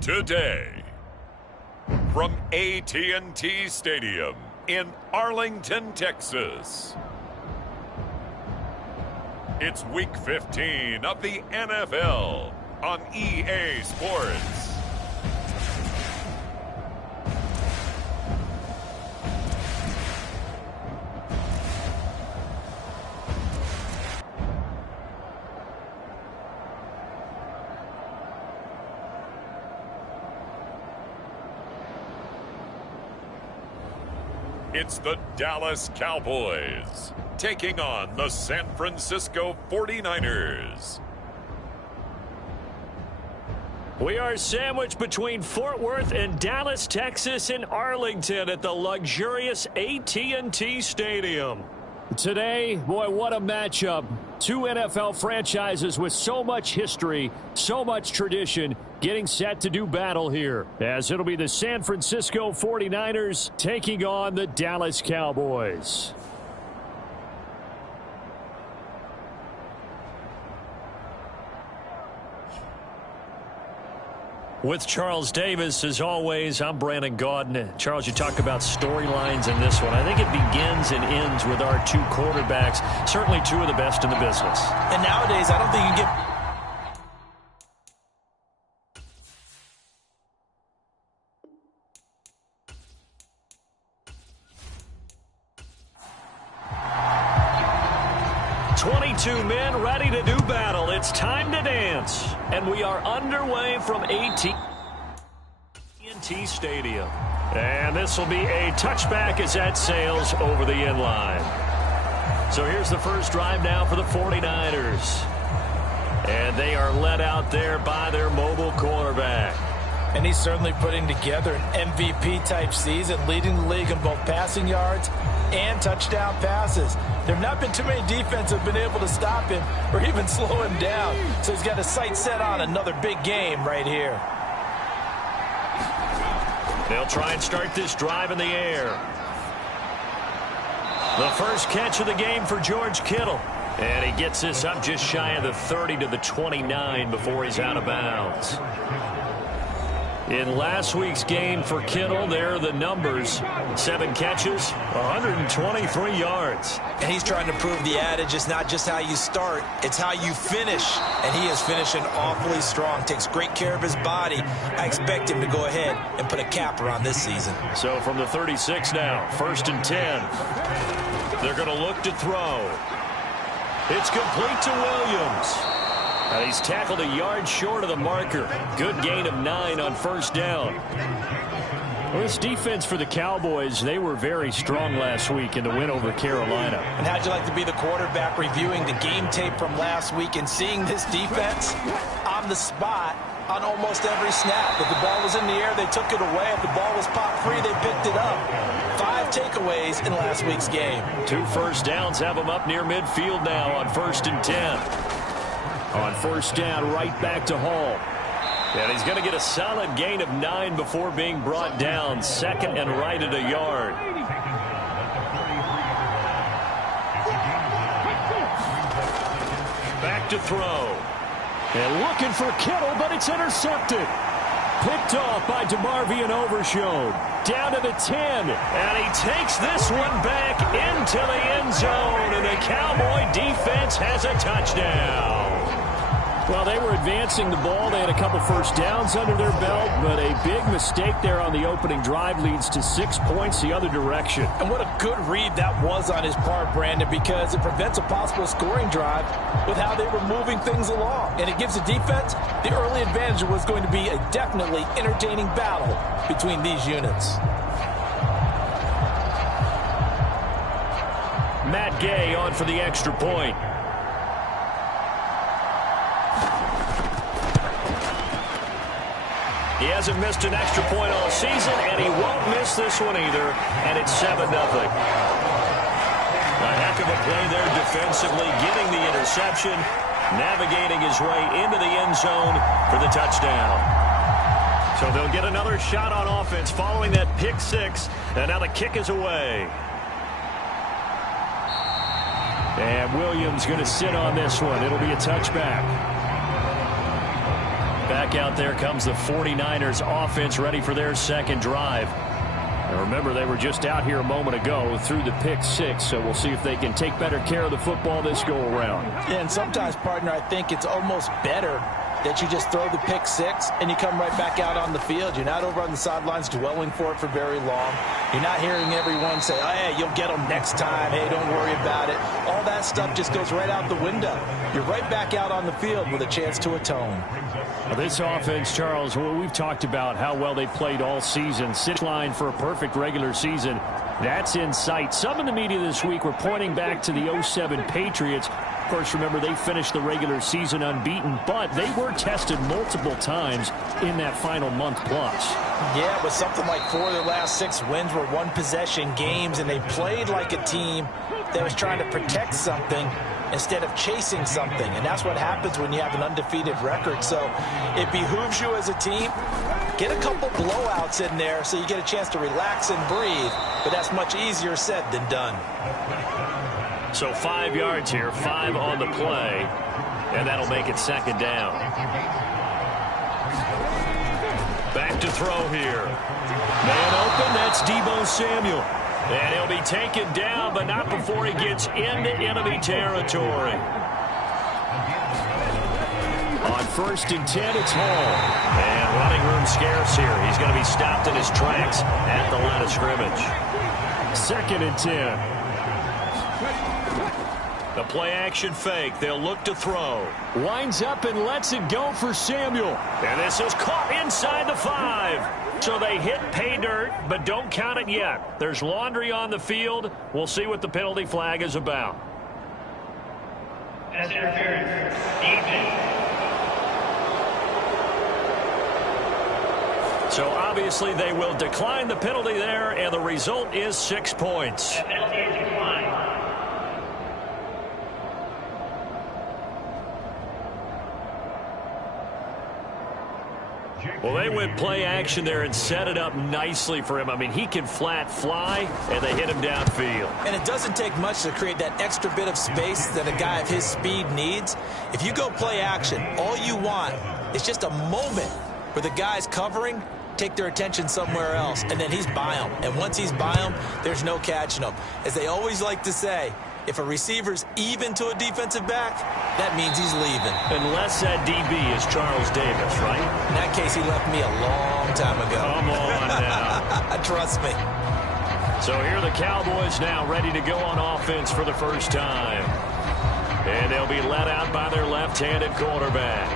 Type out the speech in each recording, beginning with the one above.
Today, from AT&T Stadium in Arlington, Texas, it's Week 15 of the NFL on EA Sports. It's the Dallas Cowboys taking on the San Francisco 49ers. We are sandwiched between Fort Worth and Dallas, Texas, and Arlington at the luxurious AT&T Stadium. Today, boy, what a matchup. Two NFL franchises with so much history, so much tradition, getting set to do battle here, as it'll be the San Francisco 49ers taking on the Dallas Cowboys. With Charles Davis, as always, I'm Brandon Gaudin. Charles, you talk about storylines in this one. I think it begins and ends with our two quarterbacks, certainly two of the best in the business. And nowadays, I don't think you can get... Two men ready to do battle. It's time to dance. And we are underway from AT&T Stadium. And this will be a touchback as that sails over the end line. So here's the first drive now for the 49ers. And they are led out there by their mobile quarterback. And he's certainly putting together an MVP-type season, leading the league in both passing yards and touchdown passes. There have not been too many defenses have been able to stop him or even slow him down. So he's got his sights set on another big game right here. They'll try and start this drive in the air. The first catch of the game for George Kittle. And he gets this up just shy of the 30 to the 29 before he's out of bounds. In last week's game for Kittle, there are the numbers. 7 catches, 123 yards. And he's trying to prove the adage, it's not just how you start, it's how you finish. And he is finishing awfully strong, takes great care of his body. I expect him to go ahead and put a capper on this season. So from the 36 now, 1st and 10. They're going to look to throw. It's complete to Williams. And he's tackled a yard short of the marker. Good gain of 9 on first down. Well, this defense for the Cowboys, they were very strong last week in the win over Carolina. And how'd you like to be the quarterback reviewing the game tape from last week and seeing this defense on the spot on almost every snap? If the ball was in the air, they took it away. If the ball was popped free, they picked it up. 5 takeaways in last week's game. 2 first downs have them up near midfield now on 1st and 10. On first down, right back to Hall. And he's going to get a solid gain of 9 before being brought down. 2nd and right at a yard. Back to throw. And looking for Kittle, but it's intercepted. Picked off by DeMarvion Overshown. Down to the 10. And he takes this one back into the end zone. And the Cowboy defense has a touchdown. Well, they were advancing the ball. They had a couple first downs under their belt, but a big mistake there on the opening drive leads to 6 points the other direction. And what a good read that was on his part, Brandon, because it prevents a possible scoring drive with how they were moving things along. And it gives the defense the early advantage. Was going to be a definitely entertaining battle between these units. Matt Gay on for the extra point. He hasn't missed an extra point all season, and he won't miss this one either, and it's 7-0. A heck of a play there defensively, getting the interception, navigating his way into the end zone for the touchdown. So they'll get another shot on offense following that pick 6, and now the kick is away. And Williams going to sit on this one. It'll be a touchback. back out there comes the 49ers offense ready for their second drive. And remember, they were just out here a moment ago through the pick six, so we'll see if they can take better care of the football this go-around. Yeah, and sometimes, partner, I think it's almost better that you just throw the pick six and you come right back out on the field. You're not over on the sidelines dwelling for it for very long. You're not hearing everyone say, oh, hey, you'll get them next time. Hey, don't worry about it. All that stuff just goes right out the window. You're right back out on the field with a chance to atone. Well, this offense, Charles, well, we've talked about how well they played all season. Sit line for a perfect regular season. That's in sight. Some in the media this week were pointing back to the 07 Patriots. Of course, remember, they finished the regular season unbeaten, but they were tested multiple times in that final month plus. Yeah, but something like 4 of their last 6 wins were one-possession games, and they played like a team that was trying to protect something instead of chasing something. And that's what happens when you have an undefeated record. So it behooves you as a team, get a couple blowouts in there so you get a chance to relax and breathe. But that's much easier said than done. So 5 yards here, 5 on the play, and that'll make it second down. Back to throw here. Man open, that's Deebo Samuel. And he'll be taken down, but not before he gets into enemy territory. On 1st and 10, it's Hall. And running room scarce here. He's going to be stopped in his tracks at the line of scrimmage. 2nd and 10. The play-action fake. They'll look to throw. Winds up and lets it go for Samuel. And this is caught inside the 5. So they hit pay dirt, but don't count it yet. There's laundry on the field. We'll see what the penalty flag is about. Pass interference. So obviously they will decline the penalty there, and the result is 6 points. That penalty is declined. Well, they went play action there and set it up nicely for him. I mean, he can flat fly, and they hit him downfield. And it doesn't take much to create that extra bit of space that a guy of his speed needs. If you go play action, all you want is just a moment where the guys covering take their attention somewhere else, and then he's by them. And once he's by them, there's no catching him. As they always like to say, if a receiver's even to a defensive back, that means he's leaving. Unless that DB is Charles Davis, right? In that case, he left me a long time ago. Come on now. Trust me. So here are the Cowboys now ready to go on offense for the first time. And they'll be let out by their left-handed quarterback.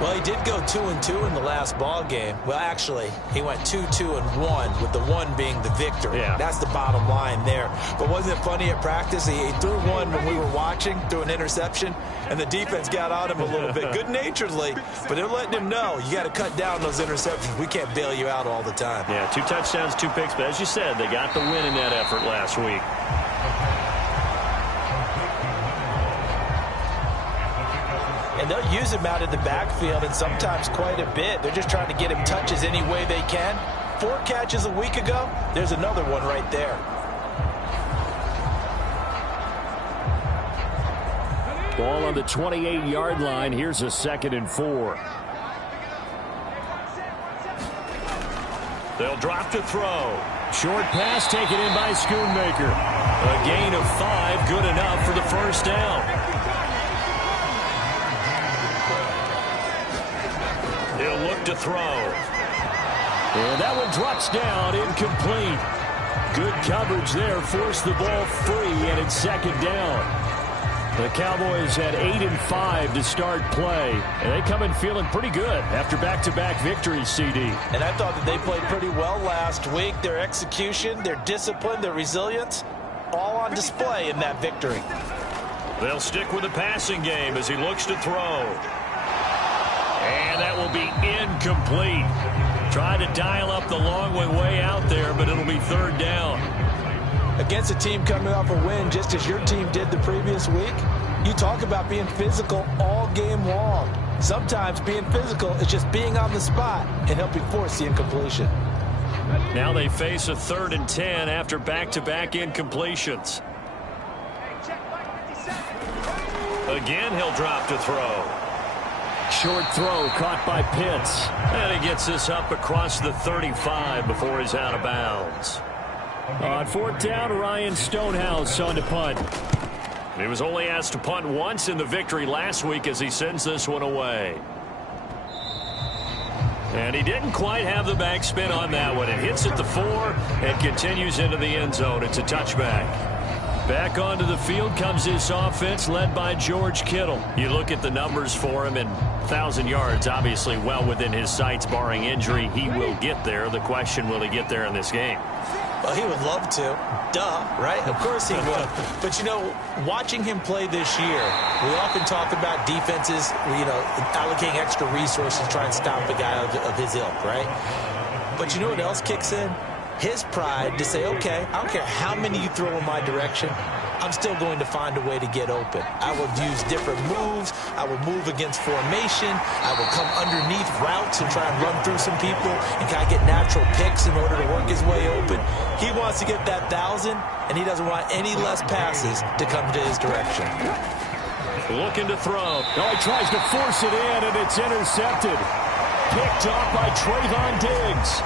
Well, he did go 2-2 in the last ball game. Well, actually, he went 2-2-1, with the 1 being the victory. Yeah. That's the bottom line there. But wasn't it funny at practice? He threw one when we were watching, threw an interception, and the defense got on him a little bit, good-naturedly. But they're letting him know, you got to cut down those interceptions. We can't bail you out all the time. Yeah, 2 touchdowns, 2 picks. But as you said, they got the win in that effort last week. And they'll use him out in the backfield, and sometimes quite a bit. They're just trying to get him touches any way they can. 4 catches a week ago. There's another one right there. Ball on the 28-yard line. Here's a 2nd and 4. They'll drop to throw. Short pass taken in by Schoonmaker. A gain of 5, good enough for the first down. He'll look to throw. And that one drops down, incomplete. Good coverage there, forced the ball free, and it's 2nd down. The Cowboys had 8 and 5 to start play, and they come in feeling pretty good after back-to-back victories, CD. And I thought that they played pretty well last week. Their execution, their discipline, their resilience, all on display in that victory. They'll stick with the passing game as he looks to throw. And that will be incomplete. Try to dial up the long one way out there, but it'll be 3rd down. Against a team coming off a win, just as your team did the previous week, you talk about being physical all game long. Sometimes being physical is just being on the spot and helping force the incompletion. Now they face a 3rd and 10 after back-to-back incompletions. Again, he'll drop to throw. short throw caught by Pitts. And he gets this up across the 35 before he's out of bounds. On fourth down, Ryan Stonehouse on to punt. He was only asked to punt once in the victory last week as he sends this one away. And he didn't quite have the backspin on that one. It hits at the 4 and continues into the end zone. It's a touchback. Back onto the field comes this offense led by George Kittle. You look at the numbers for him, and 1,000 yards obviously well within his sights barring injury. He will get there. The question, will he get there in this game? Well, he would love to. Duh, right? Of course he would. But, you know, watching him play this year, we often talk about defenses, allocating extra resources to try and stop a guy of his ilk, right? But you know what else kicks in? His pride to say, okay, I don't care how many you throw in my direction, I'm still going to find a way to get open. I will use different moves. I will move against formation. I will come underneath routes and try and run through some people and kind of get natural picks in order to work his way open. He wants to get that 1,000, and he doesn't want any less passes to come to his direction. Looking to throw. Oh, he tries to force it in, and it's intercepted. Picked off by Trayvon Diggs.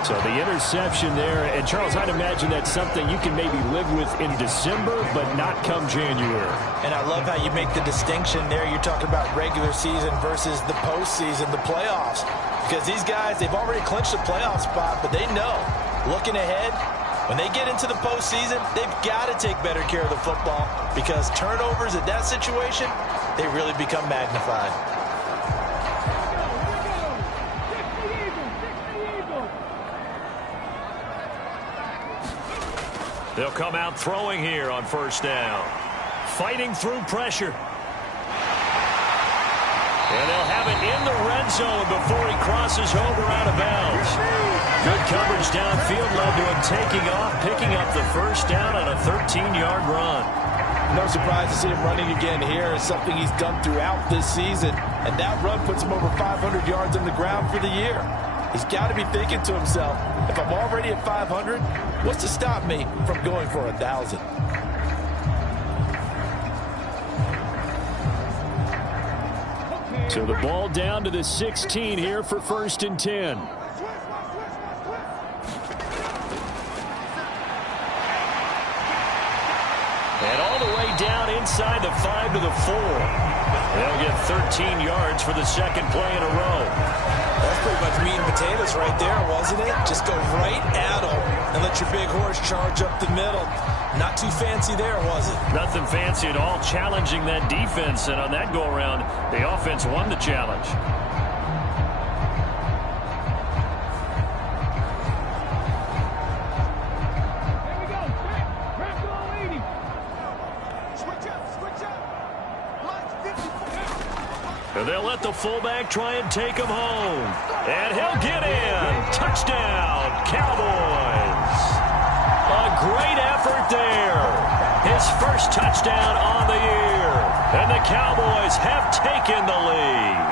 So the interception there, and Charles, I'd imagine that's something you can maybe live with in December, but not come January. And I love how you make the distinction there. You're talking about regular season versus the postseason, the playoffs. Because these guys, they've already clinched a playoff spot, but they know, looking ahead, when they get into the postseason, they've got to take better care of the football because turnovers in that situation, they really become magnified. They'll come out throwing here on first down. Fighting through pressure. And they'll have it in the red zone before he crosses over out of bounds. Good coverage downfield led to him taking off, picking up the first down on a 13-yard run. No surprise to see him running again here. It's something he's done throughout this season. And that run puts him over 500 yards on the ground for the year. He's got to be thinking to himself, if I'm already at 500, what's to stop me from going for 1,000? So the ball down to the 16 here for first and 10. And all the way down inside the 5 to the 4. They'll get 13 yards for the second play in a row. That's pretty much meat and potatoes right there, wasn't it? Just go right at them and let your big horse charge up the middle. Not too fancy there, was it? Nothing fancy at all, challenging that defense. And on that go-around, the offense won the challenge. And they'll let the fullback try and take him home. And he'll get in. Touchdown, Cowboys. A great effort there. His first touchdown on the year. And the Cowboys have taken the lead.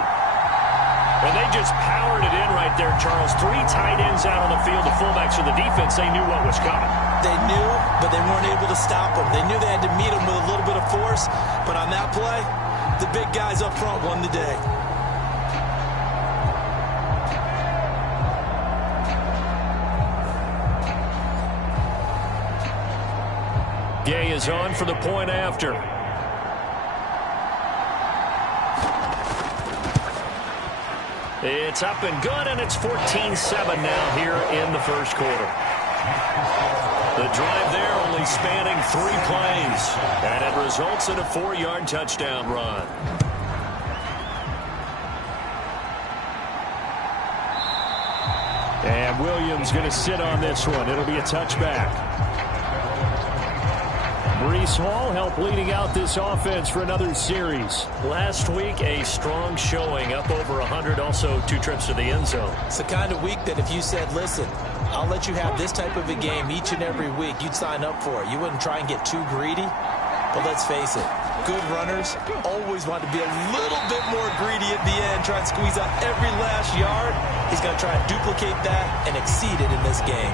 And they just powered it in right there, Charles. 3 tight ends out on the field. The fullbacks of the defense, they knew what was coming. They knew, but they weren't able to stop them. They knew they had to meet them with a little bit of force. But on that play, the big guys up front won the day. Gay is on for the point after. It's up and good, and it's 14-7 now here in the first quarter. The drive there only spanning 3 plays, and it results in a 4-yard touchdown run. And Williams going to sit on this one. It'll be a touchback. Breece Hall helped leading out this offense for another series. Last week, a strong showing, up over 100, also 2 trips to the end zone. It's the kind of week that if you said, listen, I'll let you have this type of a game each and every week, you'd sign up for it. You wouldn't try and get too greedy. But let's face it, good runners always want to be a little bit more greedy at the end, try and squeeze out every last yard. He's going to try and duplicate that and exceed it in this game.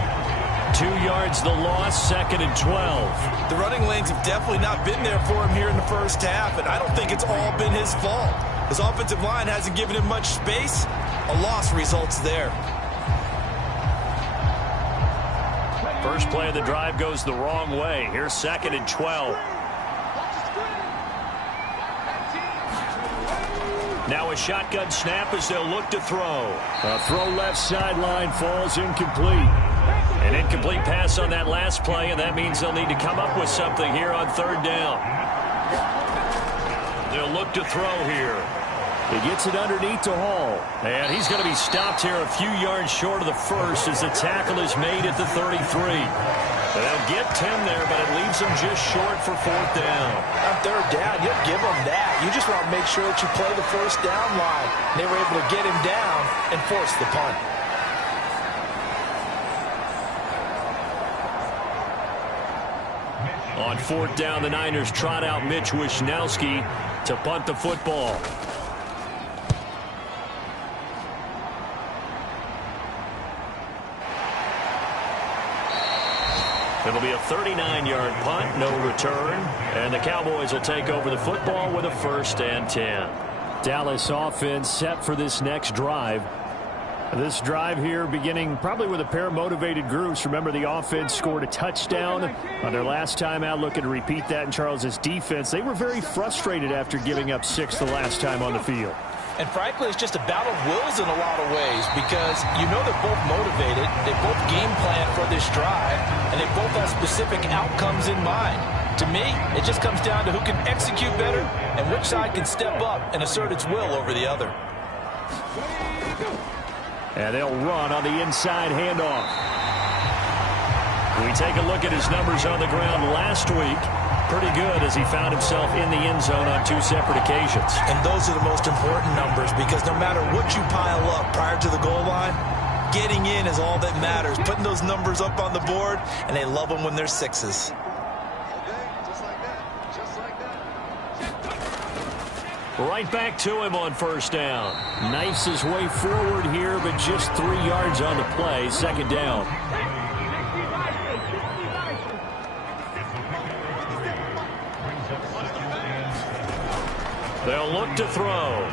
2 yards the loss, 2nd and 12. The running lanes have definitely not been there for him here in the first half, and I don't think it's all been his fault. His offensive line hasn't given him much space. A loss results there. First play of the drive goes the wrong way. Here's 2nd and 12. Now a shotgun snap as they'll look to throw. A throw left sideline falls incomplete. An incomplete pass on that last play, and that means they'll need to come up with something here on 3rd down. They'll look to throw here. He gets it underneath to Hall. And he's going to be stopped here a few yards short of the first as the tackle is made at the 33. They'll get 10 there, but it leaves them just short for 4th down. On 3rd down, you'll give them that. You just want to make sure that you play the first down line. They were able to get him down and force the punt. On 4th down, the Niners trot out Mitch Wishnowski to punt the football. It'll be a 39-yard punt, no return, and the Cowboys will take over the football with a 1st and 10. Dallas offense set for this next drive. This drive here beginning probably with a pair of motivated groups. Remember, the offense scored a touchdown on their last time out. Looking to repeat that in Charles's defense. They were very frustrated after giving up 6 the last time on the field. And frankly, it's just a battle of wills in a lot of ways because you know they're both motivated. They both game plan for this drive, and they both have specific outcomes in mind. To me, it just comes down to who can execute better and which side can step up and assert its will over the other. And they'll run on the inside handoff. We take a look at his numbers on the ground last week. Pretty good as he found himself in the end zone on 2 separate occasions. And those are the most important numbers because no matter what you pile up prior to the goal line, getting in is all that matters. Putting those numbers up on the board, and they love them when they're 6s. Right back to him on 1st down. Knifes his way forward here, but just 3 yards on the play. 2nd down. They'll look to throw.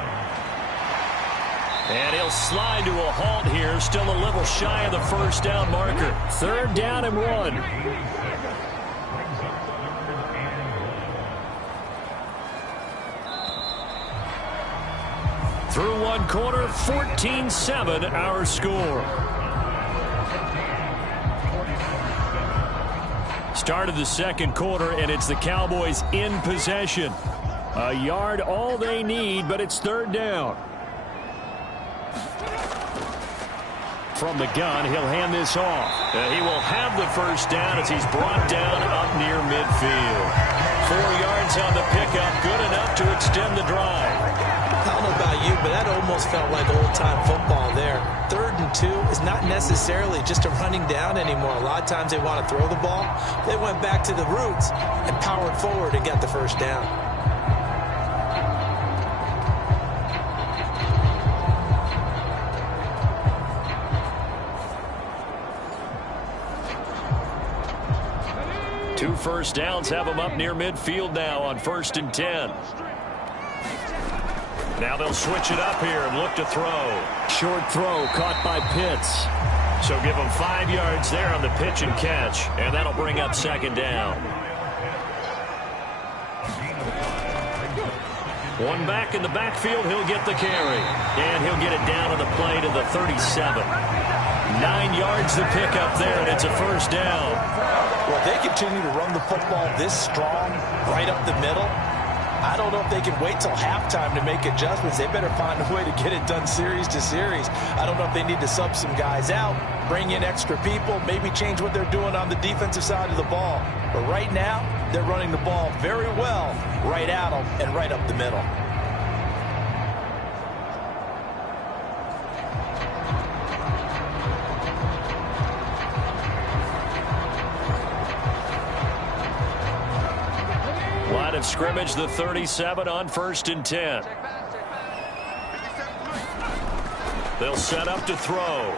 And he'll slide to a halt here. Still a little shy of the 1st down marker. 3rd down and 1. Through 1 quarter, 14-7 our score. Start of the 2nd quarter, and it's the Cowboys in possession. A yard all they need, but it's 3rd down. From the gun, he'll hand this off. He will have the 1st down as he's brought down up near midfield. 4 yards on the pickup, good enough to extend the drive. I don't know about you, but that almost felt like old-time football there. 3rd and 2 is not necessarily just a running down anymore. A lot of times they want to throw the ball. They went back to the roots and powered forward and got the 1st down. Two 1st downs have them up near midfield now on 1st and 10. Now they'll switch it up here and look to throw. Short throw caught by Pitts. So give them 5 yards there on the pitch and catch, and that'll bring up 2nd down. One back in the backfield, he'll get the carry. And he'll get it down on the play to the 37. 9 yards the pickup there, and it's a 1st down. Well, if they continue to run the football this strong, right up the middle, I don't know if they can wait till halftime to make adjustments. They better find a way to get it done series to series. I don't know if they need to sub some guys out, bring in extra people, maybe change what they're doing on the defensive side of the ball. But right now, they're running the ball very well right at them and right up the middle. Line of scrimmage, the 37 on 1st and 10. They'll set up to throw.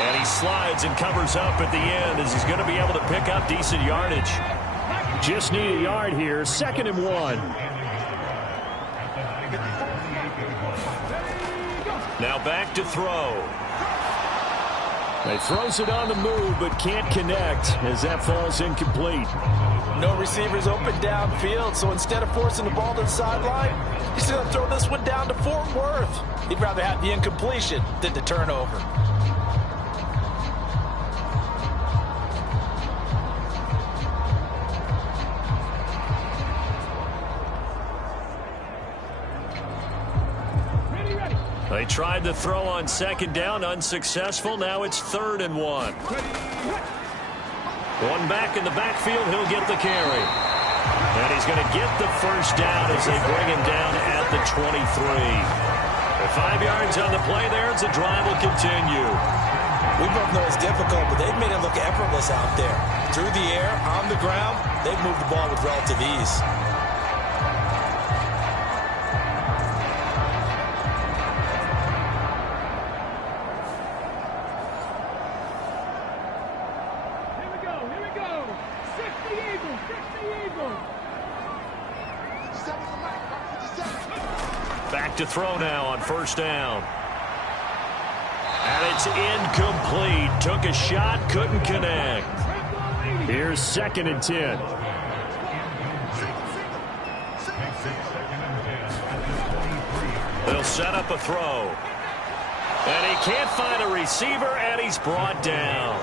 And he slides and covers up at the end as he's going to be able to pick up decent yardage. Just need a yard here. 2nd and 1. Now back to throw. He throws it on the move but can't connect as that falls incomplete. No receivers open downfield, so instead of forcing the ball to the sideline, he's going to throw this one down to Fort Worth. He'd rather have the incompletion than the turnover. They tried to throw on 2nd down, unsuccessful. Now it's 3rd and 1. One back in the backfield, he'll get the carry. And he's going to get the first down as they bring him down at the 23. With 5 yards on the play there, the drive will continue. We both know it's difficult, but they've made it look effortless out there. Through the air, on the ground, they've moved the ball with relative ease. Back to throw now on 1st down. And it's incomplete. Took a shot, couldn't connect. Here's 2nd and 10. They'll set up a throw. And he can't find a receiver, and he's brought down.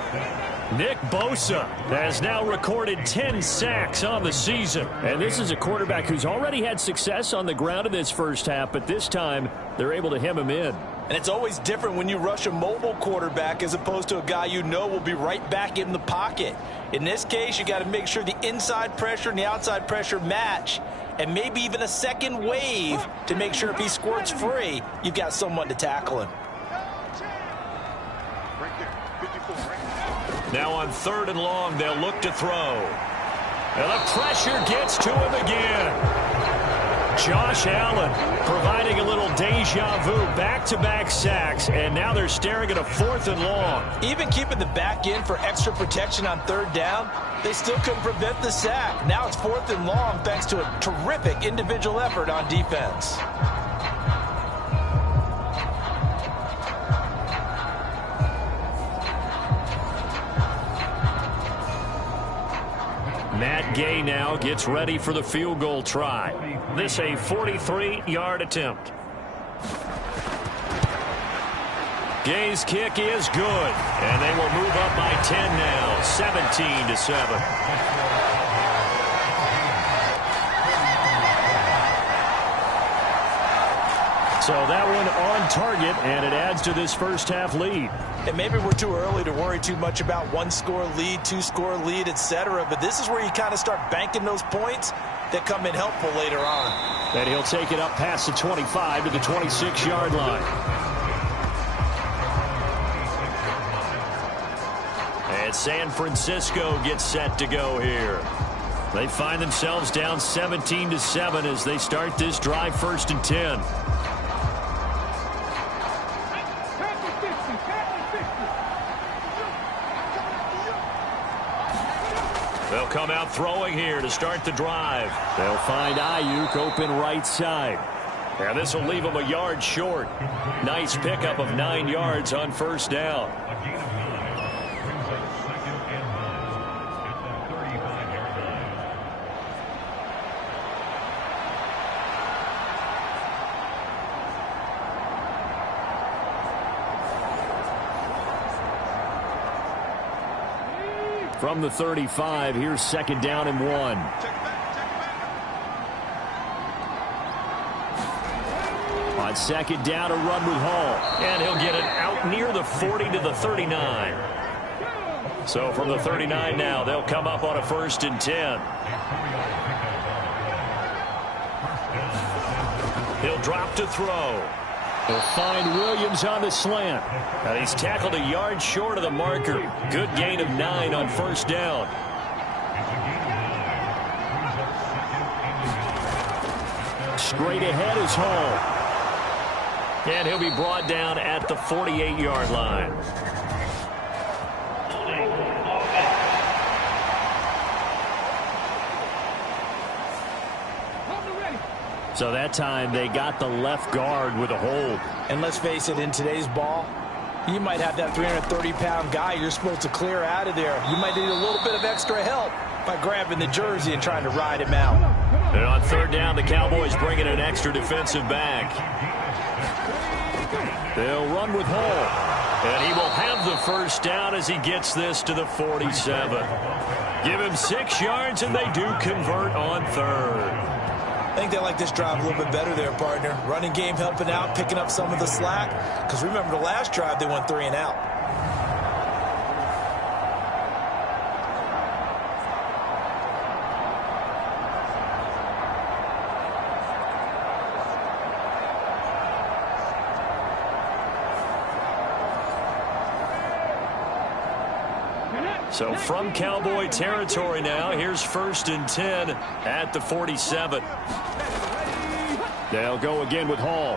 Nick Bosa has now recorded 10 sacks on the season. And this is a quarterback who's already had success on the ground in this first half, but this time they're able to hem him in. And it's always different when you rush a mobile quarterback as opposed to a guy you know will be right back in the pocket. In this case, you got to make sure the inside pressure and the outside pressure match, and maybe even a second wave to make sure if he squirts free, you've got someone to tackle him. Now on 3rd and long, they'll look to throw. And the pressure gets to him again. Josh Allen providing a little deja vu, back-to-back sacks, and now they're staring at a 4th and long. Even keeping the back end for extra protection on 3rd down, they still couldn't prevent the sack. Now it's 4th and long thanks to a terrific individual effort on defense. Matt Gay now gets ready for the field goal try. This a 43-yard attempt. Gay's kick is good, and they will move up by 10 now, 17-7. So that one on target, and it adds to this first half lead. And maybe we're too early to worry too much about 1-score lead, 2-score lead, etc. But this is where you kind of start banking those points that come in helpful later on. And he'll take it up past the 25 to the 26-yard line. And San Francisco gets set to go here. They find themselves down 17-7 as they start this drive, 1st and 10. They'll come out throwing here to start the drive. They'll find Ayuk open right side. And this will leave him a yard short. Nice pickup of 9 yards on 1st down. From the 35, here's 2nd down and 1. On 2nd down, a run with Hall. And he'll get it out near the 40 to the 39. So from the 39 now, they'll come up on a 1st and 10. He'll drop to throw. He'll find Williams on the slant. And he's tackled a yard short of the marker. Good gain of 9 on 1st down. Straight ahead is Hall. And he'll be brought down at the 48-yard line. So that time they got the left guard with a hold. And let's face it, in today's ball, you might have that 330-pound guy you're supposed to clear out of there. You might need a little bit of extra help by grabbing the jersey and trying to ride him out. And on third down, the Cowboys bring in an extra defensive back. They'll run with Hall. And he will have the first down as he gets this to the 47. Give him 6 yards, and they do convert on third. I think they like this drive a little bit better there, partner. Running game helping out, picking up some of the slack. Because remember the last drive, they went 3 and out. So from Cowboy territory now, here's 1st and 10 at the 47. They'll go again with Hall.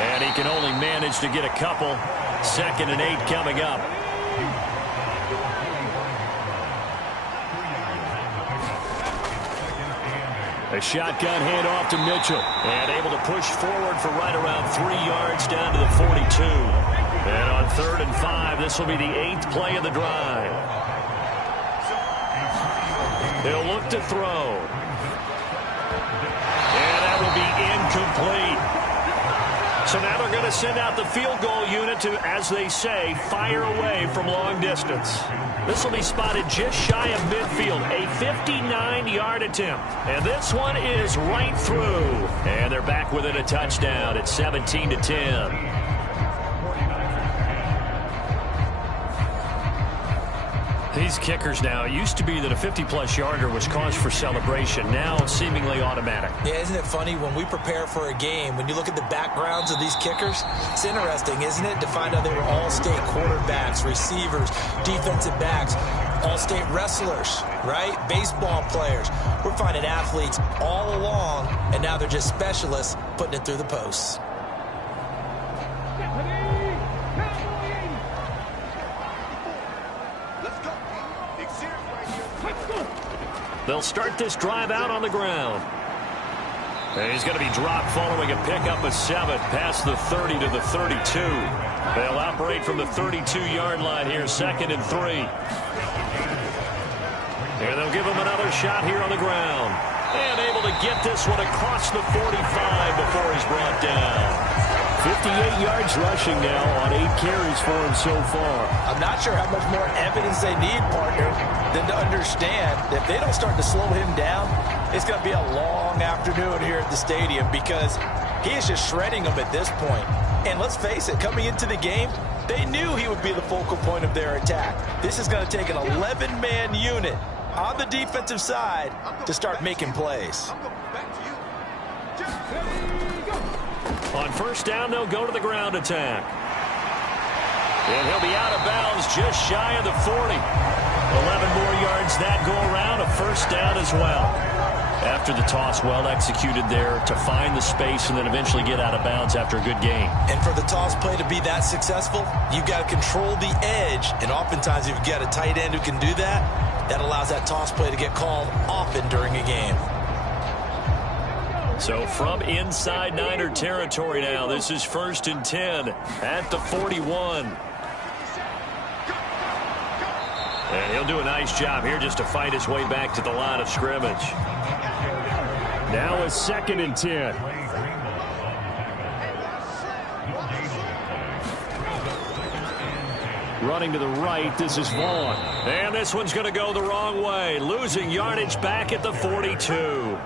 And he can only manage to get a couple. 2nd and 8 coming up. A shotgun handoff to Mitchell. And able to push forward for right around 3 yards down to the 42. And on 3rd and 5, this will be the 8th play of the drive. They'll look to throw. And that will be incomplete. So now they're going to send out the field goal unit to, as they say, fire away from long distance. This will be spotted just shy of midfield, a 59-yard attempt. And this one is right through. And they're back within a touchdown at 17-10. These kickers now, it used to be that a 50-plus yarder was cause for celebration. Now it's seemingly automatic. Yeah, isn't it funny when we prepare for a game, when you look at the backgrounds of these kickers, it's interesting, isn't it, to find out they were all-state quarterbacks, receivers, defensive backs, all-state wrestlers, right? Baseball players. We're finding athletes all along, and now they're just specialists putting it through the posts. They'll start this drive out on the ground. And he's going to be dropped following a pickup of 7 past the 30 to the 32. They'll operate from the 32-yard line here, 2nd and 3. And they'll give him another shot here on the ground. And able to get this one across the 45 before he's brought down. 58 yards rushing now on 8 carries for him so far. I'm not sure how much more evidence they need, partner, than to understand that if they don't start to slow him down, it's going to be a long afternoon here at the stadium because he is just shredding them at this point. And let's face it, coming into the game, they knew he would be the focal point of their attack. This is going to take an 11-man unit on the defensive side to start making plays. On 1st down, they'll go to the ground attack. And he'll be out of bounds just shy of the 40. 11 more yards that go around, a 1st down as well. After the toss, well executed there to find the space and then eventually get out of bounds after a good gain. And for the toss play to be that successful, you've got to control the edge. And oftentimes, if you've got a tight end who can do that, that allows that toss play to get called often during a game. So from inside Niner territory now, this is 1st and 10 at the 41. And he'll do a nice job here just to fight his way back to the line of scrimmage. Now it's 2nd and 10. Running to the right, this is Vaughn. And this one's going to go the wrong way, losing yardage back at the 42.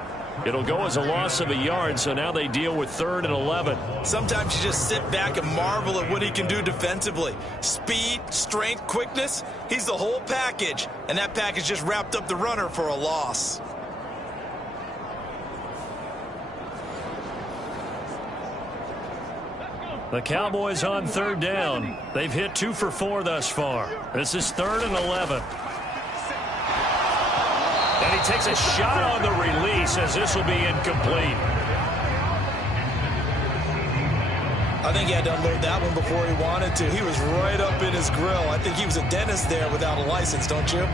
It'll go as a loss of a yard, so now they deal with 3rd and 11. Sometimes you just sit back and marvel at what he can do defensively. Speed, strength, quickness, he's the whole package. And that package just wrapped up the runner for a loss. The Cowboys on 3rd down. They've hit 2 for 4 thus far. This is 3rd and 11. And he takes a shot on the release as this will be incomplete. I think he had to unload that one before he wanted to. He was right up in his grill. I think he was a dentist there without a license, don't you?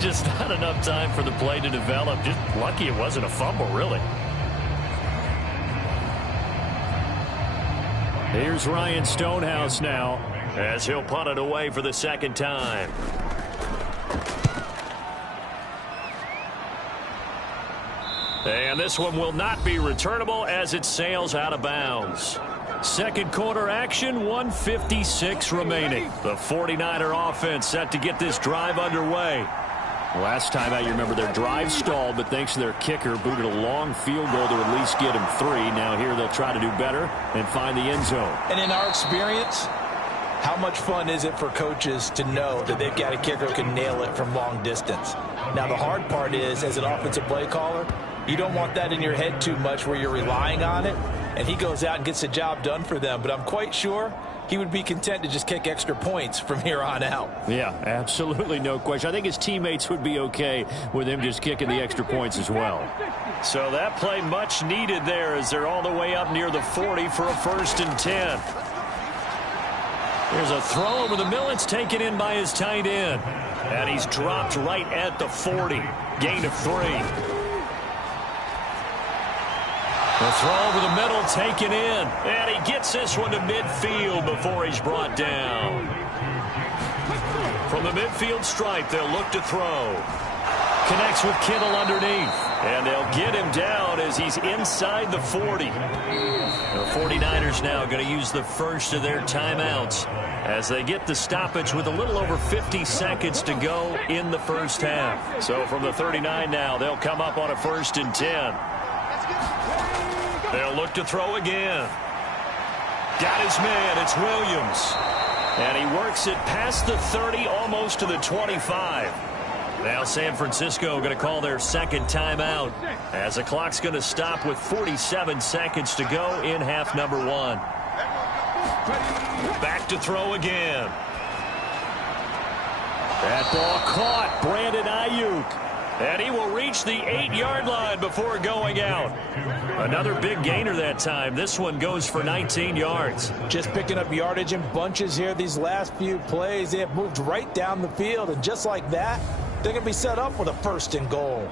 Just not enough time for the play to develop. Just lucky it wasn't a fumble, really. Here's Ryan Stonehouse now as he'll punt it away for the second time. And this one will not be returnable as it sails out of bounds. Second quarter action, 1:56 remaining. The 49er offense set to get this drive underway. Last time out, you remember their drive stalled, but thanks to their kicker, booted a long field goal to at least get him 3. Now here they'll try to do better and find the end zone. And in our experience, how much fun is it for coaches to know that they've got a kicker who can nail it from long distance? Now the hard part is, as an offensive play caller, you don't want that in your head too much where you're relying on it, and he goes out and gets the job done for them. But I'm quite sure he would be content to just kick extra points from here on out. Yeah, absolutely no question. I think his teammates would be okay with him just kicking the extra points as well. So that play much needed there as they're all the way up near the 40 for a 1st and 10. There's a throw over the middle. It's taken in by his tight end. And he's dropped right at the 40. Gain of 3. The throw over the middle taken in. And he gets this one to midfield before he's brought down. From the midfield stripe, they'll look to throw. Connects with Kittle underneath. And they'll get him down as he's inside the 40. The 49ers now going to use the first of their timeouts as they get the stoppage with a little over 50 seconds to go in the first half. So from the 39 now, they'll come up on a 1st and 10. They'll look to throw again. Got his man. It's Williams. And he works it past the 30, almost to the 25. Now San Francisco going to call their second timeout as the clock's going to stop with 47 seconds to go in half number 1. Back to throw again. That ball caught. Brandon Ayuk. And he will reach the 8-yard line before going out. Another big gainer that time. This one goes for 19 yards. Just picking up yardage in bunches here these last few plays. They have moved right down the field, and just like that, they're going to be set up with a 1st and goal.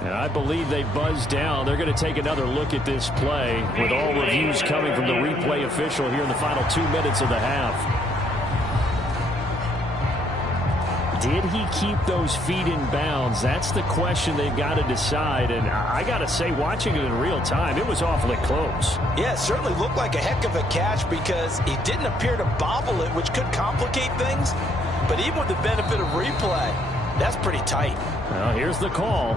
And I believe they buzzed down. They're going to take another look at this play with all reviews coming from the replay official here in the final 2 minutes of the half. Did he keep those feet in bounds? That's the question they've got to decide. And I got to say, watching it in real time, it was awfully close. Yeah, it certainly looked like a heck of a catch because he didn't appear to bobble it, which could complicate things. But even with the benefit of replay, that's pretty tight. Well, here's the call.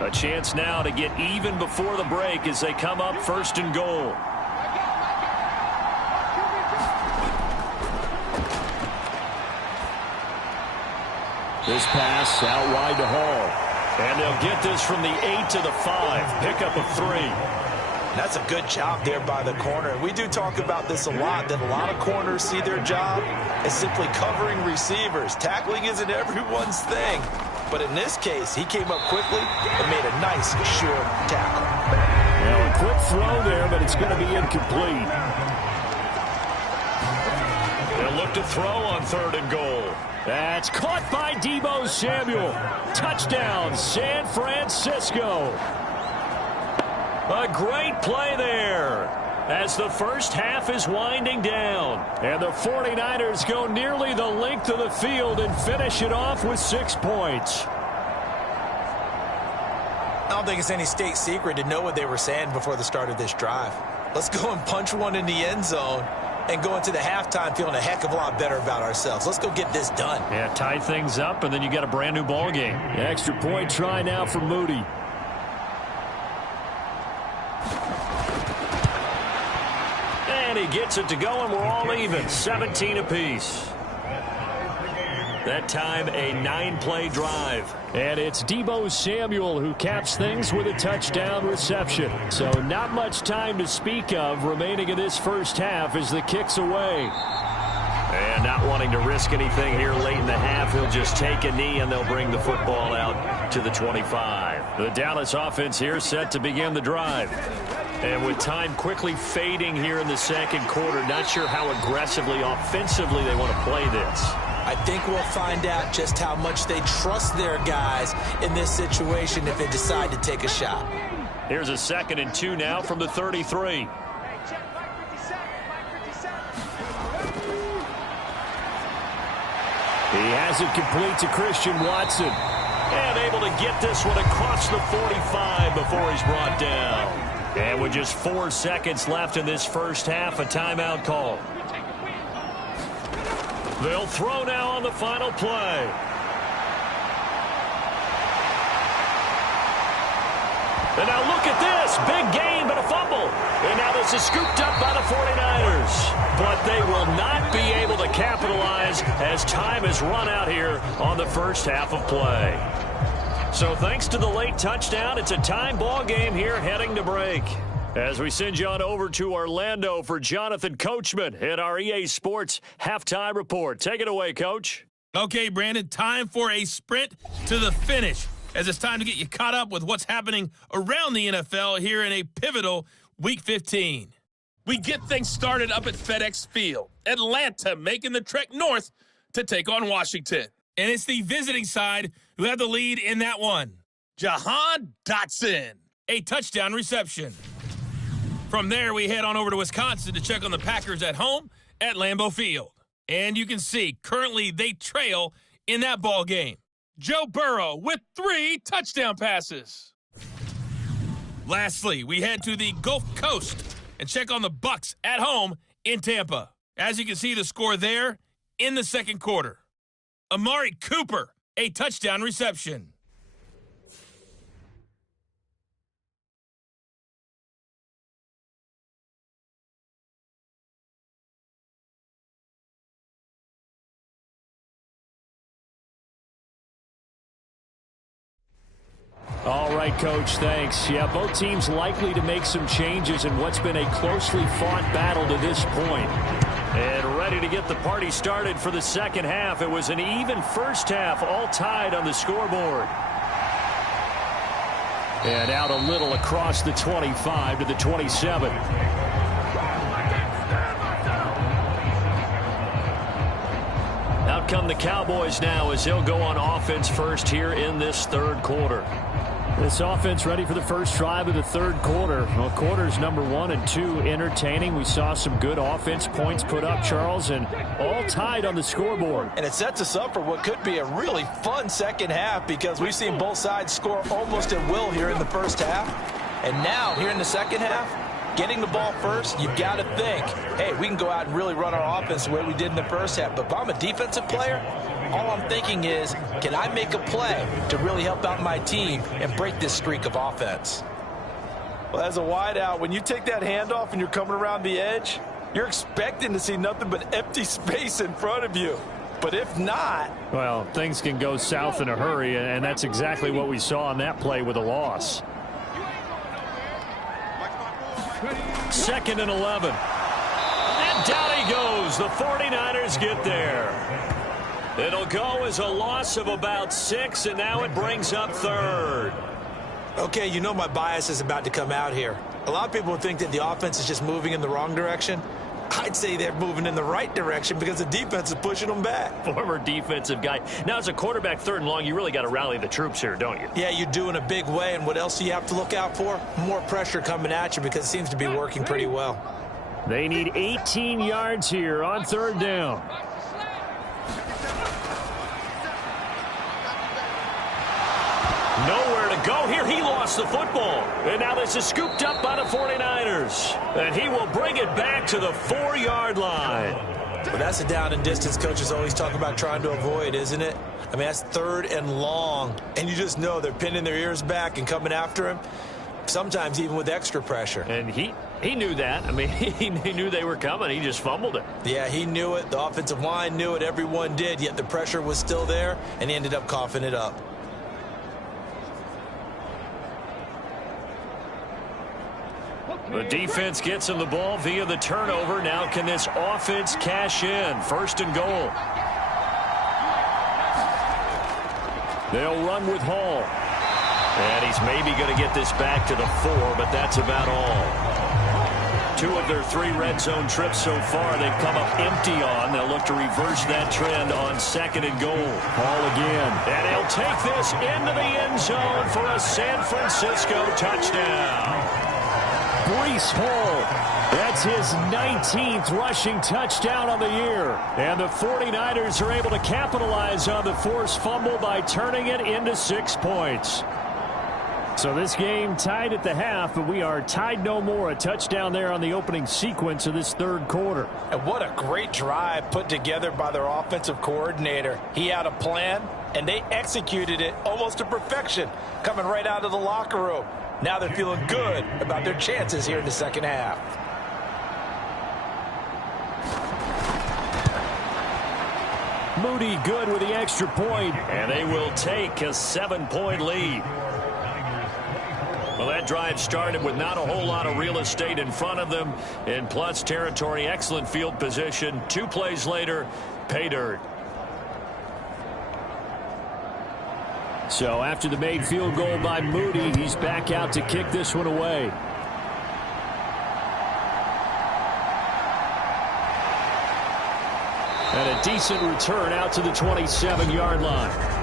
A chance now to get even before the break as they come up 1st and goal. This pass out wide to Hall. And they'll get this from the 8 to the 5. Pickup of 3. That's a good job there by the corner. We do talk about this a lot, that a lot of corners see their job as simply covering receivers. Tackling isn't everyone's thing. But in this case, he came up quickly and made a nice, short tackle. Well, a quick throw there, but it's going to be incomplete. They'll look to throw on 3rd and goal. That's caught by Deebo Samuel. Touchdown, San Francisco. A great play there as the first half is winding down. And the 49ers go nearly the length of the field and finish it off with 6 points. I don't think it's any state secret to know what they were saying before the start of this drive. Let's go and punch one in the end zone and go into the halftime feeling a heck of a lot better about ourselves. Let's go get this done. Yeah, tie things up, and then you got a brand new ball game. Extra point try now for Moody. And he gets it to go, and we're all even. 17 apiece. That time, a 9-play drive. And it's Deebo Samuel who caps things with a touchdown reception. So not much time to speak of remaining in this first half as the kick's away. And not wanting to risk anything here late in the half, he'll just take a knee, and they'll bring the football out to the 25. The Dallas offense here set to begin the drive. And with time quickly fading here in the second quarter, not sure how aggressively, offensively they want to play this. I think we'll find out just how much they trust their guys in this situation if they decide to take a shot. Here's a 2nd and 2 now from the 33. He has it complete to Christian Watson. And able to get this one across the 45 before he's brought down. And with just 4 seconds left in this first half, a timeout call. They'll throw now on the final play. And now look at this. Big gain, but a fumble. And now this is scooped up by the 49ers. But they will not be able to capitalize as time has run out here on the first half of play. So thanks to the late touchdown, it's a time ball game here heading to break. As we send you on over to Orlando for Jonathan Coachman at our EA Sports Halftime Report. Take it away, Coach. Okay, Brandon, time for a sprint to the finish, as it's time to get you caught up with what's happening around the NFL here in a pivotal Week 15. We get things started up at FedEx Field. Atlanta making the trek north to take on Washington. And it's the visiting side who have the lead in that one. Jahan Dotson, a touchdown reception. From there, we head on over to Wisconsin to check on the Packers at home at Lambeau Field. And you can see, currently they trail in that ball game. Joe Burrow with 3 touchdown passes. Lastly, we head to the Gulf Coast and check on the Bucs at home in Tampa. As you can see, the score there in the second quarter. Amari Cooper, a touchdown reception. All right, Coach, thanks. Yeah, both teams likely to make some changes in what's been a closely fought battle to this point. And ready to get the party started for the second half. It was an even first half, all tied on the scoreboard. And out a little across the 25 to the 27. Out come the Cowboys now as they'll go on offense first here in this third quarter. This offense ready for the first drive of the third quarter. Well, quarters number 1 and 2 entertaining. We saw some good offense points put up, Charles, and all tied on the scoreboard. And it sets us up for what could be a really fun second half because we've seen both sides score almost at will here in the first half. And now, here in the second half, getting the ball first, you've got to think, hey, we can go out and really run our offense the way we did in the first half. But if I'm a defensive player, all I'm thinking is, can I make a play to really help out my team and break this streak of offense? Well, as a wideout, when you take that handoff and you're coming around the edge, you're expecting to see nothing but empty space in front of you. But if not... well, things can go south in a hurry, and that's exactly what we saw on that play with a loss. 2nd and 11. And down he goes. The 49ers get there. It'll go as a loss of about 6, and now it brings up 3rd. Okay, you know my bias is about to come out here. A lot of people would think that the offense is just moving in the wrong direction. I'd say they're moving in the right direction because the defense is pushing them back. Former defensive guy. Now, as a quarterback 3rd and long, you really got to rally the troops here, don't you? Yeah, you do in a big way, and what else do you have to look out for? More pressure coming at you because it seems to be working pretty well. They need 18 yards here on 3rd down. Nowhere to go here. He lost the football. And now this is scooped up by the 49ers. And he will bring it back to the 4-yard line. Well, that's a down and distance coaches always talk about trying to avoid, isn't it? I mean, that's 3rd and long. And you just know they're pinning their ears back and coming after him. Sometimes even with extra pressure. And he knew that. I mean, he knew they were coming. He just fumbled it. Yeah, he knew it. The offensive line knew it. Everyone did. Yet the pressure was still there, and he ended up coughing it up. The defense gets him the ball via the turnover. Now can this offense cash in? 1st and goal. They'll run with Hall. And he's maybe going to get this back to the 4, but that's about all. 2 of their 3 red zone trips so far, they've come up empty on. They'll look to reverse that trend on 2nd and goal. Ball again. And he'll take this into the end zone for a San Francisco touchdown. Breece Hall. That's his 19th rushing touchdown on the year. And the 49ers are able to capitalize on the forced fumble by turning it into 6 points. So this game tied at the half, but we are tied no more. A touchdown there on the opening sequence of this 3rd quarter. And what a great drive put together by their offensive coordinator. He had a plan, and they executed it almost to perfection, coming right out of the locker room. Now they're feeling good about their chances here in the 2nd half. Moody good with the extra point. And they will take a 7-point lead. Well, that drive started with not a whole lot of real estate in front of them. In plus territory, excellent field position. 2 plays later, pay dirt. So after the made field goal by Moody, he's back out to kick this one away. And a decent return out to the 27-yard line.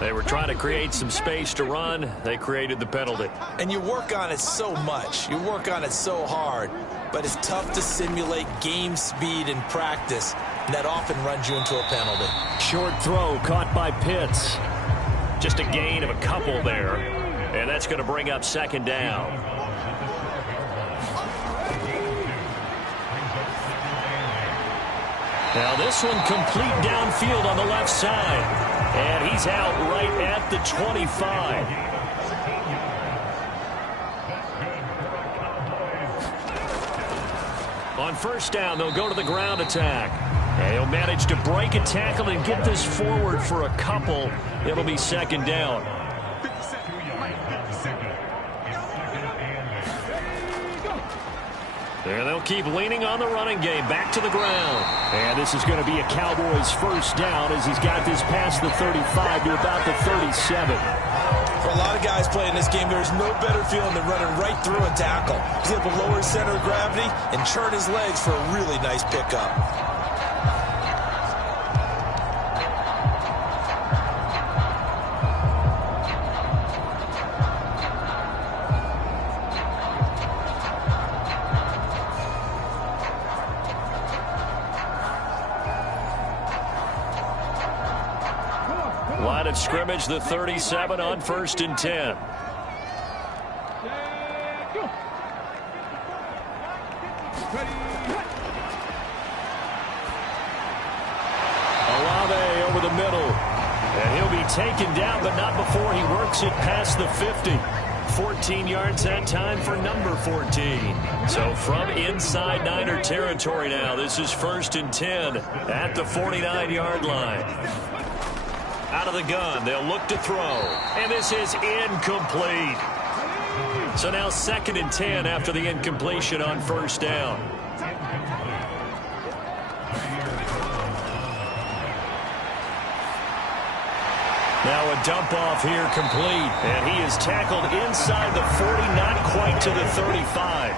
They were trying to create some space to run. They created the penalty. And you work on it so much. You work on it so hard. But it's tough to simulate game speed in practice. And that often runs you into a penalty. Short throw caught by Pitts. Just a gain of a couple there. And that's going to bring up 2nd down. Now this one complete downfield on the left side. And he's out right at the 25. On 1st down, they'll go to the ground attack. And he'll manage to break a tackle and get this forward for a couple. It'll be 2nd down. And they'll keep leaning on the running game. Back to the ground. And this is going to be a Cowboys 1st down as he's got this past the 35 to about the 37. For a lot of guys playing this game, there's no better feeling than running right through a tackle. He's able to lower his center of gravity and churn his legs for a really nice pickup. Line of scrimmage, the 37 on 1st and 10. Olave over the middle. And he'll be taken down, but not before he works it past the 50. 14 yards that time for number 14. So from inside Niner territory now, this is 1st and 10 at the 49-yard line. Out of the gun, they'll look to throw. And this is incomplete. So now 2nd and 10 after the incompletion on 1st down. Now a dump off here complete. And he is tackled inside the 40, not quite to the 35.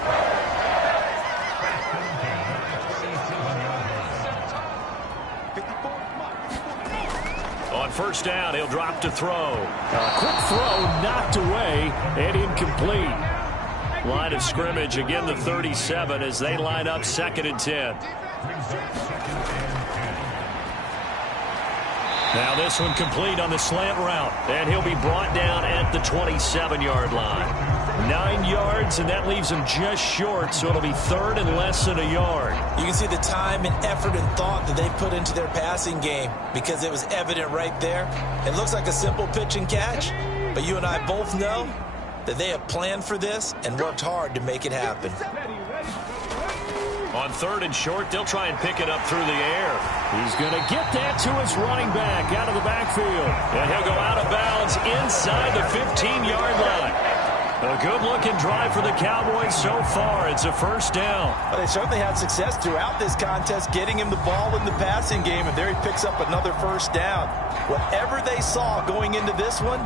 On 1st down, he'll drop to throw. A quick throw knocked away and incomplete. Line of scrimmage, again the 37 as they line up 2nd and 10. Now this one complete on the slant route. And he'll be brought down at the 27-yard line. 9 yards, and that leaves him just short, so it'll be 3rd and less than a yard. You can see the time and effort and thought that they put into their passing game because it was evident right there. It looks like a simple pitch and catch, but you and I both know that they have planned for this and worked hard to make it happen. On 3rd and short, they'll try and pick it up through the air. He's going to get that to his running back out of the backfield. And he'll go out of bounds inside the 15-yard line. A good-looking drive for the Cowboys so far. It's a first down. Well, they certainly had success throughout this contest getting him the ball in the passing game, and there he picks up another first down. Whatever they saw going into this one,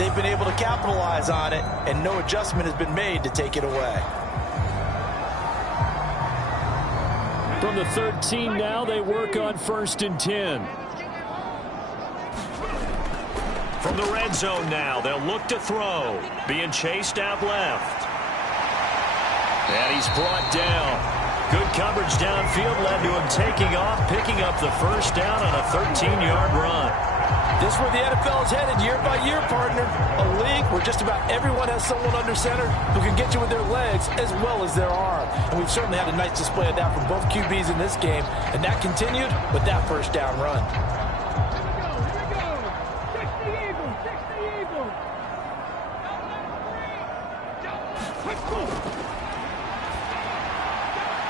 they've been able to capitalize on it, and no adjustment has been made to take it away. From the 13 now, they work on 1st and 10. From the red zone now, they'll look to throw. Being chased out left. And he's brought down. Good coverage downfield led to him taking off, picking up the first down on a 13-yard run. This is where the NFL is headed year by year, partner. A league where just about everyone has someone under center who can get you with their legs as well as their arm. And we've certainly had a nice display of that from both QBs in this game. And that continued with that first down run.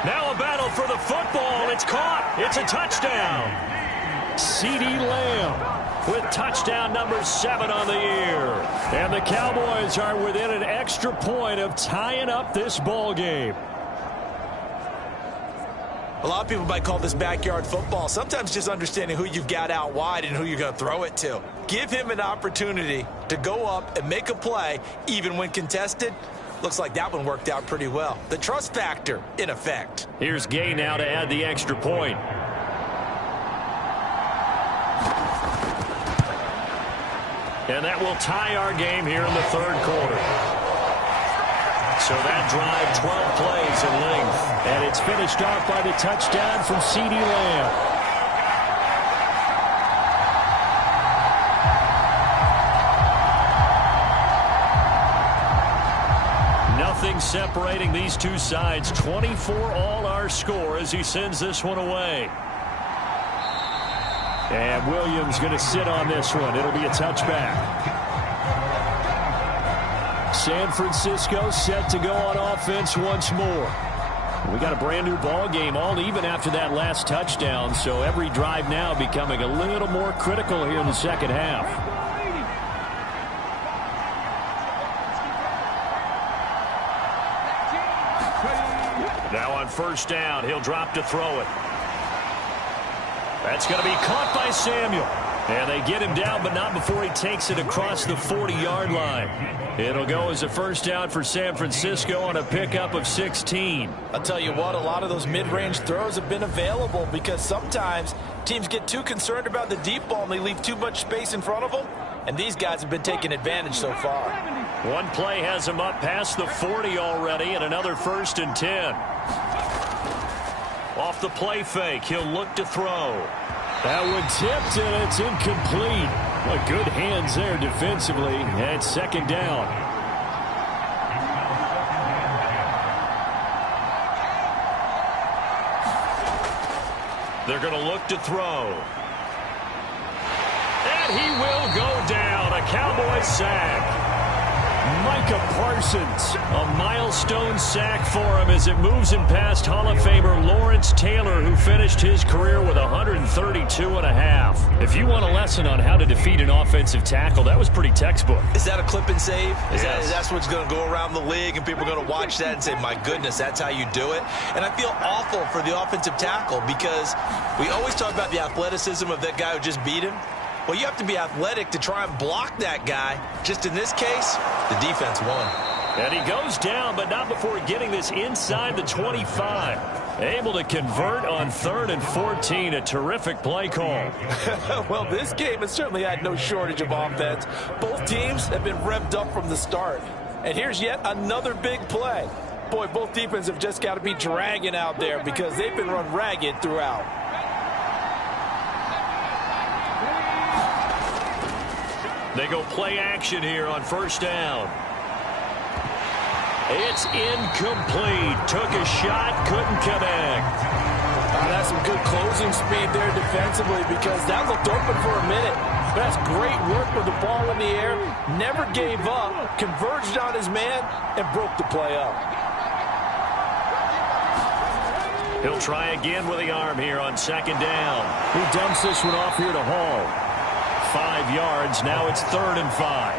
Now a battle for the football. It's caught. It's a touchdown. CeeDee Lamb with touchdown number 7 on the year. And the Cowboys are within an extra point of tying up this ball game. A lot of people might call this backyard football. Sometimes just understanding who you've got out wide and who you're going to throw it to. Give him an opportunity to go up and make a play, even when contested. Looks like that one worked out pretty well. The trust factor, in effect. Here's Gay now to add the extra point. And that will tie our game here in the 3rd quarter. So that drive, 12 plays in length. And it's finished off by the touchdown from CeeDee Lamb. Nothing separating these two sides. 24 all our score as he sends this one away. And Williams going to sit on this one. It'll be a touchback. San Francisco set to go on offense once more. We got a brand new ball game, all even after that last touchdown. So every drive now becoming a little more critical here in the second half. Now on first down, he'll drop to throw it. That's going to be caught by Samuel. And they get him down, but not before he takes it across the 40-yard line. It'll go as a first down for San Francisco on a pickup of 16. I'll tell you what, a lot of those mid-range throws have been available because sometimes teams get too concerned about the deep ball and they leave too much space in front of them. And these guys have been taking advantage so far. One play has him up past the 40 already, and another 1st and 10. Off the play fake, he'll look to throw. That one tipped, and it's incomplete. Well, good hands there defensively, and 2nd down. They're going to look to throw. And he will go down. A Cowboys sack. Micah Parsons, a milestone sack for him as it moves him past Hall of Famer Lawrence Taylor, who finished his career with 132.5. If you want a lesson on how to defeat an offensive tackle, that was pretty textbook. Is that a clip and save? Yes. That's what's going to go around the league, and people are going to watch that and say, my goodness, that's how you do it? And I feel awful for the offensive tackle because we always talk about the athleticism of that guy who just beat him. Well, you have to be athletic to try and block that guy. Just in this case, the defense won. And he goes down, but not before getting this inside the 25. Able to convert on 3rd and 14. A terrific play call. Well, this game has certainly had no shortage of offense. Both teams have been revved up from the start. And here's yet another big play. Boy, both defenses have just got to be dragging out there because they've been run ragged throughout. They go play action here on 1st down. It's incomplete. Took a shot, couldn't connect. That's some good closing speed there defensively because that looked open for a minute. But that's great work with the ball in the air. Never gave up, converged on his man, and broke the play up. He'll try again with the arm here on 2nd down. He dumps this one off here to Hall. 5 yards. Now it's 3rd and 5.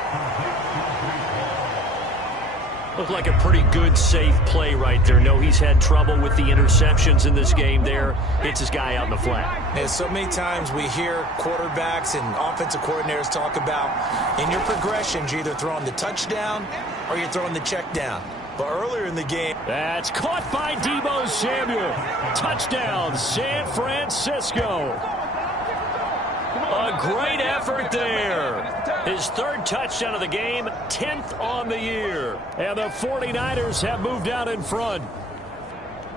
Looked like a pretty good, safe play right there. No, he's had trouble with the interceptions in this game there. Hits his guy out in the flat. Yeah, so many times we hear quarterbacks and offensive coordinators talk about in your progressions, you're either throwing the touchdown or you're throwing the check down. But earlier in the game, that's caught by Deebo Samuel. Touchdown, San Francisco. A great effort there. His third touchdown of the game, 10th on the year. And the 49ers have moved out in front.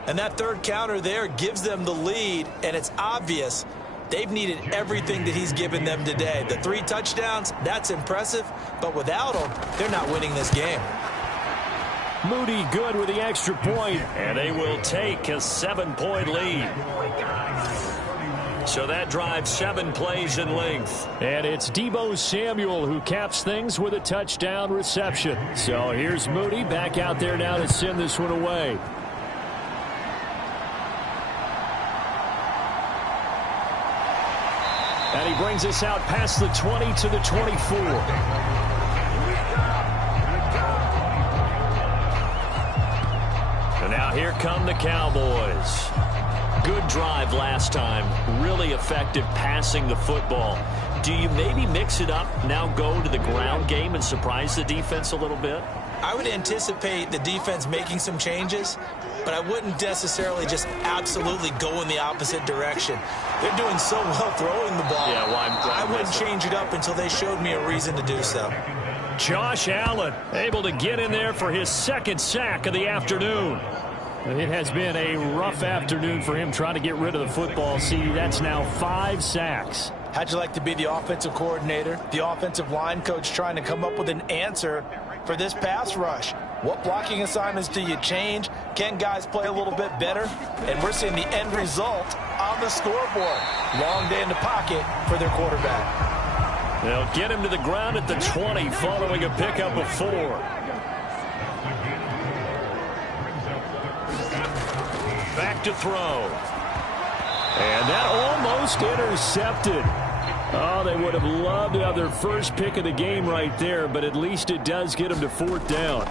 And that third counter there gives them the lead, and it's obvious they've needed everything that he's given them today. The 3 touchdowns, that's impressive, but without them, they're not winning this game. Moody good with the extra point, and they will take a 7-point lead. So that drives 7 plays in length. And it's Deebo Samuel who caps things with a touchdown reception. So here's Moody back out there now to send this one away. And he brings us out past the 20 to the 24. And now here come the Cowboys. Good drive last time. Really effective passing the football. Do you maybe mix it up, now go to the ground game and surprise the defense a little bit? I would anticipate the defense making some changes, but I wouldn't necessarily just absolutely go in the opposite direction. They're doing so well throwing the ball. Yeah, I wouldn't change it up until they showed me a reason to do so. Josh Allen able to get in there for his 2nd sack of the afternoon. It has been a rough afternoon for him trying to get rid of the football. See, that's now 5 sacks. How'd you like to be the offensive coordinator, the offensive line coach trying to come up with an answer for this pass rush? What blocking assignments do you change? Can guys play a little bit better? And we're seeing the end result on the scoreboard. Long day in the pocket for their quarterback. They'll get him to the ground at the 20 following a pickup of 4. Back to throw. And that almost intercepted. Oh, they would have loved to have their first pick of the game right there, but at least it does get them to 4th down.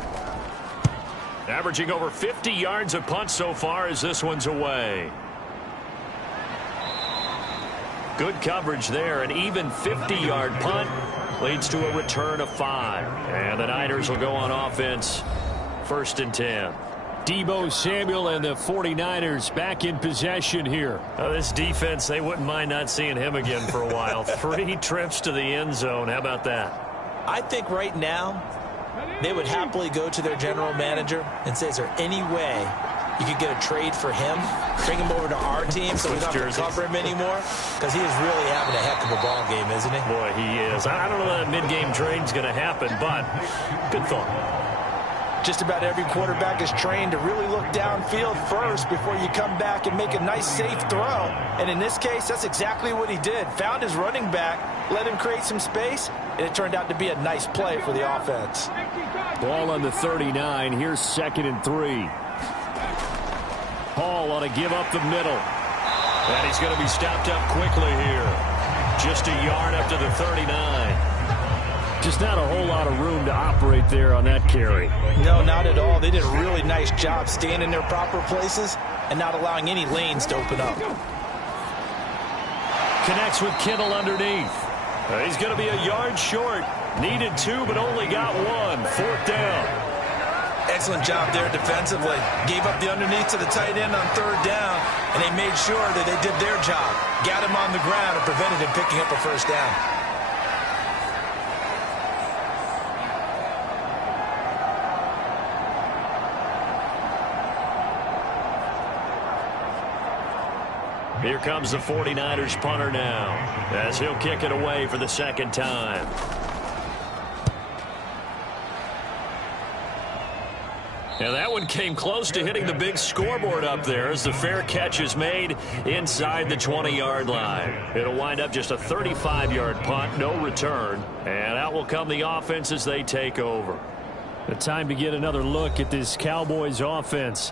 Averaging over 50 yards a punt so far as this one's away. Good coverage there. An even 50-yard punt leads to a return of 5. And the Niners will go on offense. 1st and 10. Deebo Samuel and the 49ers back in possession here. This defense, they wouldn't mind not seeing him again for a while. 3 trips to the end zone. How about that? I think right now they would happily go to their general manager and say, is there any way you could get a trade for him, bring him over to our team so we don't have to cover him anymore? Because he is really having a heck of a ball game, isn't he? Boy, he is. I don't know that mid-game trade is going to happen, but good thought. Just about every quarterback is trained to really look downfield first before you come back and make a nice, safe throw. And in this case, that's exactly what he did. Found his running back, let him create some space, and it turned out to be a nice play for the offense. Ball on the 39. Here's 2nd and 3. Hall ought to give up the middle. And he's going to be stopped up quickly here. Just a yard up to the 39. Just not a whole lot of room to operate there on that carry. No, not at all. They did a really nice job staying in their proper places and not allowing any lanes to open up. Connects with Kittle underneath. He's going to be a yard short. Needed 2, but only got 1. 4th down. Excellent job there defensively. Gave up the underneath to the tight end on 3rd down, and they made sure that they did their job. Got him on the ground and prevented him picking up a 1st down. Here comes the 49ers punter now as he'll kick it away for the 2nd time. And that one came close to hitting the big scoreboard up there as the fair catch is made inside the 20-yard line. It'll wind up just a 35-yard punt, no return. And out will come the offense as they take over. The time to get another look at this Cowboys offense.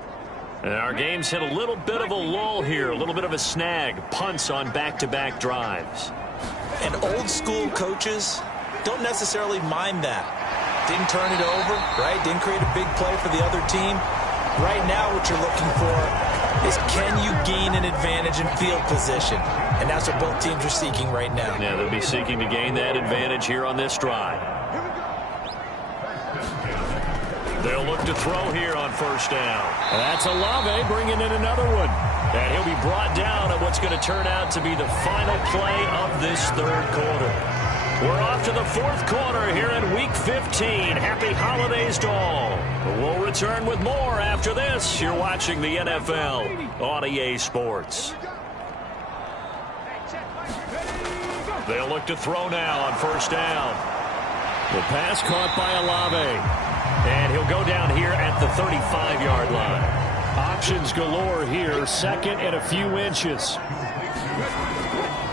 And our game's hit a little bit of a lull here, a little bit of a snag. Punts on back-to-back drives. And old school coaches don't necessarily mind that. Didn't turn it over, right? Didn't create a big play for the other team. Right now what you're looking for is can you gain an advantage in field position? And that's what both teams are seeking right now. Yeah, they'll be seeking to gain that advantage here on this drive. They'll look to throw here on first down. That's Olave bringing in another one. And he'll be brought down at what's going to turn out to be the final play of this third quarter. We're off to the fourth quarter here in Week 15. Happy holidays to all. We'll return with more after this. You're watching the NFL on EA Sports. They'll look to throw now on first down. The pass caught by Olave. And he'll go down here at the 35-yard line. Options galore here, second and a few inches.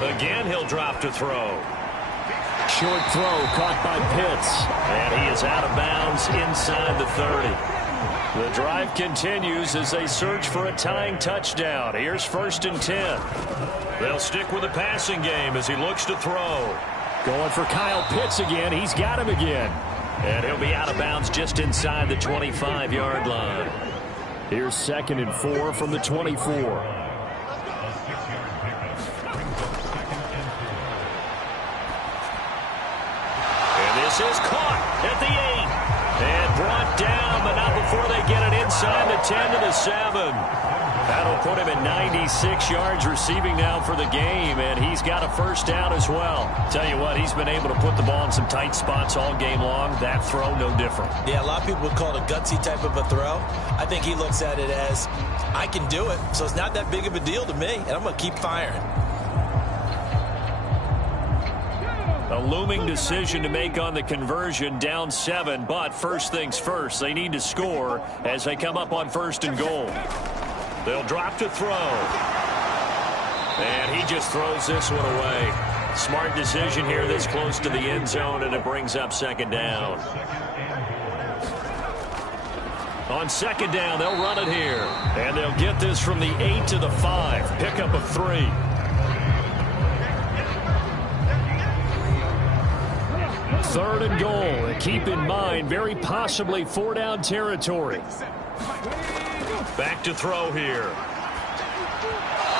Again, he'll drop to throw. Short throw caught by Pitts. And he is out of bounds inside the 30. The drive continues as they search for a tying touchdown. Here's 1st and 10. They'll stick with the passing game as he looks to throw. Going for Kyle Pitts again. He's got him again. And he'll be out of bounds just inside the 25-yard line. Here's 2nd and 4 from the 24. And this is caught at the 8. And brought down, but not before they get it inside the 10 to the 7. That'll put him at 96 yards receiving now for the game, and he's got a first down as well. Tell you what, he's been able to put the ball in some tight spots all game long. That throw, no different. Yeah, a lot of people would call it a gutsy type of a throw. I think he looks at it as, I can do it, so it's not that big of a deal to me, and I'm going to keep firing. A looming decision to make on the conversion, down 7, but first things first, they need to score as they come up on 1st and goal. They'll drop to throw. And he just throws this one away. Smart decision here this close to the end zone, and it brings up 2nd down. On 2nd down, they'll run it here. And they'll get this from the 8 to the 5. Pickup of 3. Third and goal. And keep in mind, very possibly 4-down territory. Back to throw here.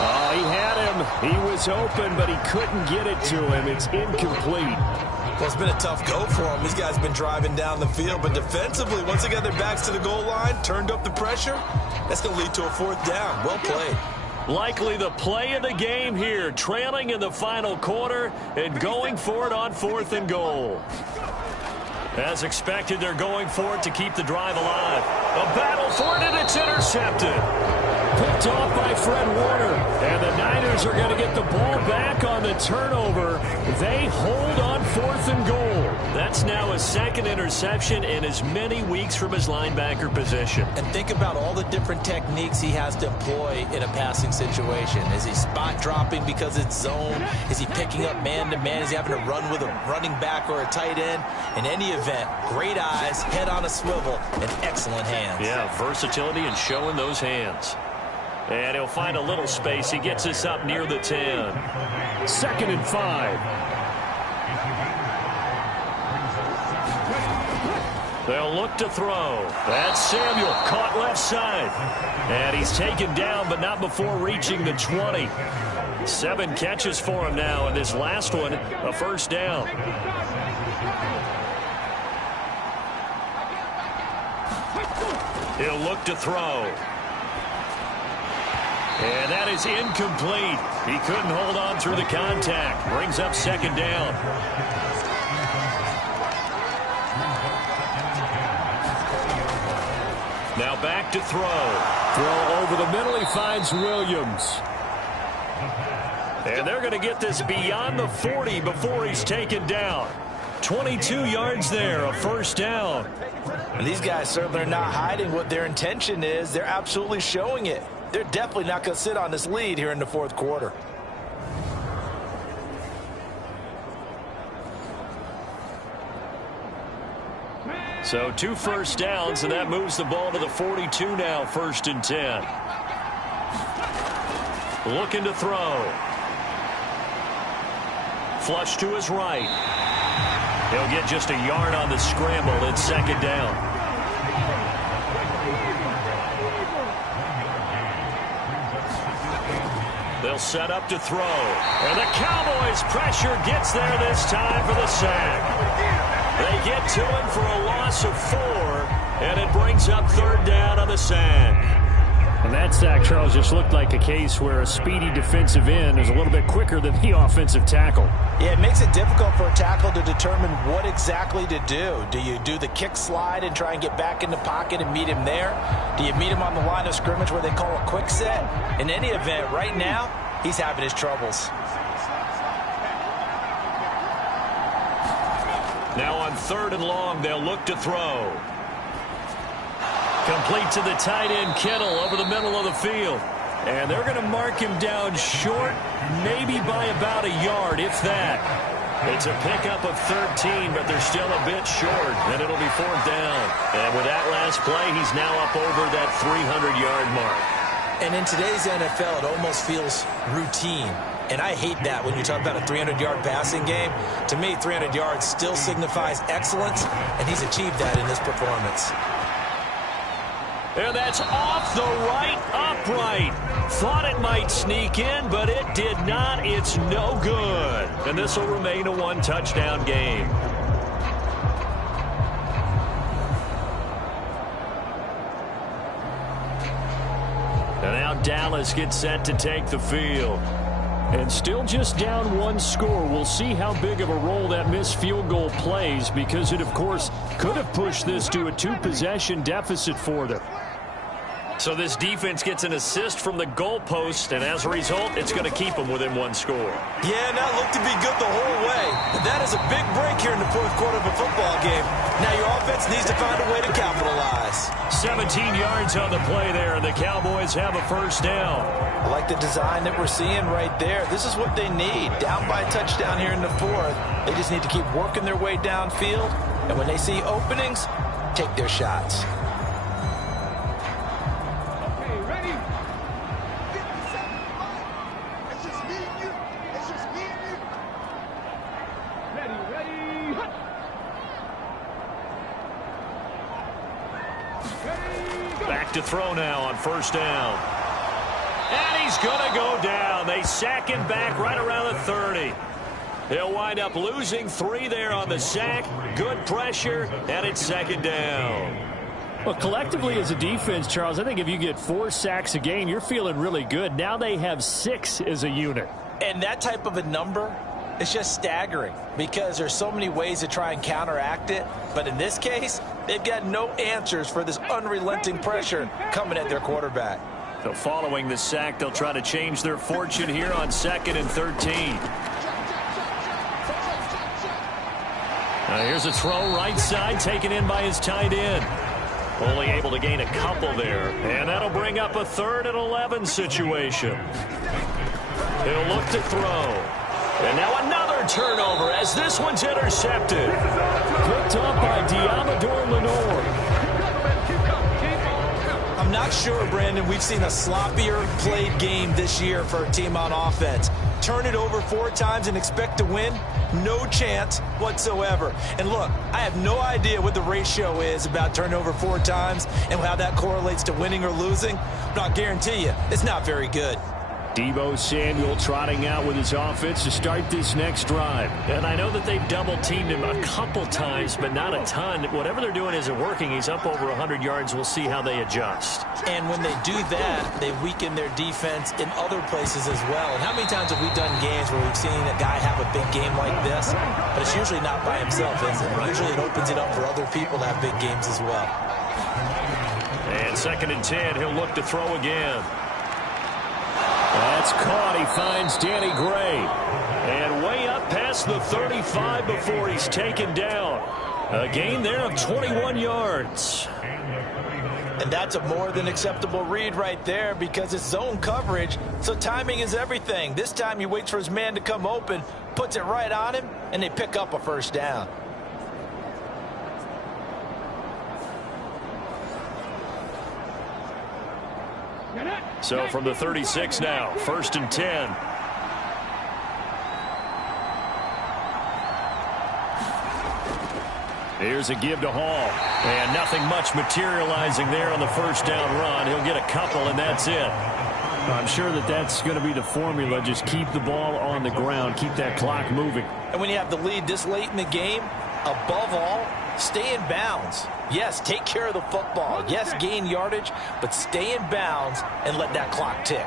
Oh, he had him. He was open, but he couldn't get it to him. It's incomplete. Well, it's been a tough go for him. These guys have been driving down the field, but defensively, once they got their backs to the goal line, turned up the pressure, that's going to lead to a 4th down. Well played. Likely the play of the game here, trailing in the final quarter and going for it on 4th and goal. As expected, they're going for it to keep the drive alive. A battle for it, and it's intercepted. Picked off by Fred Warner. And the Niners are going to get the ball back on the turnover. They hold on 4th and goal. That's now his 2nd interception in as many weeks from his linebacker position. And think about all the different techniques he has to employ in a passing situation. Is he spot dropping because it's zone? Is he picking up man-to-man? Is he having to run with a running back or a tight end? In any event, great eyes, head on a swivel, and excellent hands. Yeah, versatility and showing those hands. And he'll find a little space. He gets us up near the 10. 2nd and 5. They'll look to throw. That's Samuel, caught left side. And he's taken down, but not before reaching the 20. 7 catches for him now, and this last one, a first down. He'll look to throw. And that is incomplete. He couldn't hold on through the contact. Brings up 2nd down. Now back to throw. Throw over the middle. He finds Williams. And they're going to get this beyond the 40 before he's taken down. 22 yards there, a first down. And these guys certainly are not hiding what their intention is. They're absolutely showing it. They're definitely not going to sit on this lead here in the 4th quarter. So 2 first downs, and that moves the ball to the 42 now, 1st and 10. Looking to throw. Flush to his right. He'll get just a yard on the scramble. It's second down. They'll set up to throw. And the Cowboys' pressure gets there this time for the sack. They get to him for a loss of 4, and it brings up third down on the sack. And that sack, Charles, just looked like a case where a speedy defensive end is a little bit quicker than the offensive tackle. Yeah, it makes it difficult for a tackle to determine what exactly to do. Do you do the kick slide and try and get back in the pocket and meet him there? Do you meet him on the line of scrimmage where they call a quick set? In any event, right now, he's having his troubles. Now on 3rd and long, they'll look to throw. Complete to the tight end, Kittle, over the middle of the field. And they're going to mark him down short, maybe by about a yard, if that. It's a pickup of 13, but they're still a bit short, and it'll be 4th down. And with that last play, he's now up over that 300-yard mark. And in today's NFL, it almost feels routine. And I hate that when you talk about a 300-yard passing game. To me, 300 yards still signifies excellence, and he's achieved that in this performance. And that's off the right upright. Thought it might sneak in, but it did not. It's no good. And this will remain a 1-touchdown game. And now Dallas gets set to take the field. And still just down 1 score. We'll see how big of a role that missed field goal plays, because it, of course, could have pushed this to a 2-possession deficit for them. So this defense gets an assist from the goalpost, and as a result, it's going to keep them within 1 score. Yeah, that looked to be good the whole way. That is a big break here in the 4th quarter of a football game. Now your offense needs to find a way to capitalize. 17 yards on the play there, and the Cowboys have a 1st down. I like the design that we're seeing right there. This is what they need. Down by a touchdown here in the 4th. They just need to keep working their way downfield, and when they see openings, take their shots. Back to throw now on 1st down. And he's going to go down. They sack him back right around the 30. He'll wind up losing 3 there on the sack. Good pressure, and it's 2nd down. Well, collectively as a defense, Charles, I think if you get 4 sacks a game, you're feeling really good. Now they have 6 as a unit. And that type of a number, it's just staggering because there's so many ways to try and counteract it. But in this case, they've got no answers for this unrelenting pressure coming at their quarterback. So following the sack, they'll try to change their fortune here on 2nd and 13. Now here's a throw right side, taken in by his tight end. Only able to gain a couple there. And that'll bring up a 3rd and 11 situation. He'll look to throw. And now another turnover as this one's intercepted. Picked up by Diamador Lenore. I'm not sure, Brandon, we've seen a sloppier played game this year for a team on offense. Turn it over 4 times and expect to win? No chance whatsoever. And look, I have no idea what the ratio is about turnover 4 times and how that correlates to winning or losing, but I'll guarantee you it's not very good. Deebo Samuel trotting out with his offense to start this next drive. And I know that they've double-teamed him a couple times, but not a ton. Whatever they're doing isn't working. He's up over 100 yards. We'll see how they adjust. And when they do that, they weaken their defense in other places as well. And how many times have we done games where we've seen a guy have a big game like this? But it's usually not by himself, is it? Usually it opens it up for other people to have big games as well. And 2nd and 10, he'll look to throw again. That's caught. He finds Danny Gray. And way up past the 35 before he's taken down. A gain there of 21 yards. And that's a more than acceptable read right there because it's zone coverage, so timing is everything. This time he waits for his man to come open, puts it right on him, and they pick up a 1st down. So from the 36 now, 1st and 10. Here's a give to Hall. And nothing much materializing there on the first down run. He'll get a couple, and that's it. I'm sure that that's going to be the formula. Just keep the ball on the ground. Keep that clock moving. And when you have the lead this late in the game, above all, stay in bounds. Yes, take care of the football. Yes, gain yardage, but stay in bounds and let that clock tick.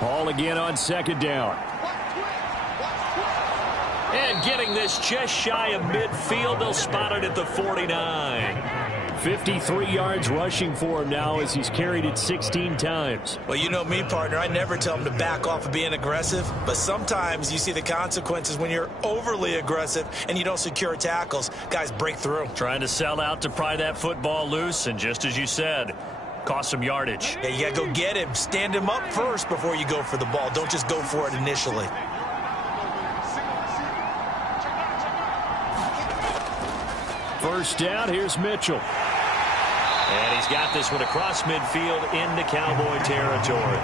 Hall again on second down. And getting this just shy of midfield. They'll spot it at the 49. 53 yards rushing for him now as he's carried it 16 times. Well, you know me, partner. I never tell him to back off of being aggressive, but sometimes you see the consequences when you're overly aggressive and you don't secure tackles. Guys break through. Trying to sell out to pry that football loose, and just as you said, cost some yardage. Yeah, you got to go get him. Stand him up first before you go for the ball. Don't just go for it initially. First down, here's Mitchell. And he's got this one across midfield into Cowboy territory.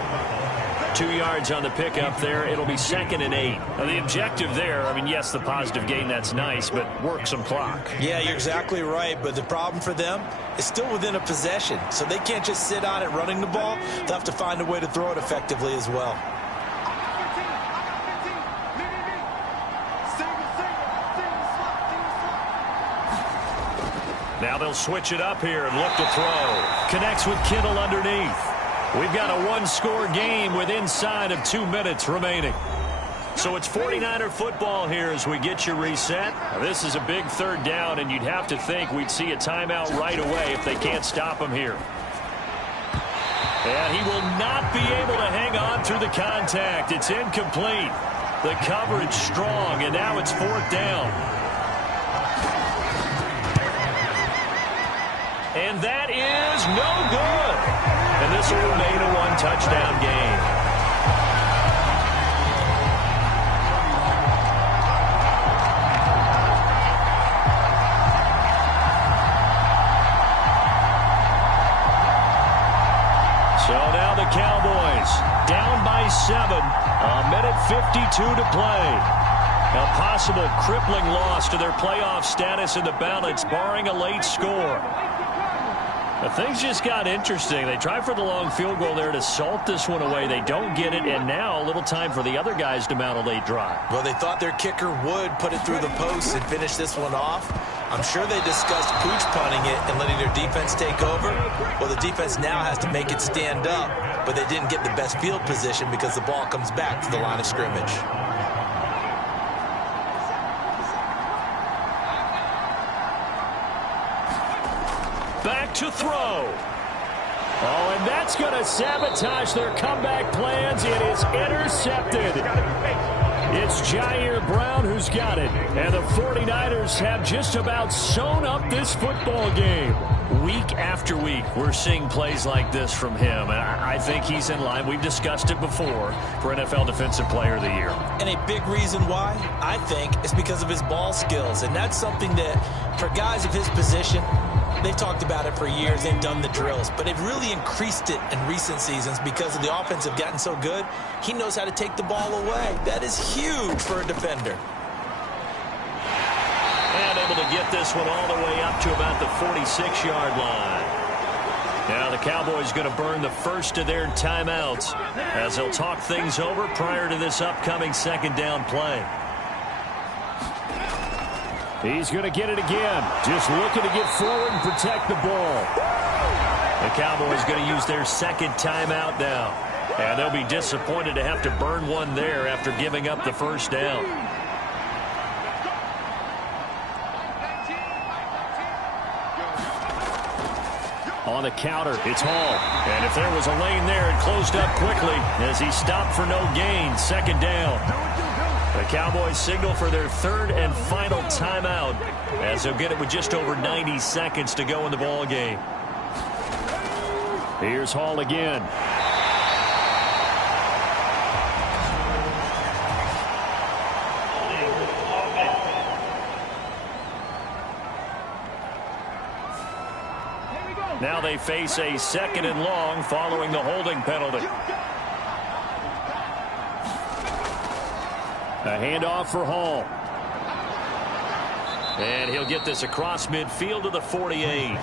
2 yards on the pickup there. It'll be 2nd and 8. Now, the objective there, I mean, yes, the positive gain, that's nice, but work some clock. Yeah, you're exactly right, but the problem for them is still within a possession, so they can't just sit on it running the ball. They'll have to find a way to throw it effectively as well. Now they'll switch it up here and look to throw. Connects with Kittle underneath. We've got a one-score game with inside of 2 minutes remaining. So it's 49er football here as we get you reset. Now this is a big third down, and you'd have to think we'd see a timeout right away if they can't stop him here. And he will not be able to hang on through the contact. It's incomplete. The coverage strong, and now it's 4th down. And that is no good. And this will remain a one-touchdown game. So now the Cowboys down by 7. A minute 52 to play. A possible crippling loss to their playoff status in the balance, barring a late score. But things just got interesting. They try for the long field goal there to salt this one away. They don't get it, and now a little time for the other guys to mount a late drive. Well, they thought their kicker would put it through the post and finish this one off. I'm sure they discussed pooch punting it and letting their defense take over. Well, the defense now has to make it stand up, but they didn't get the best field position because the ball comes back to the line of scrimmage. Back to throw. Oh, and that's going to sabotage their comeback plans. It is intercepted. It's Jair Brown who's got it. And the 49ers have just about sewn up this football game. Week after week, we're seeing plays like this from him. And I think he's in line. We've discussed it before for NFL Defensive Player of the Year. And a big reason why, I think, is because of his ball skills. And that's something that, for guys of his position, they've talked about it for years. They've done the drills. But they've really increased it in recent seasons because of the offense have gotten so good. He knows how to take the ball away. That is huge for a defender. And able to get this one all the way up to about the 46-yard line. Now the Cowboys going to burn the first of their timeouts as they'll talk things over prior to this upcoming second down play. He's going to get it again. Just looking to get forward and protect the ball. The Cowboys going to use their second timeout now. And they'll be disappointed to have to burn one there after giving up the first down. On the counter, it's Hall. And if there was a lane there, it closed up quickly as he stopped for no gain. Second down. The Cowboys signal for their third and final timeout as they'll get it with just over 90 seconds to go in the ball game. Here's Hall again. Now they face a second and long following the holding penalty. A handoff for Hall. And he'll get this across midfield to the 48.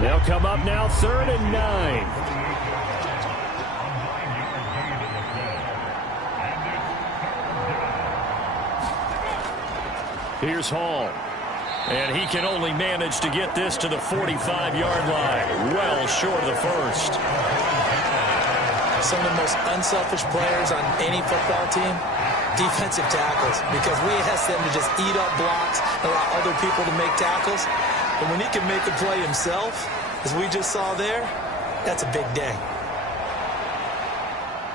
They'll come up now 3rd and 9. Here's Hall. And he can only manage to get this to the 45-yard line. Well short of the first. Some of the most unselfish players on any football team, defensive tackles, because we ask them to just eat up blocks and allow other people to make tackles. And when he can make a play himself, as we just saw there, that's a big day.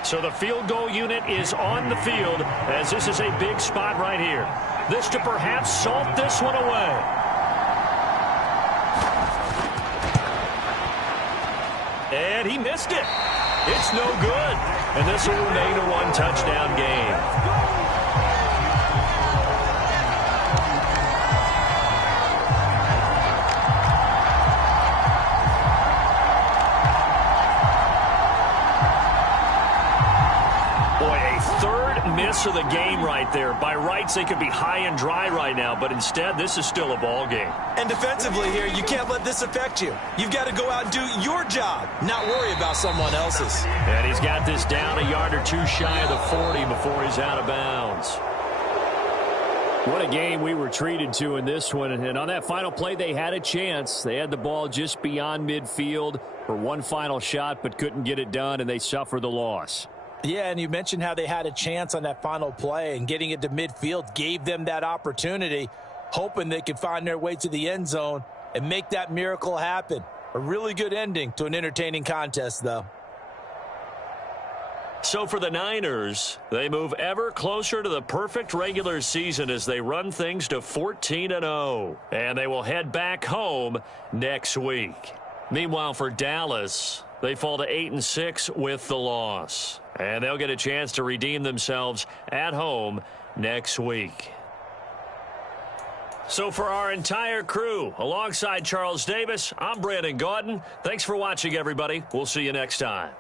So the field goal unit is on the field as this is a big spot right here. This to perhaps salt this one away. And he missed it. It's no good. And this will remain a one-touchdown game. Miss of the game right there. By rights, they could be high and dry right now, but instead, this is still a ball game. And defensively here, you can't let this affect you. You've got to go out and do your job, not worry about someone else's. And he's got this down a yard or two shy of the 40 before he's out of bounds. What a game we were treated to in this one. And on that final play, they had a chance. They had the ball just beyond midfield for one final shot, but couldn't get it done, and they suffer the loss. Yeah, and you mentioned how they had a chance on that final play, and getting it to midfield gave them that opportunity, hoping they could find their way to the end zone and make that miracle happen. A really good ending to an entertaining contest, though. So for the Niners, they move ever closer to the perfect regular season as they run things to 14-0. And they will head back home next week. Meanwhile, for Dallas, they fall to 8-6 with the loss. And they'll get a chance to redeem themselves at home next week. So for our entire crew, alongside Charles Davis, I'm Brandon Gaudin. Thanks for watching, everybody. We'll see you next time.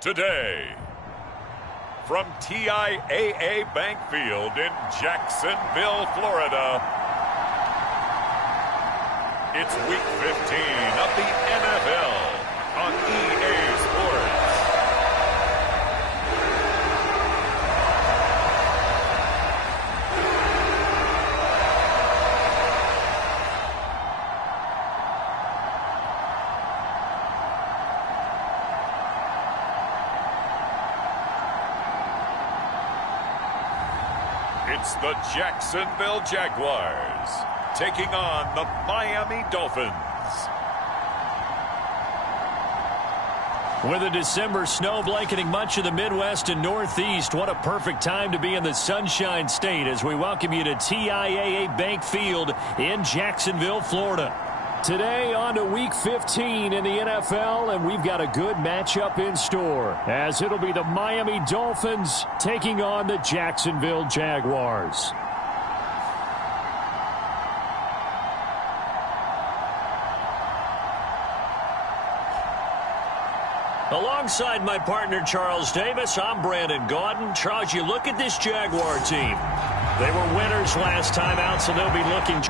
today. From TIAA Bank Field in Jacksonville, Florida, it's Week 15 of the NFL on EA Sports. It's the Jacksonville Jaguars taking on the Miami Dolphins. With a December snow blanketing much of the Midwest and Northeast, what a perfect time to be in the Sunshine State as we welcome you to TIAA Bank Field in Jacksonville, Florida. Today on to Week 15 in the NFL, and we've got a good matchup in store as it'll be the Miami Dolphins taking on the Jacksonville Jaguars. Alongside my partner Charles Davis, I'm Brandon Gaudin. Charles, you look at this Jaguar team. They were winners last time out, so they'll be looking...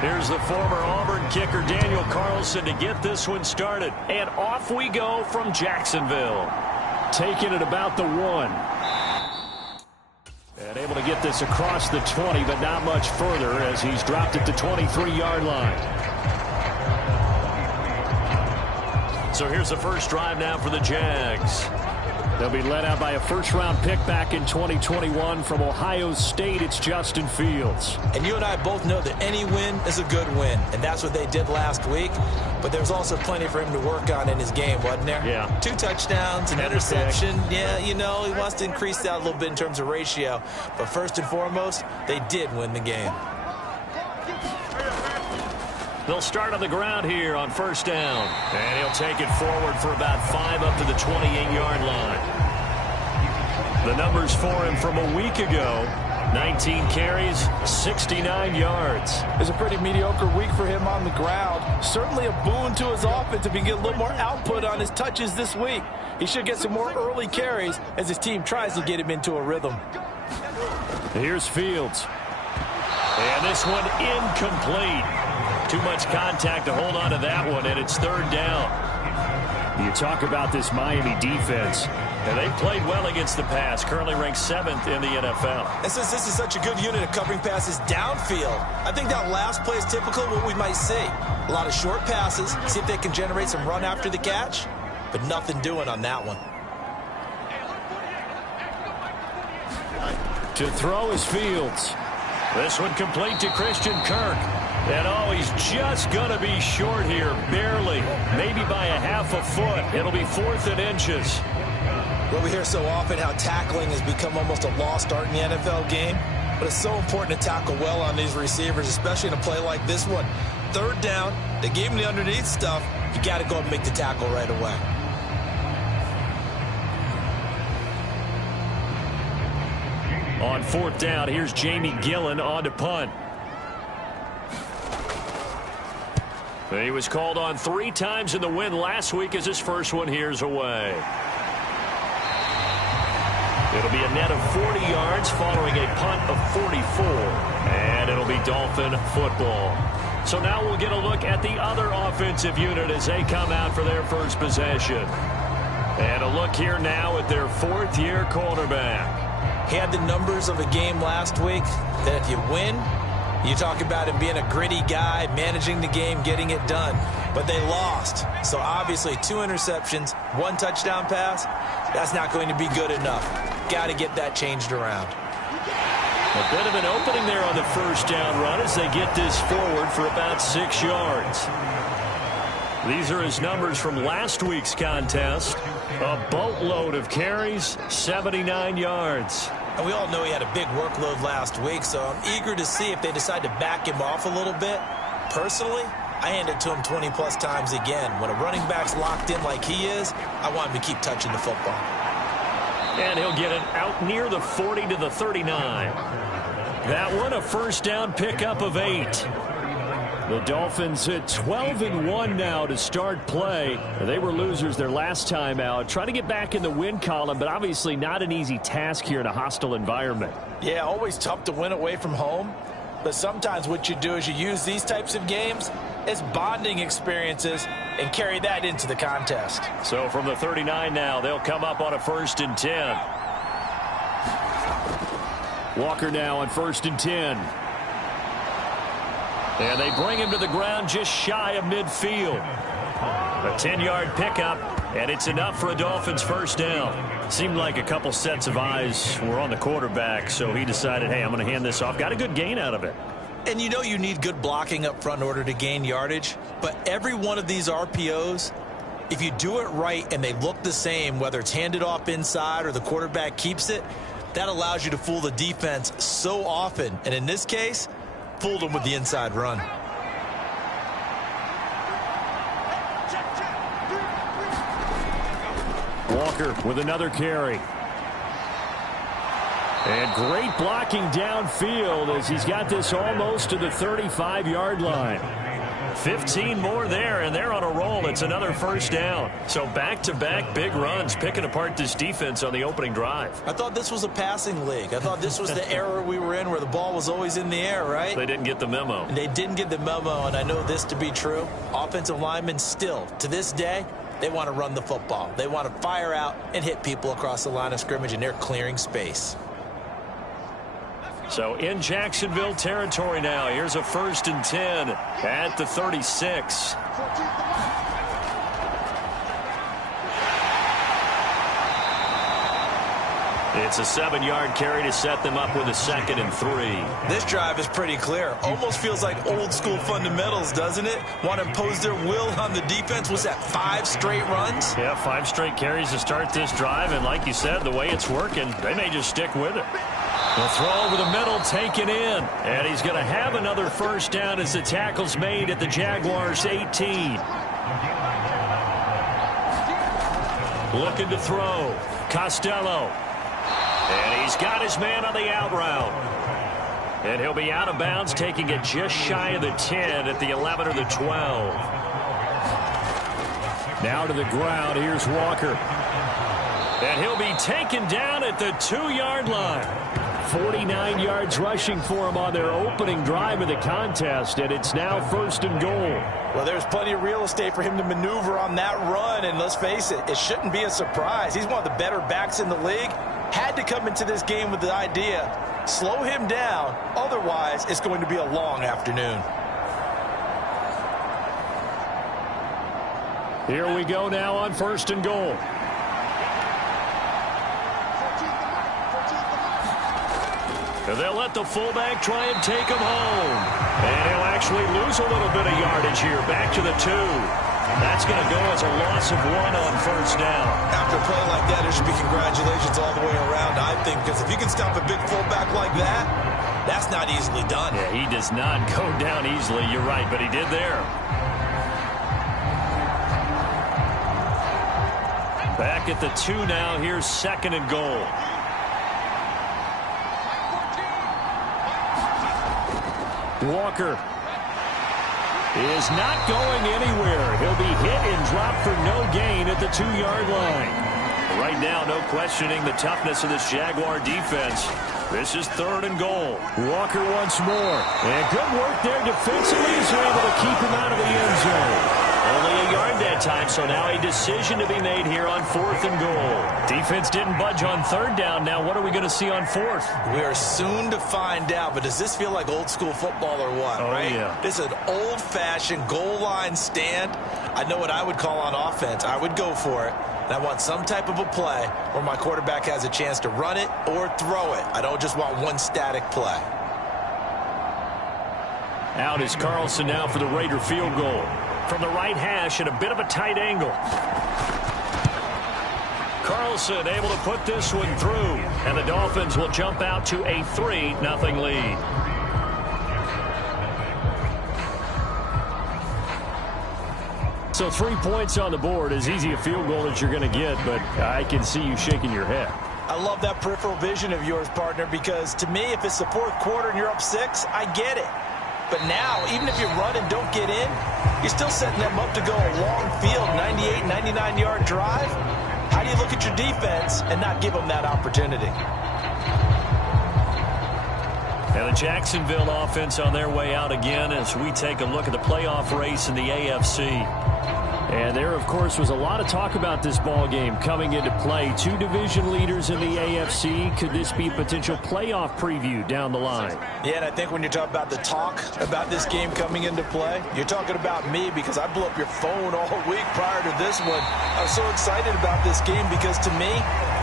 Here's the former Auburn kicker Daniel Carlson to get this one started. And off we go from Jacksonville. Taking it about the 1. And able to get this across the 20, but not much further as he's dropped it to 23-yard line. So here's the first drive now for the Jags. They'll be led out by a first-round pick back in 2021 from Ohio State. It's Justin Fields. And you and I both know that any win is a good win, and that's what they did last week. But there's also plenty for him to work on in his game, wasn't there? Yeah. 2 touchdowns, an interception. Yeah, you know, he wants to increase that a little bit in terms of ratio. But first and foremost, they did win the game. They'll start on the ground here on first down. And he'll take it forward for about 5 up to the 28-yard line. The numbers for him from a week ago: 19 carries, 69 yards. It's a pretty mediocre week for him on the ground. Certainly a boon to his offense if he can get a little more output on his touches this week. He should get some more early carries as his team tries to get him into a rhythm. Here's Fields. And this one incomplete. Too much contact to hold on to that one, and it's third down. You talk about this Miami defense. And they've played well against the pass, currently ranked 7th in the NFL. And since this is such a good unit of covering passes downfield, I think that last play is typical of what we might see. A lot of short passes, see if they can generate some run after the catch, but nothing doing on that one. To throw is Fields. This one complete to Christian Kirk. And oh, he's just going to be short here, barely, maybe by a half a foot. It'll be 4th and inches. Well, we hear so often how tackling has become almost a lost art in the NFL game, but it's so important to tackle well on these receivers, especially in a play like this one. Third down, they gave him the underneath stuff. You got to go and make the tackle right away. On 4th down, here's Jamie Gillen on to punt. He was called on 3 times in the win last week as his first one here's away. It'll be a net of 40 yards following a punt of 44. And it'll be Dolphin football. So now we'll get a look at the other offensive unit as they come out for their first possession. And a look here now at their 4th-year quarterback. He had the numbers of a game last week that if you win, you talk about him being a gritty guy, managing the game, getting it done. But they lost. So obviously 2 interceptions, 1 touchdown pass, that's not going to be good enough. Got to get that changed around. A bit of an opening there on the first down run as they get this forward for about 6 yards. These are his numbers from last week's contest. A boatload of carries, 79 yards. And we all know he had a big workload last week, so I'm eager to see if they decide to back him off a little bit. Personally, I hand it to him 20-plus times again. When a running back's locked in like he is, I want him to keep touching the football. And he'll get it out near the 40 to the 39. That one a first down pickup of 8. The Dolphins at 12-1 now to start play. They were losers their last time out. Trying to get back in the win column, but obviously not an easy task here in a hostile environment. Yeah, always tough to win away from home. But sometimes what you do is you use these types of games as bonding experiences and carry that into the contest. So from the 39 now, they'll come up on a 1st and 10. Walker now on 1st and 10. And they bring him to the ground just shy of midfield. A 10-yard pickup, and it's enough for a Dolphins first down. Seemed like a couple sets of eyes were on the quarterback, so he decided, hey, I'm going to hand this off. Got a good gain out of it. And you know you need good blocking up front in order to gain yardage, but every one of these RPOs, if you do it right and they look the same, whether it's handed off inside or the quarterback keeps it, that allows you to fool the defense so often. And in this case, fooled them with the inside run. Walker with another carry. And great blocking downfield as he's got this almost to the 35-yard line. 15 more there, and they're on a roll. It's another first down. So back-to-back big runs, picking apart this defense on the opening drive. I thought this was a passing league. I thought this was the era we were in where the ball was always in the air, right? They didn't get the memo. And they didn't get the memo, and I know this to be true. Offensive linemen still, to this day, they want to run the football. They want to fire out and hit people across the line of scrimmage, and they're clearing space. So in Jacksonville territory now. Here's a 1st and 10 at the 36. It's a 7-yard carry to set them up with a 2nd and 3. This drive is pretty clear. Almost feels like old school fundamentals, doesn't it? Want to impose their will on the defense. Was that 5 straight runs? Yeah, 5 straight carries to start this drive. And like you said, the way it's working, they may just stick with it. The throw over the middle, taken in. And he's going to have another first down as the tackle's made at the Jaguars' 18. Looking to throw. Costello. And he's got his man on the out route. And he'll be out of bounds, taking it just shy of the 10 at the 11 or the 12. Now to the ground. Here's Walker. And he'll be taken down at the 2-yard line. 49 yards rushing for him on their opening drive of the contest, and it's now 1st and goal. Well, there's plenty of real estate for him to maneuver on that run, and let's face it, it shouldn't be a surprise. He's one of the better backs in the league. Had to come into this game with the idea, slow him down, otherwise it's going to be a long afternoon. Here we go now on 1st and goal. And they'll let the fullback try and take him home. And he'll actually lose a little bit of yardage here. Back to the 2. That's going to go as a loss of 1 on 1st down. After a play like that, there should be congratulations all the way around, I think, because if you can stop a big fullback like that, that's not easily done. Yeah, he does not go down easily. You're right, but he did there. Back at the 2 now. Here's 2nd and goal. Walker is not going anywhere. He'll be hit and dropped for no gain at the 2-yard line. Right now, no questioning the toughness of this Jaguar defense. This is 3rd and goal. Walker once more. And good work there defensively as they're able to keep him out of the end zone. Only a yard that time, so now a decision to be made here on 4th and goal. Defense didn't budge on 3rd down. Now what are we going to see on 4th? We are soon to find out, but does this feel like old school football or what, right? Yeah. This is an old-fashioned goal line stand. I know what I would call on offense. I would go for it. And I want some type of a play where my quarterback has a chance to run it or throw it. I don't just want one static play. Out is Carlson now for the Raider field goal. From the right hash at a bit of a tight angle. Carlson able to put this one through. And the Dolphins will jump out to a 3-0 lead. So 3 points on the board, as easy a field goal as you're going to get, but I can see you shaking your head. I love that peripheral vision of yours, partner, because to me, if it's the fourth quarter and you're up 6, I get it. But now, even if you run and don't get in, you're still setting them up to go a long field, 98, 99-yard drive. How do you look at your defense and not give them that opportunity? And the Jacksonville offense on their way out again as we take a look at the playoff race in the AFC. And there, of course, was a lot of talk about this ball game coming into play. 2 division leaders in the AFC. Could this be potential playoff preview down the line? Yeah, and I think when you're talking about the talk about this game coming into play, you're talking about me because I blew up your phone all week prior to this one. I was so excited about this game because to me,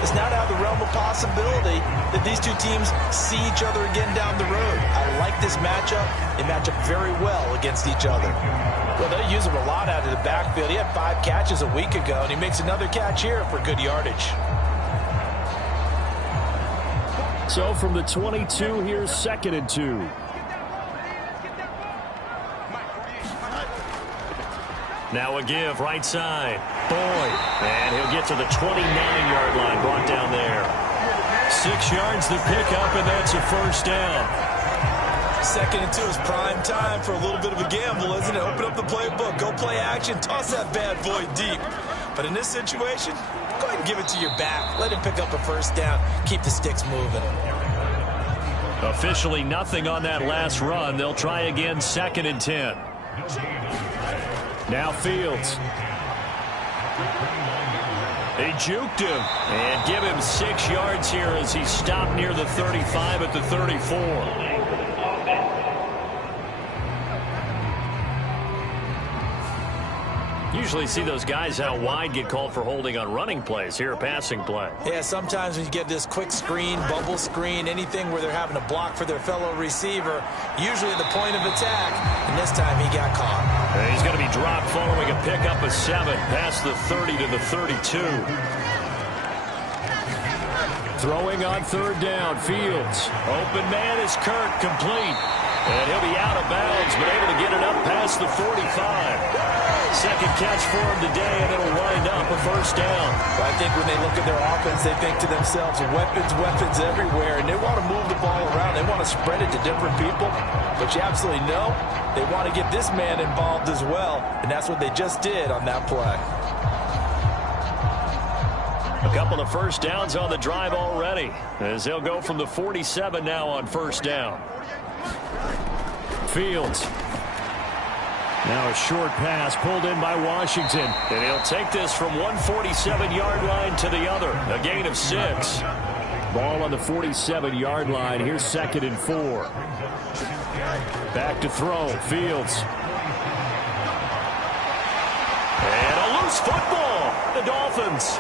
it's not out of the realm of possibility that these two teams see each other again down the road. I like this matchup. They match up very well against each other. Well, they use him a lot out of the backfield. He had 5 catches a week ago, and he makes another catch here for good yardage. So from the 22, here's 2nd and 2. Now a give, right side. Boyd. And he'll get to the 29-yard line, brought down there. 6 yards the pickup, and that's a first down. 2nd and 2 is prime time for a little bit of a gamble, isn't it? Open up the playbook, go play action, toss that bad boy deep. But in this situation, go ahead and give it to your back. Let him pick up a first down. Keep the sticks moving. Officially nothing on that last run. They'll try again, 2nd and 10. Now Fields. They juked him and give him 6 yards here as he stopped near the 35 at the 34. Usually see those guys out wide get called for holding on running plays. Here a passing play. Yeah, sometimes when you get this quick screen, bubble screen, anything where they're having to block for their fellow receiver, usually at the point of attack, and this time he got caught. And he's going to be dropped following a pickup of 7 past the 30 to the 32. Throwing on 3rd down, Fields. Open man is Kirk, complete. And he'll be out of bounds, but able to get it up past the 45. 2nd catch for him today, and it'll wind up a first down. Well, I think when they look at their offense, they think to themselves, weapons, weapons everywhere, and they want to move the ball around. They want to spread it to different people, but you absolutely know they want to get this man involved as well, and that's what they just did on that play. A couple of first downs on the drive already, as they'll go from the 47 now on first down. Fields. Now a short pass pulled in by Washington. And he'll take this from one 47-yard line to the other. A gain of 6. Ball on the 47-yard line. Here's 2nd and 4. Back to throw. Fields. And a loose football. The Dolphins.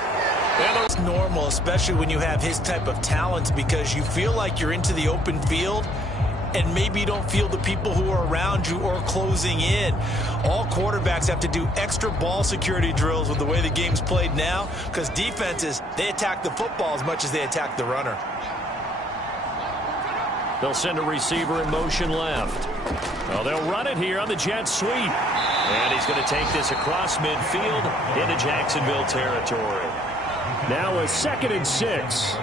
It's normal, especially when you have his type of talent, because you feel like you're into the open field and maybe you don't feel the people who are around you or closing in. All quarterbacks have to do extra ball security drills with the way the game's played now, because defenses, they attack the football as much as they attack the runner. They'll send a receiver in motion left. Well, they'll run it here on the jet sweep. And he's going to take this across midfield into Jacksonville territory. Now a 2nd and 6.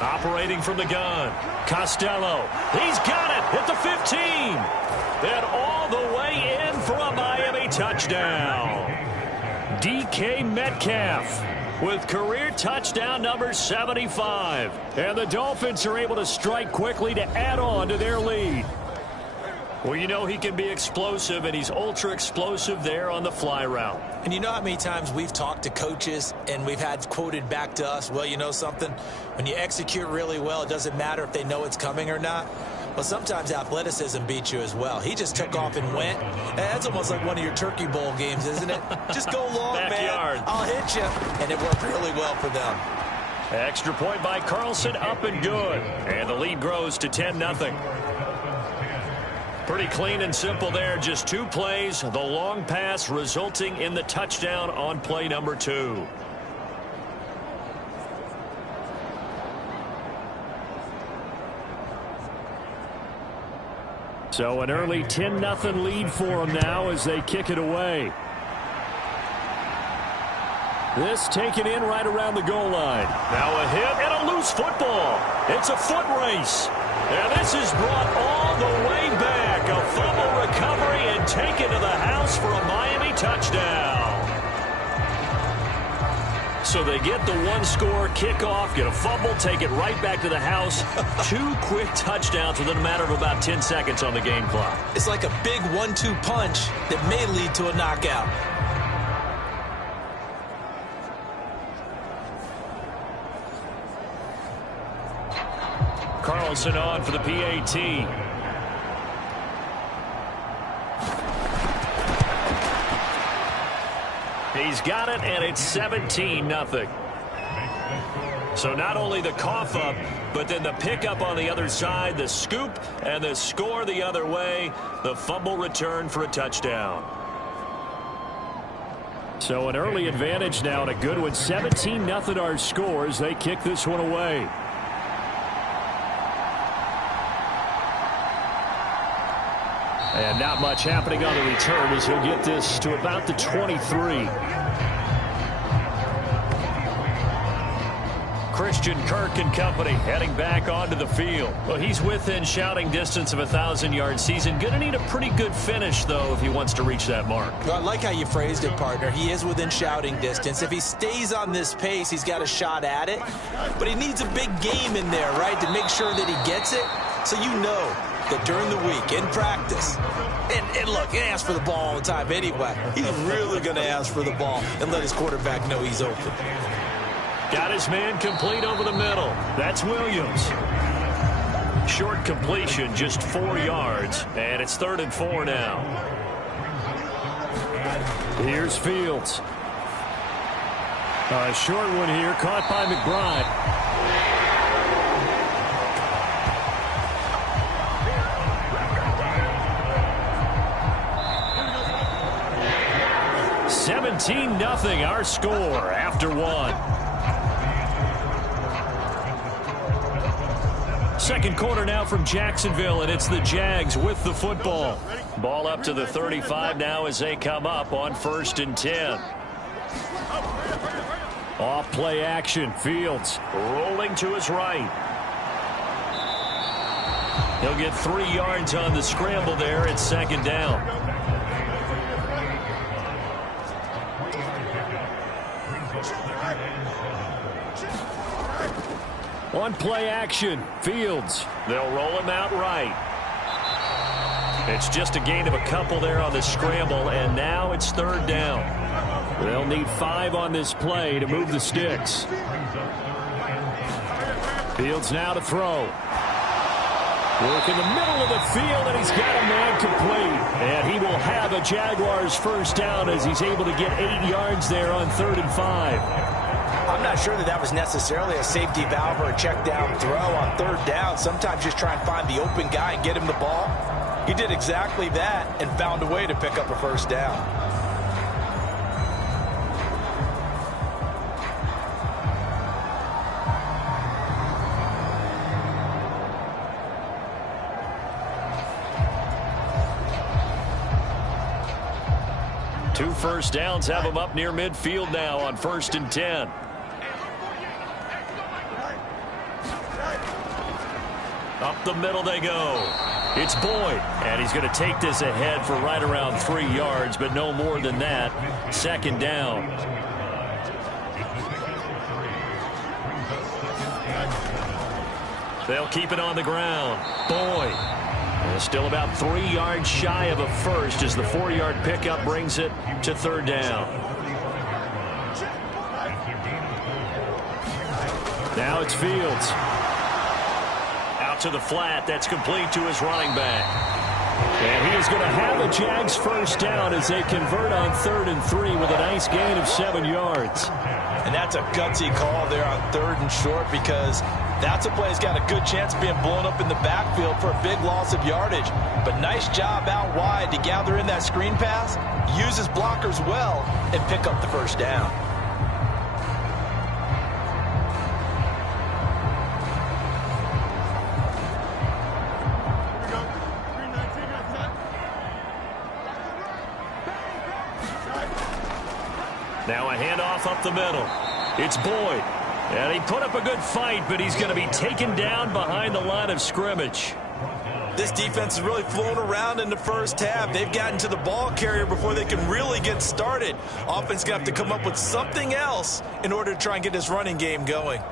Operating from the gun. Costello. He's got it at the 15. And all the way in for a Miami touchdown. DK Metcalf with career touchdown number 75. And the Dolphins are able to strike quickly to add on to their lead. Well, you know he can be explosive, and he's ultra explosive there on the fly route. And you know how many times we've talked to coaches and we've had quoted back to us, well, you know something? When you execute really well, it doesn't matter if they know it's coming or not. Well, sometimes athleticism beats you as well. He just took off and went. That's almost like one of your Turkey Bowl games, isn't it? Just go long, Backyard. man. I'll hit you. And it worked really well for them. Extra point by Carlson, up and good. And the lead grows to 10-0. Pretty clean and simple there. Just 2 plays. The long pass resulting in the touchdown on play number 2. So an early 10-0 lead for them now as they kick it away. This taken in right around the goal line. Now a hit and a loose football. It's a foot race. And this is brought all the way back. A fumble recovery and taken to the house for a Miami touchdown. So they get the one-score kickoff, get a fumble, take it right back to the house. 2 quick touchdowns within a matter of about 10 seconds on the game clock. It's like a big 1-2 punch that may lead to a knockout. Carlson on for the PAT. He's got it, and it's 17-0. So not only the cough up, but then the pickup on the other side, the scoop, and the score the other way, the fumble return for a touchdown. So an early advantage now and a good one. 17-0 our scores. They kick this one away. And not much happening on the return as he'll get this to about the 23. Christian Kirk and company heading back onto the field. Well, he's within shouting distance of a 1,000-yard season. Going to need a pretty good finish, though, if he wants to reach that mark. Well, I like how you phrased it, partner. He is within shouting distance. If he stays on this pace, he's got a shot at it. But he needs a big game in there, right, to make sure that he gets it. So you know that during the week, in practice, and look, he asks for the ball all the time anyway. He's really going to ask for the ball and let his quarterback know he's open. Got his man complete over the middle. That's Williams. Short completion, just 4 yards, and it's 3rd and 4 now. Here's Fields. A short one here, caught by McBride. 17-0 our score after 1. Second quarter now from Jacksonville, and it's the Jags with the football. Ball up to the 35 now as they come up on 1st and 10. Off play action. Fields rolling to his right. He'll get 3 yards on the scramble there. It's 2nd down. On play action, Fields. They'll roll him out right. It's just a gain of a couple there on the scramble, and now it's 3rd down. They'll need 5 on this play to move the sticks. Fields now to throw. Work in the middle of the field, and he's got a man complete. And he will have a Jaguars 1st down as he's able to get 8 yards there on 3rd and 5. I'm not sure that was necessarily a safety valve or a check down throw on 3rd down. Sometimes just try and find the open guy and get him the ball. He did exactly that and found a way to pick up a 1st down. Two 1st downs have him up near midfield now on 1st and 10. Up the middle they go. It's Boyd, and he's going to take this ahead for right around 3 yards, but no more than that. 2nd down. They'll keep it on the ground. Boyd. Still about 3 yards shy of a first as the 4-yard pickup brings it to 3rd down. Now it's Fields. Out to the flat. That's complete to his running back. And he is going to have a Jags 1st down as they convert on 3rd and 3 with a nice gain of 7 yards. And that's a gutsy call there on 3rd and short because that's a play that's got a good chance of being blown up in the backfield for a big loss of yardage. But nice job out wide to gather in that screen pass, use his blockers well, and pick up the 1st down. Now a handoff up the middle. It's Boyd. And he put up a good fight, but he's going to be taken down behind the line of scrimmage. This defense is really flown around in the first half. They've gotten to the ball carrier before they can really get started. Offense going to have to come up with something else in order to try and get this running game going.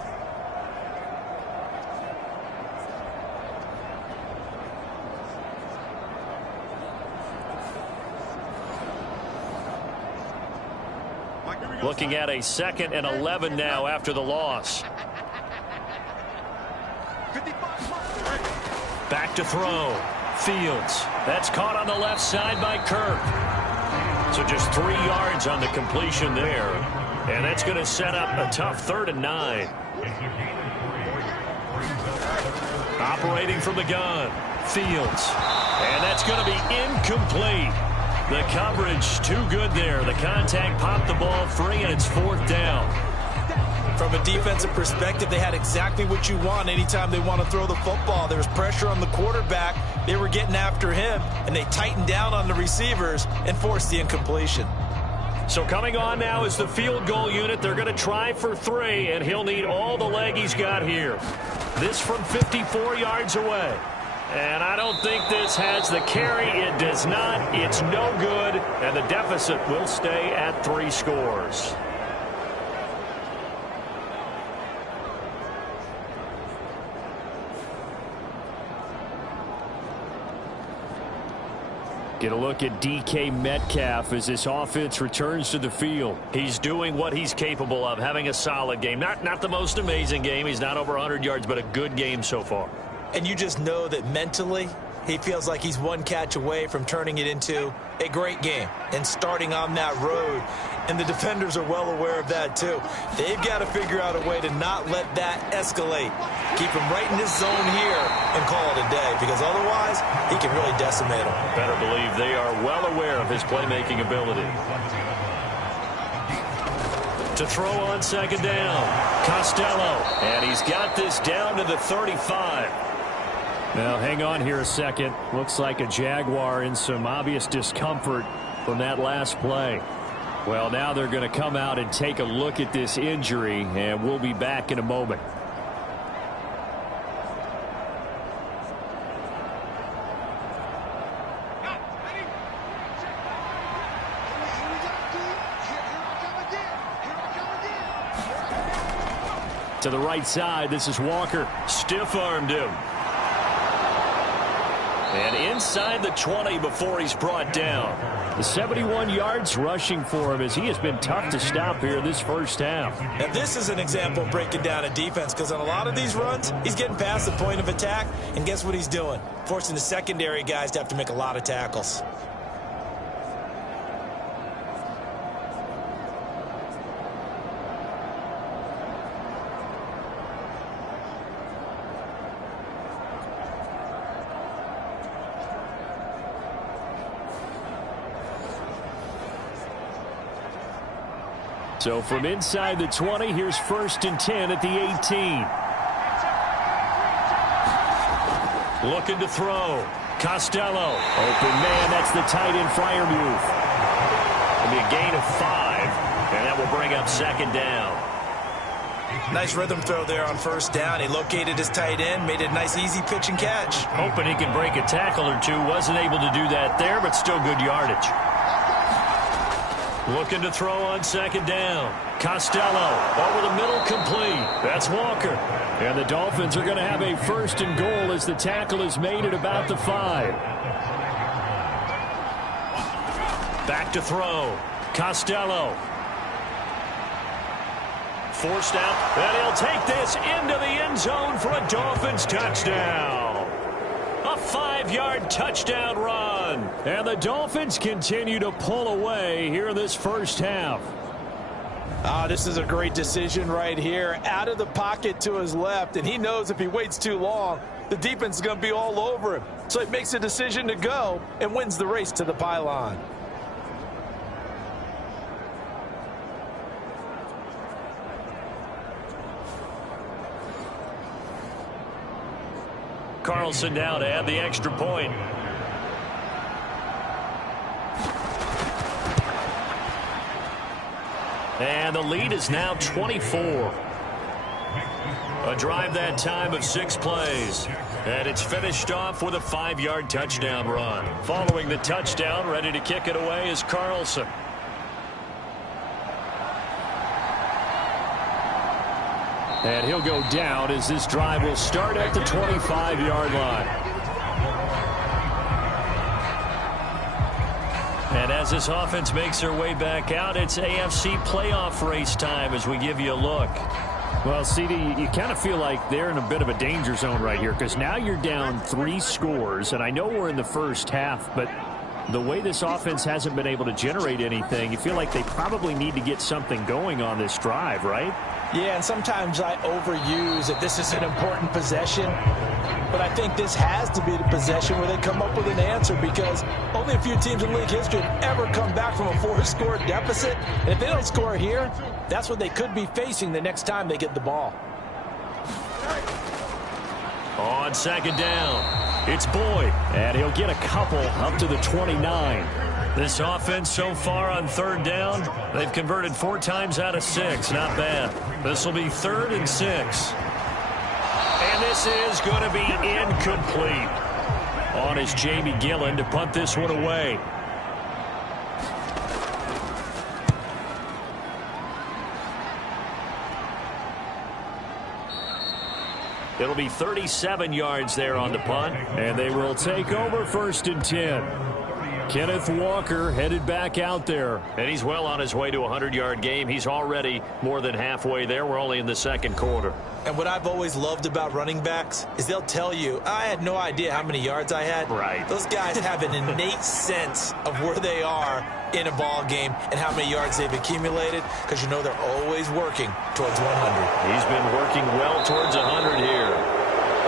Looking at a 2nd and 11 now after the loss. Back to throw. Fields. That's caught on the left side by Kirk. So just 3 yards on the completion there. And that's going to set up a tough 3rd and 9. Operating from the gun. Fields. And that's going to be incomplete. The coverage too good there. The contact popped the ball free, and it's 4th down. From a defensive perspective, they had exactly what you want anytime they want to throw the football. There was pressure on the quarterback. They were getting after him, and they tightened down on the receivers and forced the incompletion. So coming on now is the field goal unit. They're going to try for 3, and he'll need all the leg he's got here. This from 54 yards away. And I don't think this has the carry. It does not. It's no good. And the deficit will stay at 3 scores. Get a look at DK Metcalf as this offense returns to the field. He's doing what he's capable of, having a solid game. Not the most amazing game. He's not over 100 yards, but a good game so far. And you just know that mentally, he feels like he's one catch away from turning it into a great game and starting on that road. And the defenders are well aware of that, too. They've got to figure out a way to not let that escalate. Keep him right in this zone here and call it a day, because otherwise, he can really decimate them. Better believe they are well aware of his playmaking ability. To throw on 2nd down, Costello. And he's got this down to the 35. Now, hang on here a second. Looks like a Jaguar in some obvious discomfort from that last play. Well, now they're going to come out and take a look at this injury, and we'll be back in a moment. To the right side, this is Walker. Stiff-armed him. And inside the 20 before he's brought down. The 71 yards rushing for him as he has been tough to stop here this first half. And this is an example of breaking down a defense, because on a lot of these runs, he's getting past the point of attack, and guess what he's doing? Forcing the secondary guys to have to make a lot of tackles. So from inside the 20, here's 1st and 10 at the 18. Looking to throw. Costello. Open man, that's the tight end flyer move. It'll be a gain of 5, and that will bring up 2nd down. Nice rhythm throw there on 1st down. He located his tight end, made it a nice easy pitch and catch. Hoping he can break a tackle or two. Wasn't able to do that there, but still good yardage. Looking to throw on 2nd down. Costello over the middle, complete. That's Walker. And the Dolphins are going to have a 1st and goal as the tackle is made at about the 5. Back to throw. Costello. Forced out, and he'll take this into the end zone for a Dolphins touchdown. A 5-yard touchdown run. And the Dolphins continue to pull away here in this first half. This is a great decision right here. Out of the pocket to his left, and he knows if he waits too long, the defense is going to be all over him. So he makes a decision to go and wins the race to the pylon. Carlson now to add the extra point. And the lead is now 24. A drive that time of 6 plays. And it's finished off with a 5-yard touchdown run. Following the touchdown, ready to kick it away is Carlson. And he'll go down as this drive will start at the 25-yard line. And as this offense makes their way back out, it's AFC playoff race time as we give you a look. Well, CD, you kind of feel like they're in a bit of a danger zone right here because now you're down 3 scores, and I know we're in the first half, but the way this offense hasn't been able to generate anything, you feel like they probably need to get something going on this drive, right? Yeah, and sometimes I overuse that this is an important possession, but I think this has to be the possession where they come up with an answer because only a few teams in league history have ever come back from a 4-score deficit, and if they don't score here, that's what they could be facing the next time they get the ball. On second down, it's Boyd, and he'll get a couple up to the 29. This offense so far on third down, they've converted 4 times out of 6. Not bad. This will be 3rd and 6. And this is going to be incomplete. On is Jamie Gillen to punt this one away. It'll be 37 yards there on the punt, and they will take over 1st and 10. Kenneth Walker headed back out there, and he's well on his way to a 100-yard game. He's already more than halfway there. We're only in the 2nd quarter. And what I've always loved about running backs is they'll tell you, I had no idea how many yards I had. Right. Those guys have an innate sense of where they are in a ball game and how many yards they've accumulated because you know they're always working towards 100. He's been working well towards 100 here.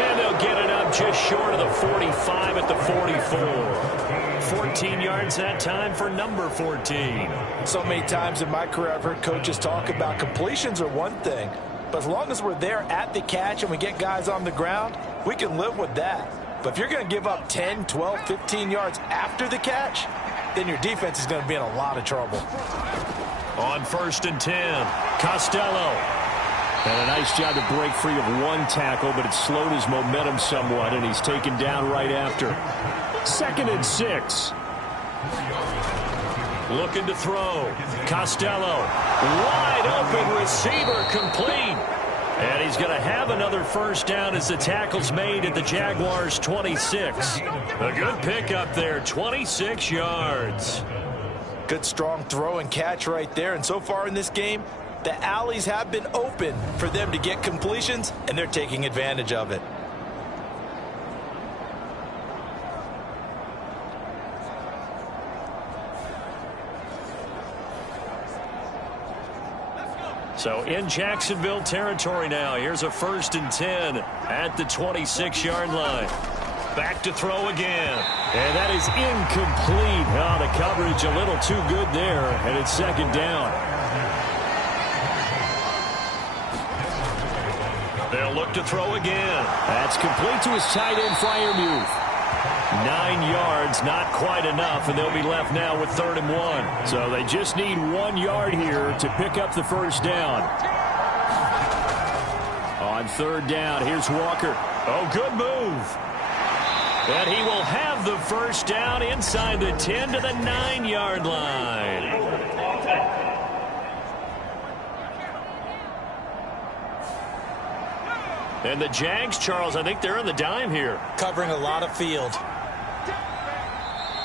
And they'll get it up just short of the 45 at the 44. 14 yards that time for number 14. So many times in my career I've heard coaches talk about completions are one thing, but as long as we're there at the catch and we get guys on the ground, we can live with that. But if you're going to give up 10, 12, 15 yards after the catch, then your defense is going to be in a lot of trouble. On 1st and 10, Costello. And a nice job to break free of 1 tackle, but it slowed his momentum somewhat, and he's taken down right after. 2nd and 6. Looking to throw. Costello. Wide open receiver complete. And he's going to have another 1st down as the tackle's made at the Jaguars' 26. A good pickup there, 26 yards. Good strong throw and catch right there. And so far in this game, the alleys have been open for them to get completions, and they're taking advantage of it. So in Jacksonville territory now. Here's a 1st and 10 at the 26-yard line. Back to throw again. And that is incomplete. Oh, the coverage a little too good there, and it's 2nd down. They'll look to throw again. That's complete to his tight end, Freiermuth. 9 yards, not quite enough, and they'll be left now with 3rd and 1. So they just need 1 yard here to pick up the 1st down. On 3rd down, here's Walker. Oh, good move. And he will have the 1st down inside the 10 to the 9-yard line. And the Jags, Charles, I think they're on the dime here. Covering a lot of field.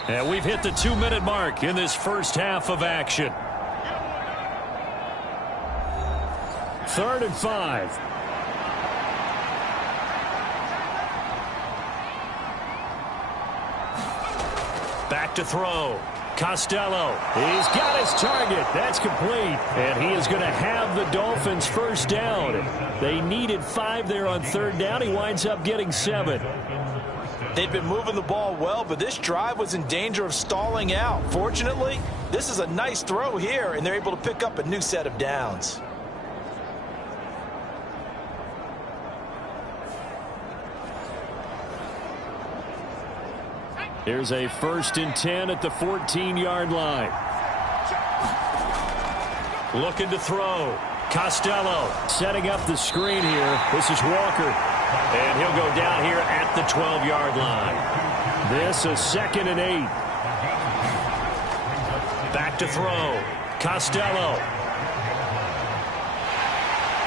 And we've hit the 2-minute mark in this first half of action. 3rd and 5. Back to throw. Costello. He's got his target. That's complete. And he is going to have the Dolphins' 1st down. They needed 5 there on 3rd down. He winds up getting 7. They've been moving the ball well, but this drive was in danger of stalling out. Fortunately, this is a nice throw here, and they're able to pick up a new set of downs. Here's a 1st and 10 at the 14-yard line. Looking to throw. Costello setting up the screen here. This is Walker. And he'll go down here at the 12-yard line. This is 2nd and 8. Back to throw. Costello.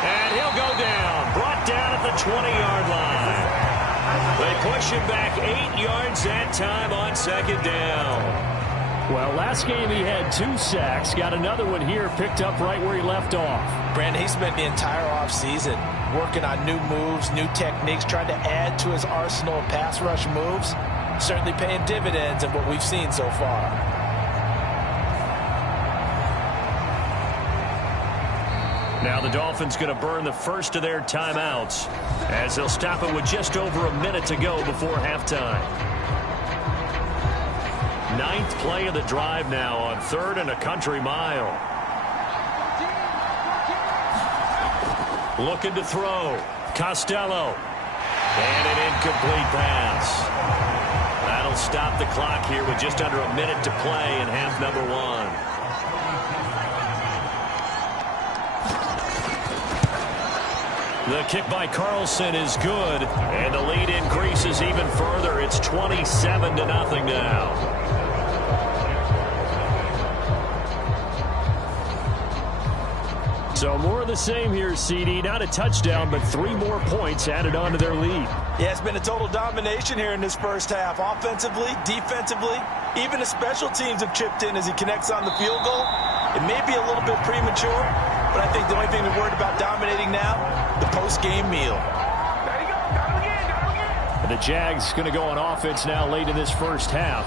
And he'll go down. Brought down at the 20-yard line. They push him back 8 yards that time on 2nd down. Well, last game he had 2 sacks. Got another one here, picked up right where he left off. Brandon, he spent the entire offseason working on new moves, new techniques, trying to add to his arsenal of pass rush moves. Certainly paying dividends in what we've seen so far. Now the Dolphins going to burn the first of their timeouts as they'll stop it with just over a minute to go before halftime. 9th play of the drive now on 3rd and a country mile. Looking to throw. Costello. And an incomplete pass. That'll stop the clock here with just under a minute to play in half number 1. The kick by Carlson is good, and the lead increases even further. It's 27-0 now. So more of the same here, CD. Not a touchdown, but 3 more points added on to their lead. Yeah, it's been a total domination here in this first half. Offensively, defensively, even the special teams have chipped in as he connects on the field goal. It may be a little bit premature, but I think the only thing we're worried about dominating now, the post-game meal. The Jags going to go on offense now late in this first half.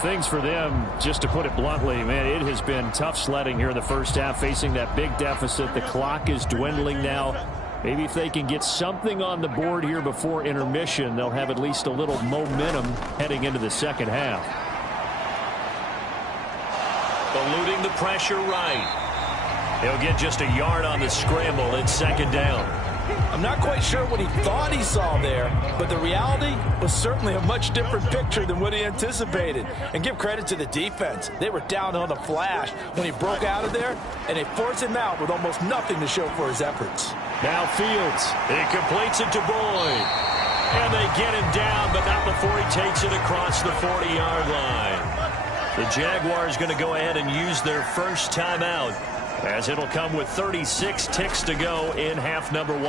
Things for them, just to put it bluntly, man, it has been tough sledding here in the first half, facing that big deficit. The clock is dwindling now. Maybe if they can get something on the board here before intermission, they'll have at least a little momentum heading into the second half. Eluding the pressure right. He'll get just a yard on the scramble. It's 2nd down. I'm not quite sure what he thought he saw there, but the reality was certainly a much different picture than what he anticipated. And give credit to the defense. They were down on the flash when he broke out of there, and they forced him out with almost nothing to show for his efforts. Now Fields. He completes it to Boyd. And they get him down, but not before he takes it across the 40-yard line. The Jaguars going to go ahead and use their first timeout, as it'll come with 36 ticks to go in half number 1.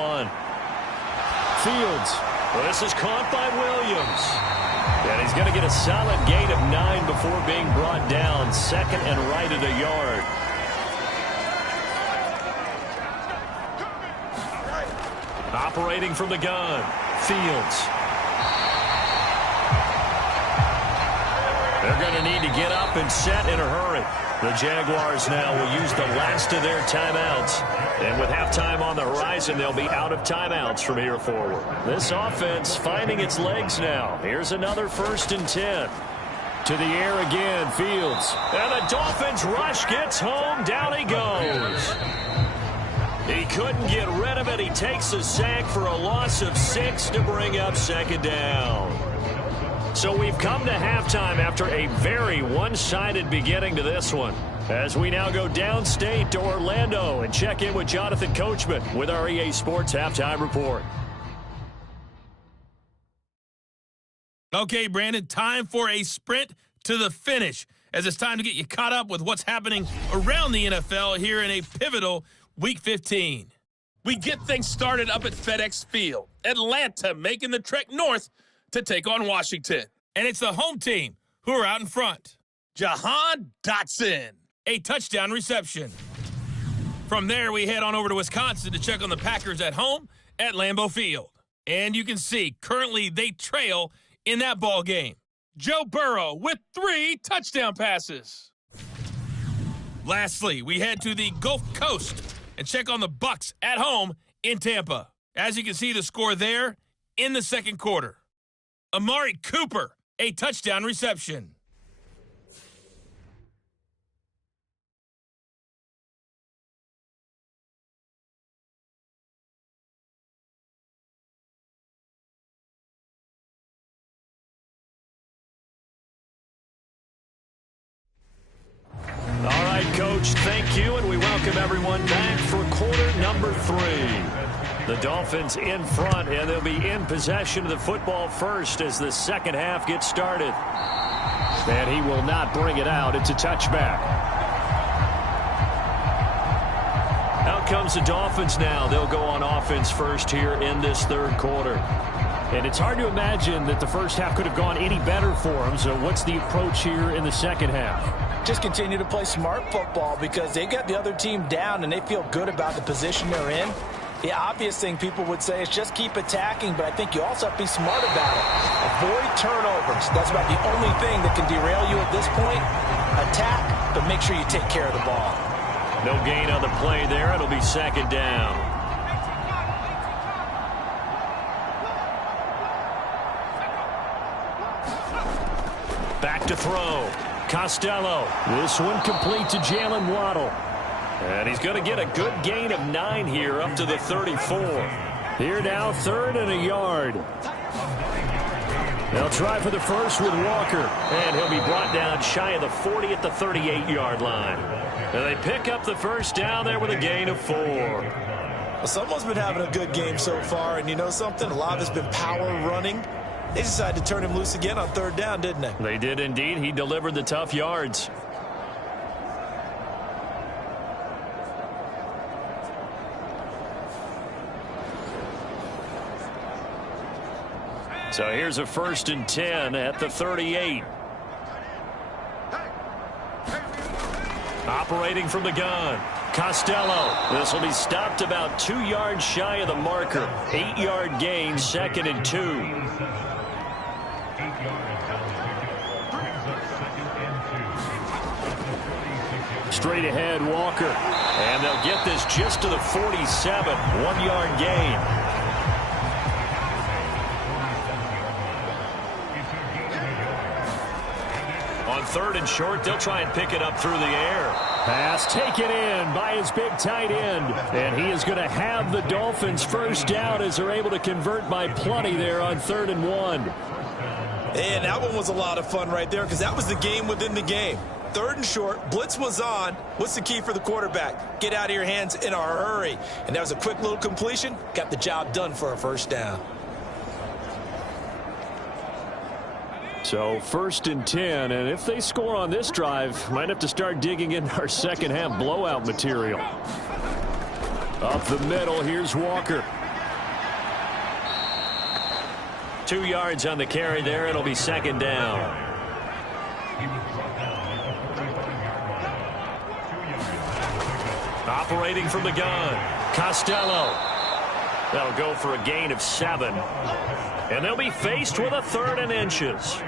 Fields. Well, this is caught by Williams. And he's going to get a solid gain of 9 before being brought down. 2nd and right at a yard. Operating from the gun. Fields. They're going to need to get up and set in a hurry. The Jaguars now will use the last of their timeouts. And with halftime on the horizon, they'll be out of timeouts from here forward. This offense finding its legs now. Here's another 1st and 10. To the air again, Fields. And the Dolphins rush gets home. Down he goes. He couldn't get rid of it. He takes a sack for a loss of 6 to bring up 2nd down. So we've come to halftime after a very one-sided beginning to this one, as we now go downstate to Orlando and check in with Jonathan Coachman with our EA Sports Halftime Report. Okay, Brandon, time for a sprint to the finish, as it's time to get you caught up with what's happening around the NFL here in a pivotal Week 15. We get things started up at FedEx Field. Atlanta making the trek north to take on Washington. And it's the home team who are out in front. Jahan Dotson, a touchdown reception. From there, we head on over to Wisconsin to check on the Packers at home at Lambeau Field. And you can see, currently they trail in that ball game. Joe Burrow with 3 touchdown passes. Lastly, we head to the Gulf Coast and check on the Bucs at home in Tampa. As you can see, the score there in the second quarter. Amari Cooper, a touchdown reception. All right, Coach, thank you, and we welcome everyone back for quarter number 3. The Dolphins in front, and they'll be in possession of the football first as the second half gets started. And he will not bring it out. It's a touchback. Out comes the Dolphins now. They'll go on offense first here in this third quarter. And it's hard to imagine that the first half could have gone any better for them. So what's the approach here in the second half? Just continue to play smart football because they got the other team down and they feel good about the position they're in. The obvious thing people would say is just keep attacking, but I think you also have to be smart about it. Avoid turnovers. That's about the only thing that can derail you at this point. Attack, but make sure you take care of the ball. No gain on the play there. It'll be second down. Back to throw. Costello. This one complete to Jalen Waddle. And he's going to get a good gain of 9 here up to the 34. Here now, 3rd and a yard. They'll try for the first with Walker. And he'll be brought down shy of the 40 at the 38-yard line. And they pick up the first down there with a gain of 4. Well, someone's been having a good game so far, and you know something? A lot of it's been power running. They decided to turn him loose again on 3rd down, didn't they? They did indeed. He delivered the tough yards. So here's a 1st and 10 at the 38. Operating from the gun. Costello. This will be stopped about 2 yards shy of the marker. 8-yard gain, 2nd and 2. Straight ahead, Walker. And they'll get this just to the 47. 1-yard gain. On 3rd and short, they'll try and pick it up through the air. Pass taken in by his big tight end. And he is going to have the Dolphins first down as they're able to convert by plenty there on 3rd and 1. And that one was a lot of fun right there because that was the game within the game. 3rd and short, blitz was on. What's the key for the quarterback? Get out of your hands in a hurry. And that was a quick little completion. Got the job done for a first down. So 1st and 10, and if they score on this drive, might have to start digging in our second half blowout material. Up the middle, here's Walker. 2 yards on the carry there. It'll be 2nd down. Operating from the gun. Costello. That'll go for a gain of 7. And they'll be faced with a 3rd and inches.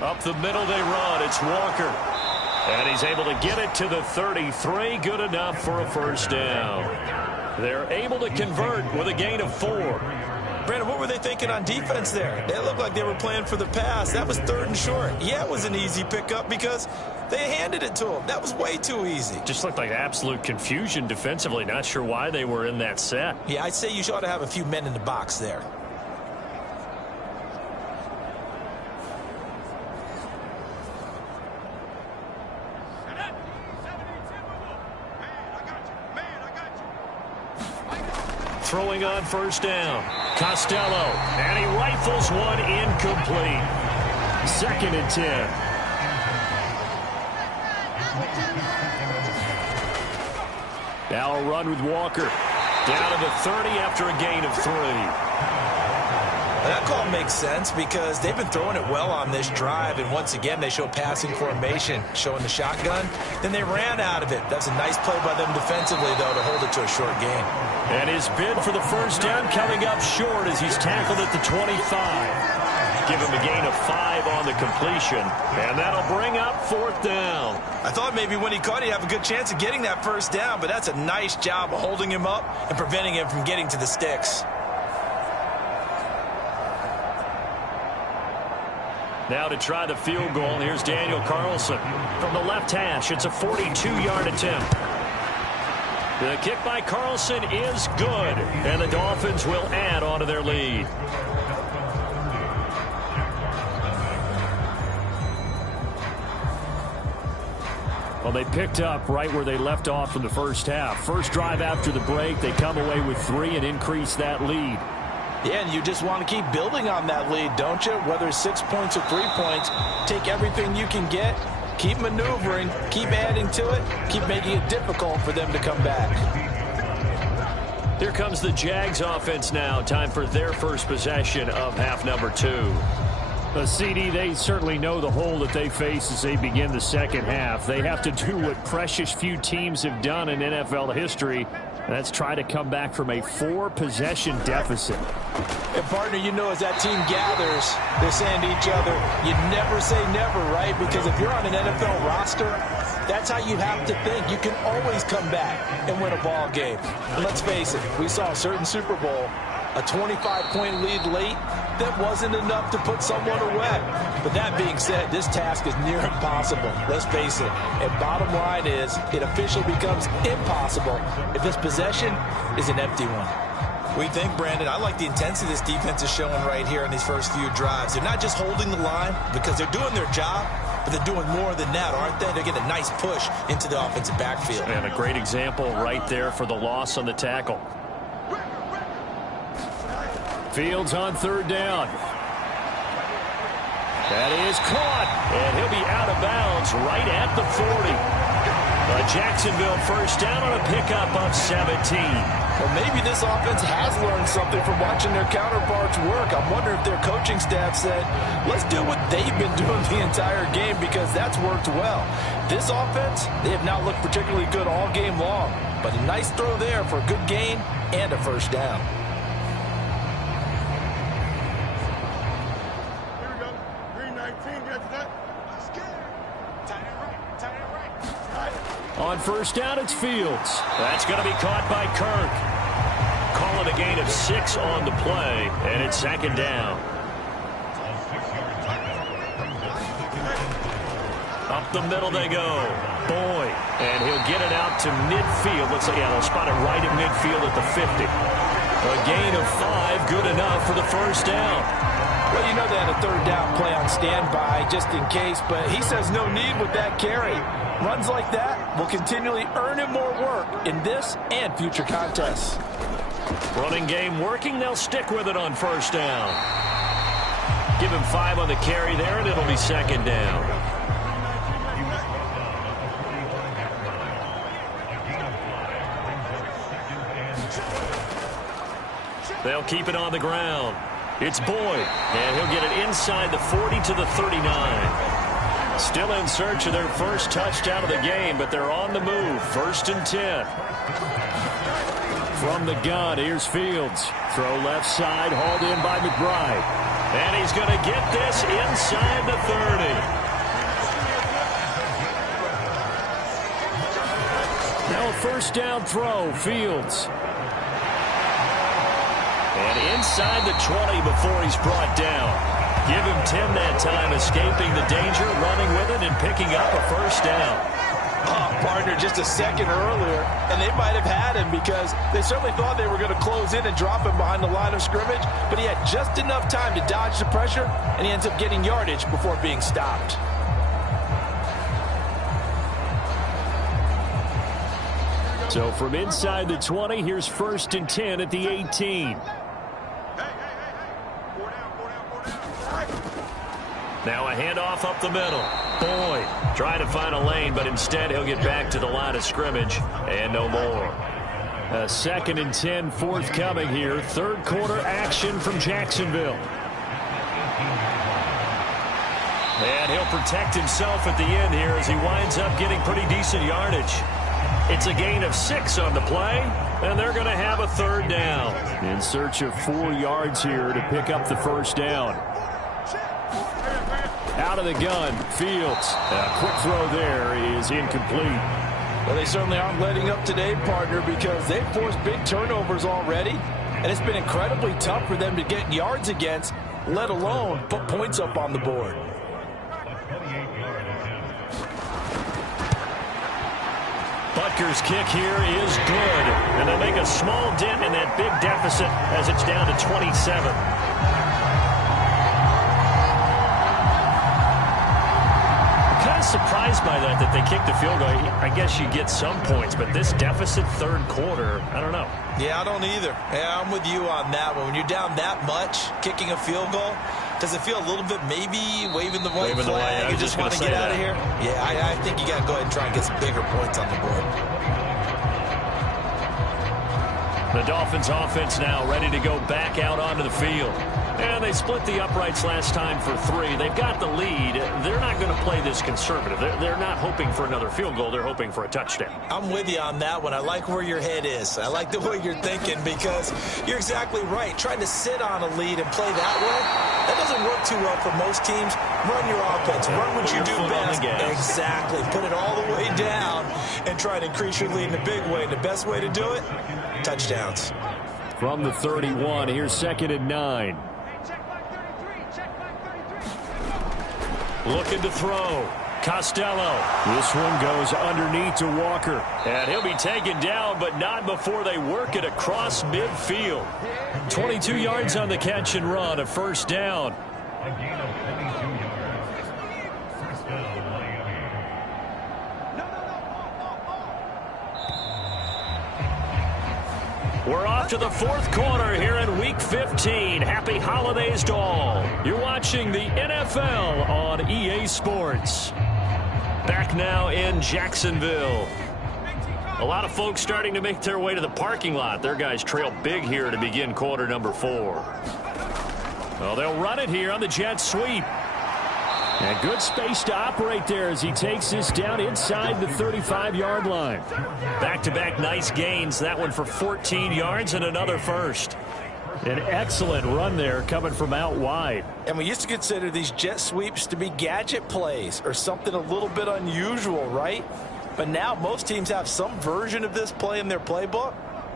Up the middle they run. It's Walker. And he's able to get it to the 33. Good enough for a first down. They're able to convert with a gain of 4. Brandon, what were they thinking on defense there? They looked like they were playing for the pass. That was 3rd and short. Yeah, it was an easy pickup because they handed it to him. That was way too easy. Just looked like absolute confusion defensively. Not sure why they were in that set. Yeah, I'd say you ought to have a few men in the box there. Throwing on first down. Costello. And he rifles one incomplete. 2nd and 10. Now a run with Walker. Down to the 30 after a gain of 3. That call makes sense because they've been throwing it well on this drive, and once again they show passing formation, showing the shotgun. Then they ran out of it. That's a nice play by them defensively, though, to hold it to a short gain. And his bid for the first down coming up short as he's tackled at the 25. Give him a gain of 5 on the completion, and that'll bring up 4th down. I thought maybe when he caught it, he'd have a good chance of getting that first down, but that's a nice job of holding him up and preventing him from getting to the sticks. Now to try the field goal, here's Daniel Carlson. From the left hash, it's a 42-yard attempt. The kick by Carlson is good, and the Dolphins will add on to their lead. Well, they picked up right where they left off in the first half. First drive after the break, they come away with 3 and increase that lead. Yeah, and you just want to keep building on that lead, don't you? Whether it's 6 points or 3 points, take everything you can get, keep maneuvering, keep adding to it, keep making it difficult for them to come back. Here comes the Jags offense now. Time for their first possession of half number 2. CD, they certainly know the hole that they face as they begin the second half. They have to do what precious few teams have done in NFL history, and that's try to come back from a 4-possession deficit. And, partner, you know as that team gathers, they're saying to each other, you never say never, right? Because if you're on an NFL roster, that's how you have to think. You can always come back and win a ball game. And let's face it, we saw a certain Super Bowl, a 25-point lead late, that wasn't enough to put someone away. But that being said, this task is near impossible. Let's face it. And bottom line is, it officially becomes impossible if this possession is an empty one. We think, Brandon, I like the intensity this defense is showing right here in these first few drives. They're not just holding the line because they're doing their job, but they're doing more than that, aren't they? They're getting a nice push into the offensive backfield. And a great example right there for the loss on the tackle. Fields on third down. That is caught, and he'll be out of bounds right at the 40. A Jacksonville first down on a pickup of 17. Well, maybe this offense has learned something from watching their counterparts work. I'm wondering if their coaching staff said, let's do what they've been doing the entire game because that's worked well. This offense, they have not looked particularly good all game long, but a nice throw there for a good gain and a first down. On first down, it's Fields. That's going to be caught by Kirk. Call it a gain of 6 on the play, and it's second down. Up the middle they go. Boyd, and he'll get it out to midfield. Let's say, yeah, they'll spot it right at midfield at the 50. A gain of 5, good enough for the first down. Well, you know they had a third down play on standby just in case, but he says no need with that carry. Runs like that will continually earn him more work in this and future contests. Running game working, they'll stick with it on first down. Give him 5 on the carry there, and it'll be second down. They'll keep it on the ground. It's Boyd, and he'll get it inside the 40 to the 39. Still in search of their first touchdown of the game, but they're on the move. First and 10. From the gun, here's Fields. Throw left side, hauled in by McBride. And he's going to get this inside the 30. Now a first down throw, Fields. And inside the 20 before he's brought down. Give him 10 that time, escaping the danger, running with it, and picking up a first down. Partner, just a second earlier, and they might have had him because they certainly thought they were going to close in and drop him behind the line of scrimmage, but he had just enough time to dodge the pressure, and he ends up getting yardage before being stopped. So from inside the 20, here's first and 10 at the 18. Now a handoff up the middle. Boyd trying to find a lane, but instead he'll get back to the line of scrimmage and no more. A second and 10 forthcoming here. Third quarter action from Jacksonville. And he'll protect himself at the end here as he winds up getting pretty decent yardage. It's a gain of 6 on the play, and they're going to have a third down. In search of 4 yards here to pick up the first down. Out of the gun, Fields. A quick throw there is incomplete. Well, they certainly aren't letting up today, partner, because they've forced big turnovers already, and it's been incredibly tough for them to get yards against, let alone put points up on the board. Butker's kick here is good, and they'll make a small dent in that big deficit as it's down to 27. surprised by that they kicked the field goal. I guess you get some points, but this deficit third quarter, I don't know. Yeah, I don't either. Yeah, I'm with you on that one. When you're down that much, kicking a field goal, does it feel a little bit maybe waving the white flag? You just want to get out of here? Yeah, I think you got to go ahead and try and get some bigger points on the board. The Dolphins offense now ready to go back out onto the field. And they split the uprights last time for 3. They've got the lead. They're not going to play this conservative. They're not hoping for another field goal. They're hoping for a touchdown. I'm with you on that one. I like where your head is. I like the way you're thinking because you're exactly right. Trying to sit on a lead and play that way, that doesn't work too well for most teams. Run your offense. Run what you do best. Exactly. Put it all the way down and try to increase your lead in a big way. And the best way to do it, touchdowns. From the 31, here's 2nd and 9. Looking to throw. Costello. This one goes underneath to Walker. And he'll be taken down, but not before they work it across midfield. 22 yards on the catch and run, a first down. We're off to the 4th quarter here in Week 15. Happy holidays to all. You're watching the NFL on EA Sports. Back now in Jacksonville. A lot of folks starting to make their way to the parking lot. Their guys trail big here to begin quarter number 4. Well, they'll run it here on the jet sweep. And good space to operate there as he takes this down inside the 35-yard line. Back-to-back nice gains. That one for 14 yards and another first. An excellent run there coming from out wide. And we used to consider these jet sweeps to be gadget plays or something a little bit unusual, right? But now most teams have some version of this play in their playbook.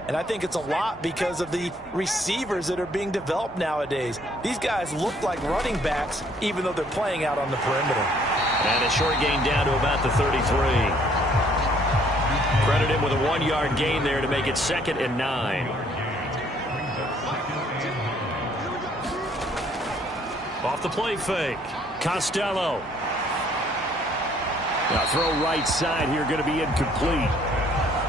And I think it's a lot because of the receivers that are being developed nowadays. These guys look like running backs, even though they're playing out on the perimeter. And a short gain down to about the 33. Credit him with a 1-yard gain there to make it 2nd and 9. Off the play fake. Costello. Now throw right side here, going to be incomplete.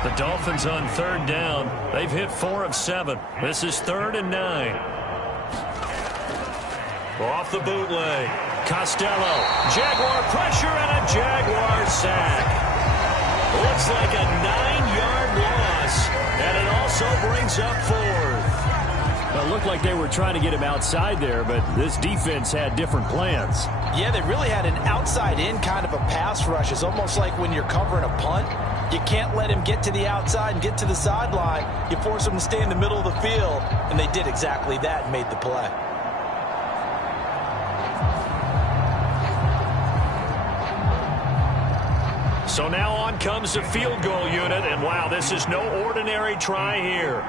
The Dolphins on 3rd down. They've hit 4 of 7. This is 3rd and 9. Off the bootleg. Costello. Jaguar pressure and a Jaguar sack. Looks like a 9-yard loss. And it also brings up 4th. Well, it looked like they were trying to get him outside there, but this defense had different plans. Yeah, they really had an outside-in kind of a pass rush. It's almost like when you're covering a punt. You can't let him get to the outside and get to the sideline. You force him to stay in the middle of the field, and they did exactly that and made the play. So now on comes the field goal unit, and wow, this is no ordinary try here.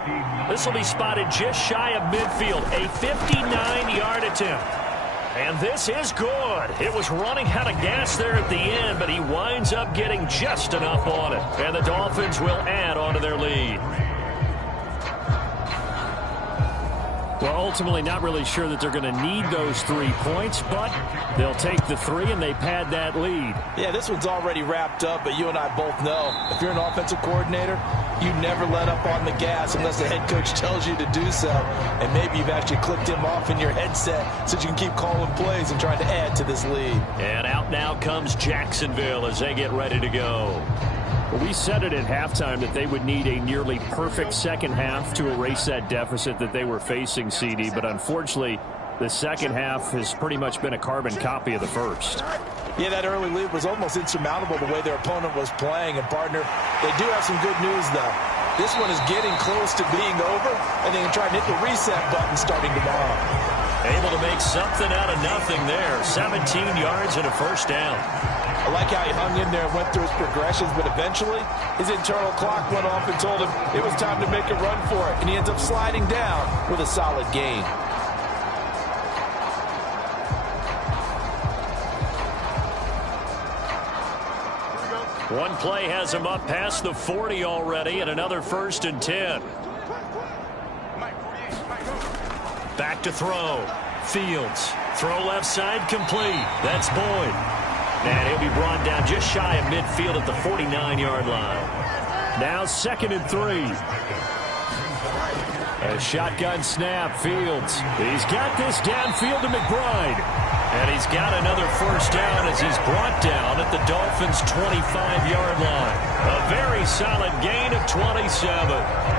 This will be spotted just shy of midfield, a 59-yard attempt. And this is good. It was running out of gas there at the end, but he winds up getting just enough on it. And the Dolphins will add on to their lead. Well, ultimately not really sure that they're going to need those 3 points, but they'll take the 3 and they pad that lead. Yeah, this one's already wrapped up, but you and I both know if you're an offensive coordinator, you never let up on the gas unless the head coach tells you to do so. And maybe you've actually clicked him off in your headset so you can keep calling plays and trying to add to this lead. And out now comes Jacksonville as they get ready to go. Well, we said it at halftime that they would need a nearly perfect second half to erase that deficit that they were facing, CD. But unfortunately, the second half has pretty much been a carbon copy of the first. Yeah, that early lead was almost insurmountable the way their opponent was playing. And, partner, they do have some good news, though. This one is getting close to being over, and they can try and hit the reset button starting tomorrow. Able to make something out of nothing there. 17 yards and a first down. I like how he hung in there and went through his progressions, but eventually his internal clock went off and told him it was time to make a run for it, and he ends up sliding down with a solid gain. One play has him up past the 40 already, and another 1st and 10. Back to throw. Fields. Throw left side complete. That's Boyd. And he'll be brought down just shy of midfield at the 49-yard line. Now 2nd and 3. A shotgun snap, Fields. He's got this downfield to McBride. And he's got another first down as he's brought down at the Dolphins' 25-yard line. A very solid gain of 27.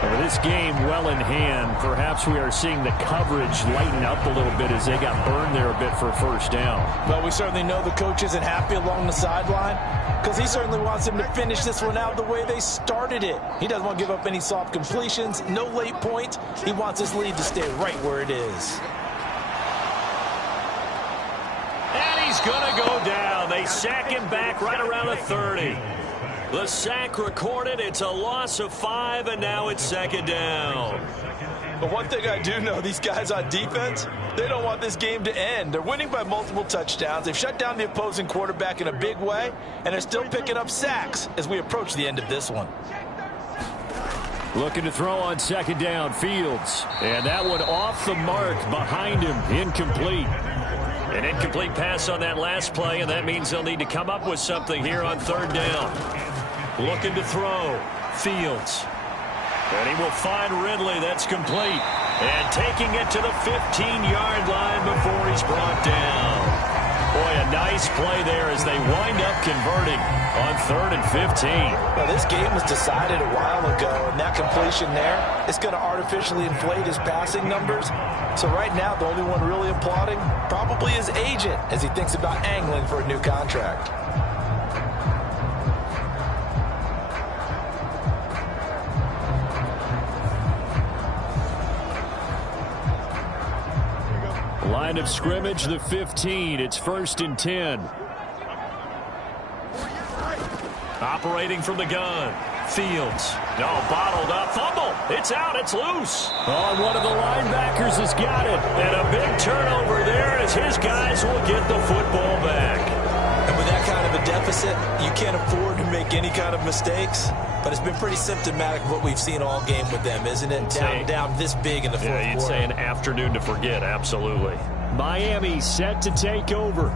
With this game well in hand, perhaps we are seeing the coverage lighten up a little bit as they got burned there a bit for a first down. Well, we certainly know the coach isn't happy along the sideline because he certainly wants them to finish this one out the way they started it. He doesn't want to give up any soft completions, no late points. He wants his lead to stay right where it is. And he's going to go down. They sack him back right around the 30. The sack recorded. It's a loss of 5, and now it's 2nd down. But one thing I do know, these guys on defense, they don't want this game to end. They're winning by multiple touchdowns. They've shut down the opposing quarterback in a big way, and they're still picking up sacks as we approach the end of this one. Looking to throw on 2nd down, Fields. And that one off the mark behind him, incomplete. An incomplete pass on that last play, and that means they'll need to come up with something here on 3rd down. Looking to throw, Fields. And he will find Ridley. That's complete. And taking it to the 15-yard line before he's brought down. Boy, a nice play there as they wind up converting on 3rd and 15. Well, this game was decided a while ago, and that completion there is going to artificially inflate his passing numbers. So right now, the only one really applauding probably his agent as he thinks about angling for a new contract. Line of scrimmage, the 15. It's 1st and 10. Operating from the gun. Fields. No, bottled up. Fumble. It's out. It's loose. Oh, one of the linebackers has got it. And a big turnover there as his guys will get the football back. And with that kind of a deficit, you can't afford to make any kind of mistakes. But it's been pretty symptomatic of what we've seen all game with them, isn't it? Down this big in the fourth quarter. Yeah, you'd say an afternoon to forget. Absolutely. Miami set to take over.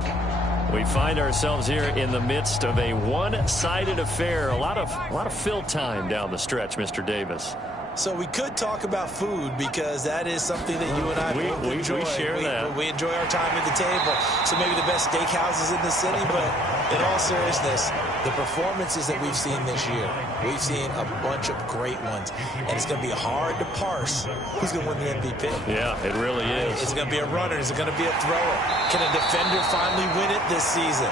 We find ourselves here in the midst of a one-sided affair. A lot of fill time down the stretch, Mr. Davis. So we could talk about food because that is something that you and I enjoy. We share that. We enjoy our time at the table. So maybe the best steakhouses in the city, but in all seriousness, the performances that we've seen this year, we've seen a bunch of great ones, and it's going to be hard to parse who's going to win the MVP. Yeah, it really is. Is it going to be a runner? Is it going to be a thrower? Can a defender finally win it this season?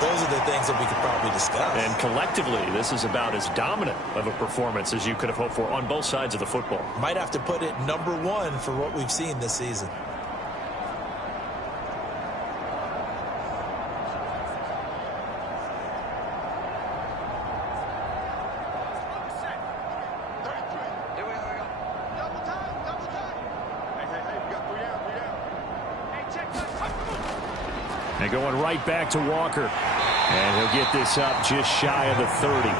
Those are the things that we could probably discuss. And collectively, this is about as dominant of a performance as you could have hoped for on both sides of the football. Might have to put it #1 for what we've seen this season. And going right back to Walker. And he'll get this up just shy of the 30.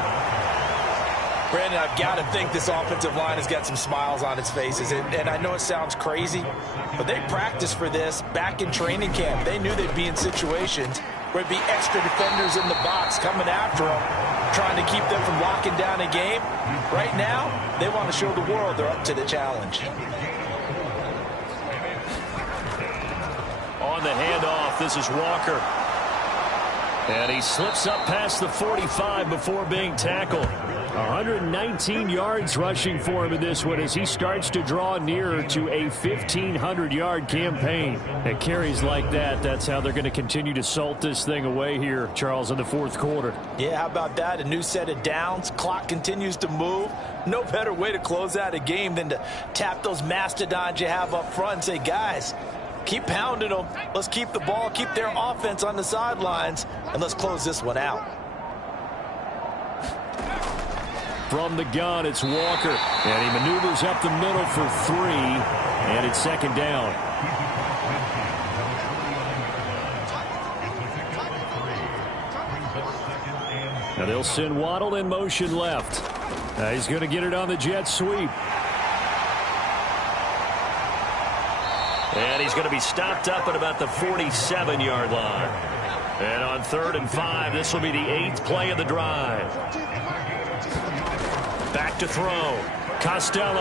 Brandon, I've got to think this offensive line has got some smiles on its faces. And I know it sounds crazy, but they practiced for this back in training camp. They knew they'd be in situations where it'd be extra defenders in the box coming after them, trying to keep them from locking down a game. Right now, they want to show the world they're up to the challenge. On the handoff, this is Walker. And he slips up past the 45 before being tackled. 119 yards rushing for him in this one as he starts to draw nearer to a 1,500-yard campaign. At carries like that, that's how they're going to continue to salt this thing away here, Charles, in the fourth quarter. Yeah, how about that? A new set of downs. Clock continues to move. No better way to close out a game than to tap those mastodons you have up front and say, guys, keep pounding them. Let's keep the ball, keep their offense on the sidelines, and let's close this one out. From the gun, it's Walker. And he maneuvers up the middle for 3. And it's second down. Now they'll send Waddle in motion left. He's going to get it on the jet sweep. And he's going to be stopped up at about the 47-yard line. And on 3rd and 5, this will be the 8th play of the drive. Back to throw. Costello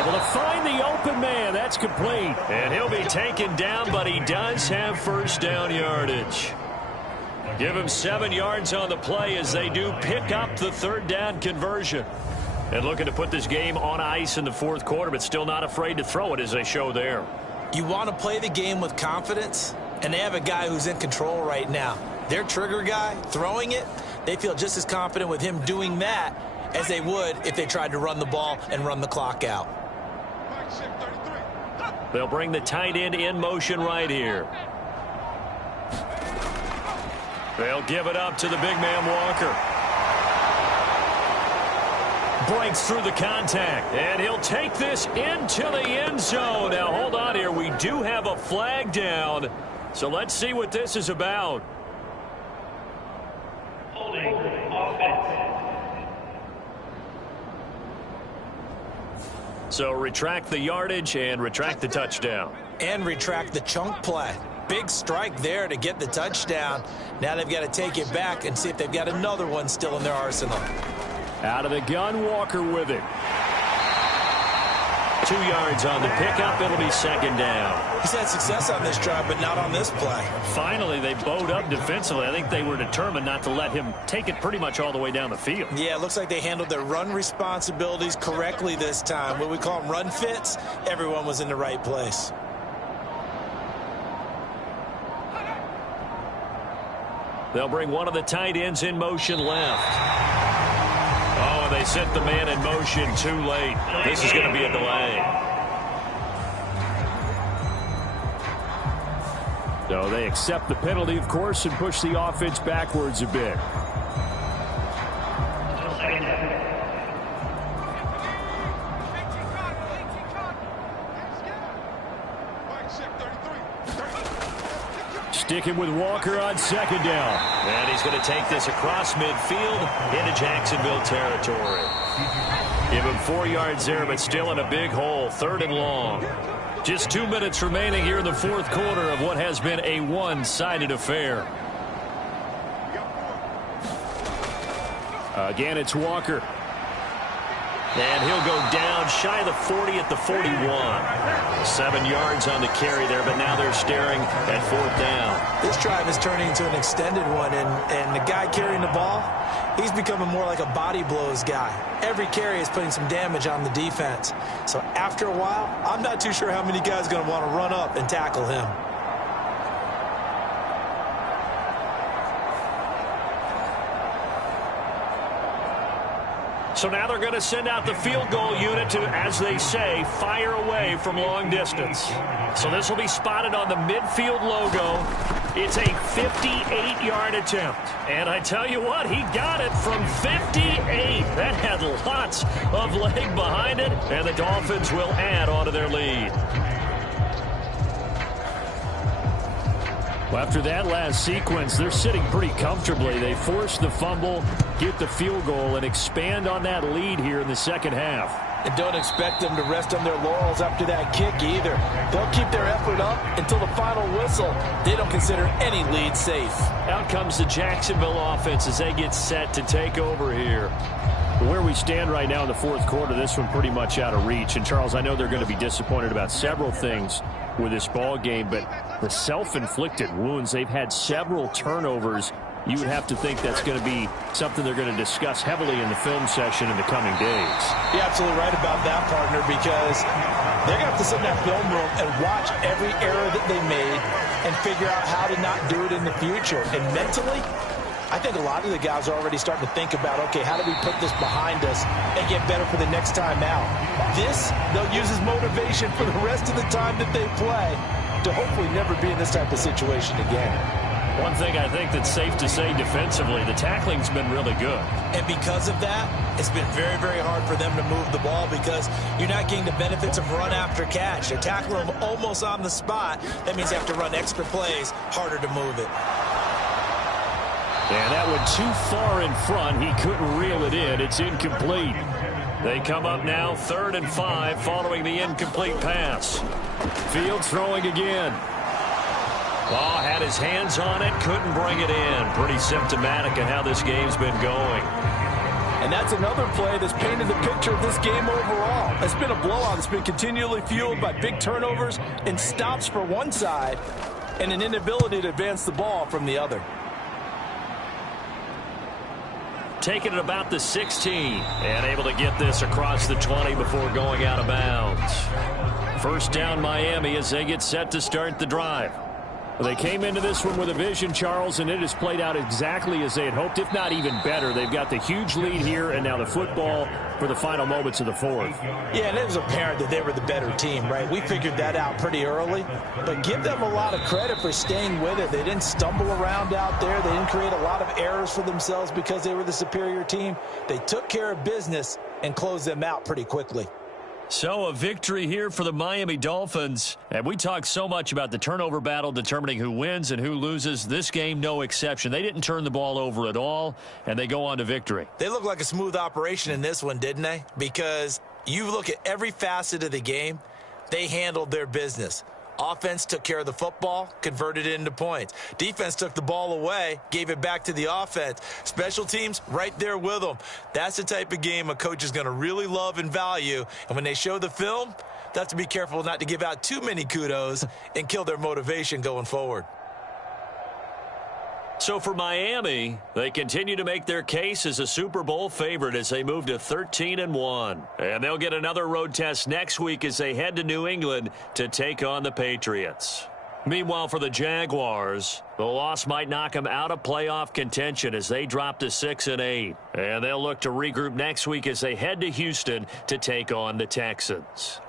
able to find the open man. That's complete. And he'll be taken down, but he does have first down yardage. Give him 7 yards on the play as they do pick up the 3rd down conversion. And looking to put this game on ice in the 4th quarter, but still not afraid to throw it as they show there. You want to play the game with confidence, and they have a guy who's in control right now. Their trigger guy, throwing it, they feel just as confident with him doing that as they would if they tried to run the ball and run the clock out. They'll bring the tight end in motion right here. They'll give it up to the big man Walker. Breaks through the contact, and he'll take this into the end zone. Now, hold on here. We do have a flag down, so let's see what this is about. Holding offense. So retract the yardage and retract the touchdown. And retract the chunk play. Big strike there to get the touchdown. Now they've got to take it back and see if they've got another one still in their arsenal. Out of the gun, Walker with it. 2 yards on the pickup. It'll be 2nd down. He's had success on this drive, but not on this play. Finally, they bowed up defensively. I think they were determined not to let him take it pretty much all the way down the field. Yeah, it looks like they handled their run responsibilities correctly this time. What we call them run fits, everyone was in the right place. They'll bring one of the tight ends in motion left. Oh, and they sent the man in motion too late. This is going to be a delay. So they accept the penalty, of course, and push the offense backwards a bit. Sticking with Walker on 2nd down. And he's going to take this across midfield into Jacksonville territory. Give him 4 yards there, but still in a big hole. 3rd and long. Just 2 minutes remaining here in the 4th quarter of what has been a one-sided affair. Again, it's Walker. And he'll go down shy of the 40 at the 41. 7 yards on the carry there, but now they're staring at 4th down. This drive is turning into an extended one, and the guy carrying the ball, he's becoming more like a body blows guy. Every carry is putting some damage on the defense. So after a while, I'm not too sure how many guys are going to want to run up and tackle him. So now they're going to send out the field goal unit to, as they say, fire away from long distance. So this will be spotted on the midfield logo. It's a 58-yard attempt. And I tell you what, he got it from 58. That had lots of leg behind it, and the Dolphins will add on to their lead. Well, after that last sequence, they're sitting pretty comfortably. They force the fumble, get the field goal, and expand on that lead here in the 2nd half. And don't expect them to rest on their laurels after that kick either. They'll keep their effort up until the final whistle. They don't consider any lead safe. Out comes the Jacksonville offense as they get set to take over here. Where we stand right now in the 4th quarter, this one pretty much out of reach. And, Charles, I know they're going to be disappointed about several things with this ball game, but the self-inflicted wounds, they've had several turnovers. You would have to think that's going to be something they're going to discuss heavily in the film session in the coming days. You're absolutely right about that, partner, because they're going to have to sit in that film room and watch every error that they made and figure out how to not do it in the future. And mentally, I think a lot of the guys are already starting to think about, okay, how do we put this behind us and get better for the next time out? This, they'll use as motivation for the rest of the time that they play to hopefully never be in this type of situation again. One thing I think that's safe to say defensively, the tackling's been really good. And because of that, it's been very, very hard for them to move the ball because you're not getting the benefits of run after catch. They're tackling them almost on the spot. That means they have to run extra plays, harder to move it. And that one too far in front. He couldn't reel it in. It's incomplete. They come up now 3rd and 5 following the incomplete pass. Fields throwing again. Oh, had his hands on it, couldn't bring it in. Pretty symptomatic of how this game's been going. And that's another play that's painted the picture of this game overall. It's been a blowout. It's been continually fueled by big turnovers and stops for one side and an inability to advance the ball from the other. Taking it about the 16 and able to get this across the 20 before going out of bounds. First down Miami as they get set to start the drive. Well, they came into this one with a vision, Charles, and it has played out exactly as they had hoped, if not even better. They've got the huge lead here and now the football for the final moments of the fourth. Yeah, and it was apparent that they were the better team, right? We figured that out pretty early, but give them a lot of credit for staying with it. They didn't stumble around out there. They didn't create a lot of errors for themselves because they were the superior team. They took care of business and closed them out pretty quickly. So a victory here for the Miami Dolphins. And we talk so much about the turnover battle determining who wins and who loses. This game, no exception. They didn't turn the ball over at all, and they go on to victory. They look like a smooth operation in this one, didn't they? Because you look at every facet of the game, they handled their business. Offense took care of the football, converted it into points. Defense took the ball away, gave it back to the offense. Special teams, right there with them. That's the type of game a coach is going to really love and value. And when they show the film, they have to be careful not to give out too many kudos and kill their motivation going forward. So for Miami, they continue to make their case as a Super Bowl favorite as they move to 13-1. And they'll get another road test next week as they head to New England to take on the Patriots. Meanwhile, for the Jaguars, the loss might knock them out of playoff contention as they drop to 6-8. And they'll look to regroup next week as they head to Houston to take on the Texans.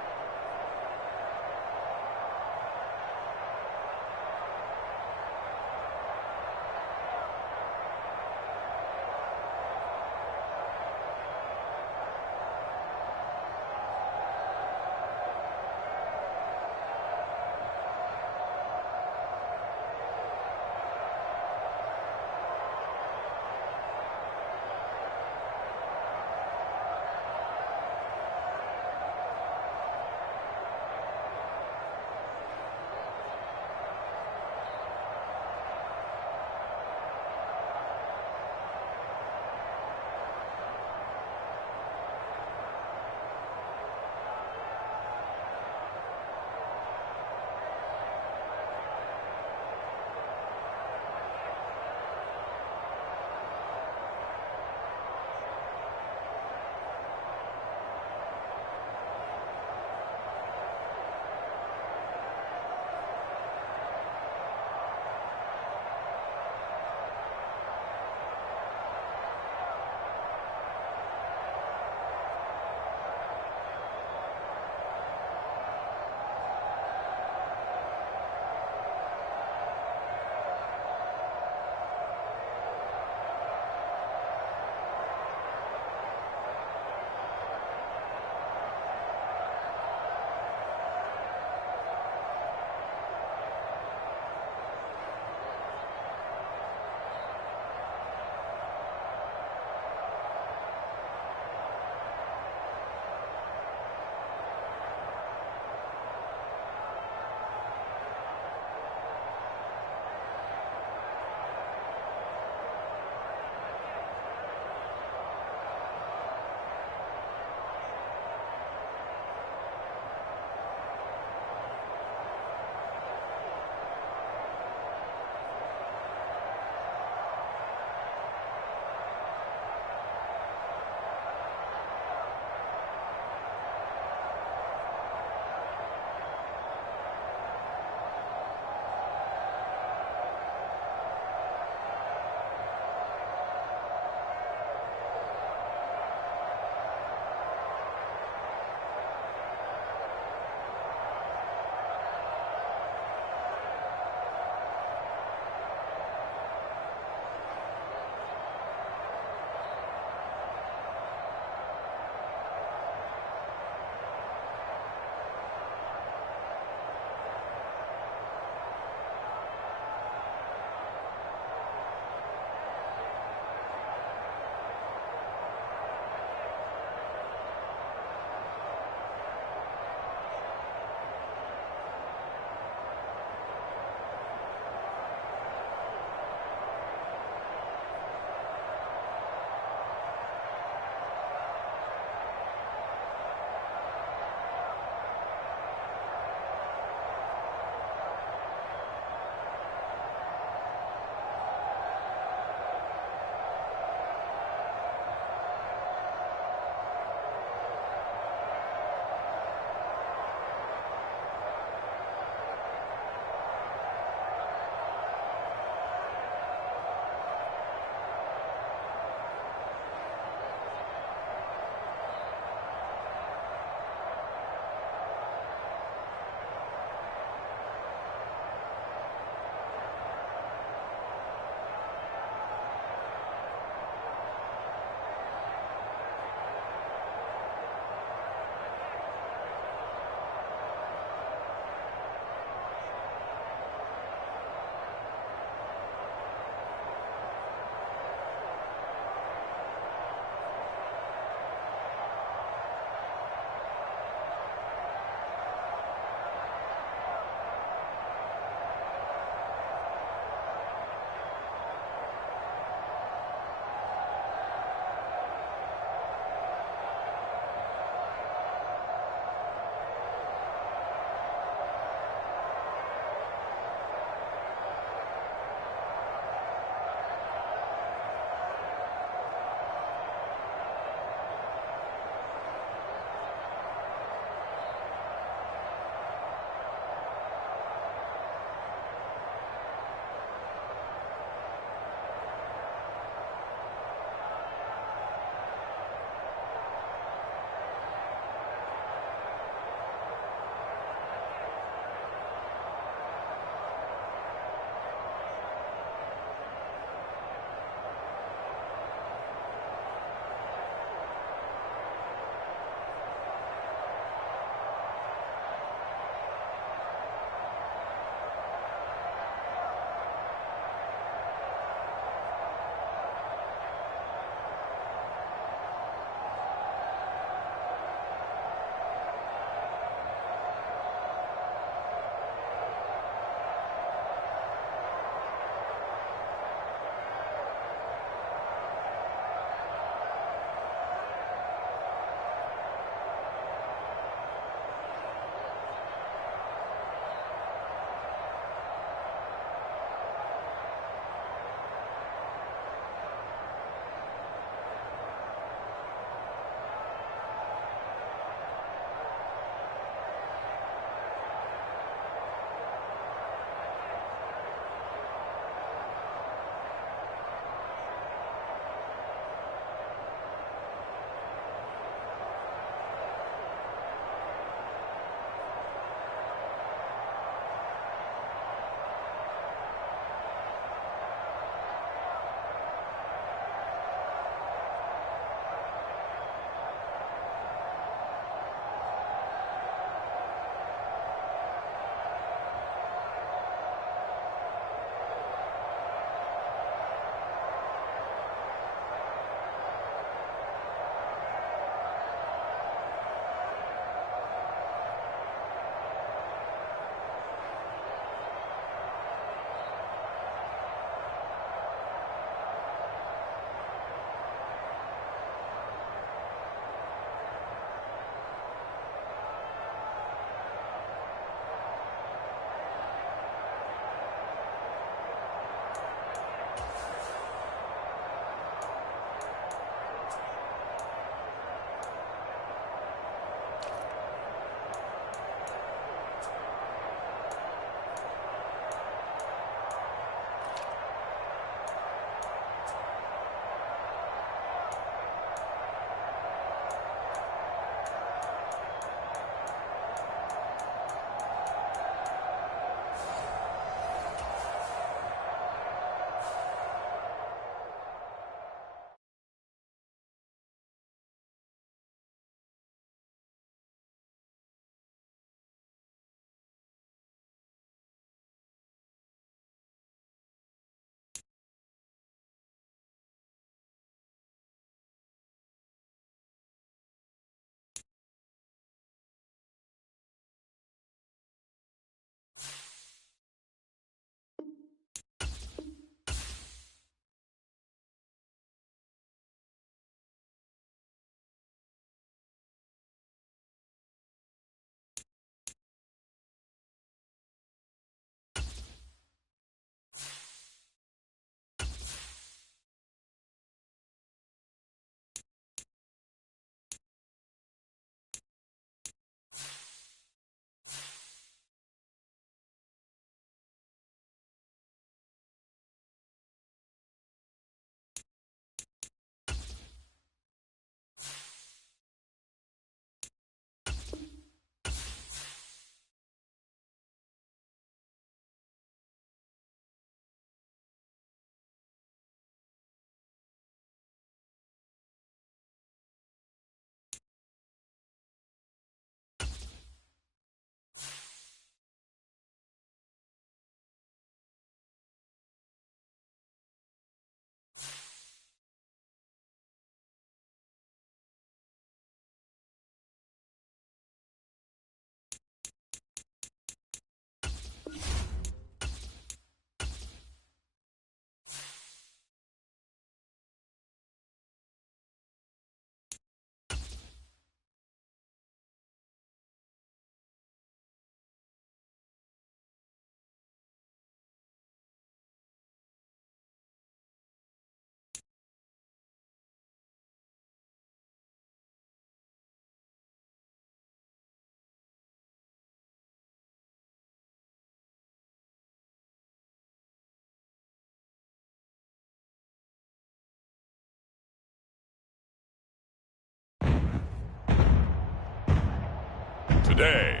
today.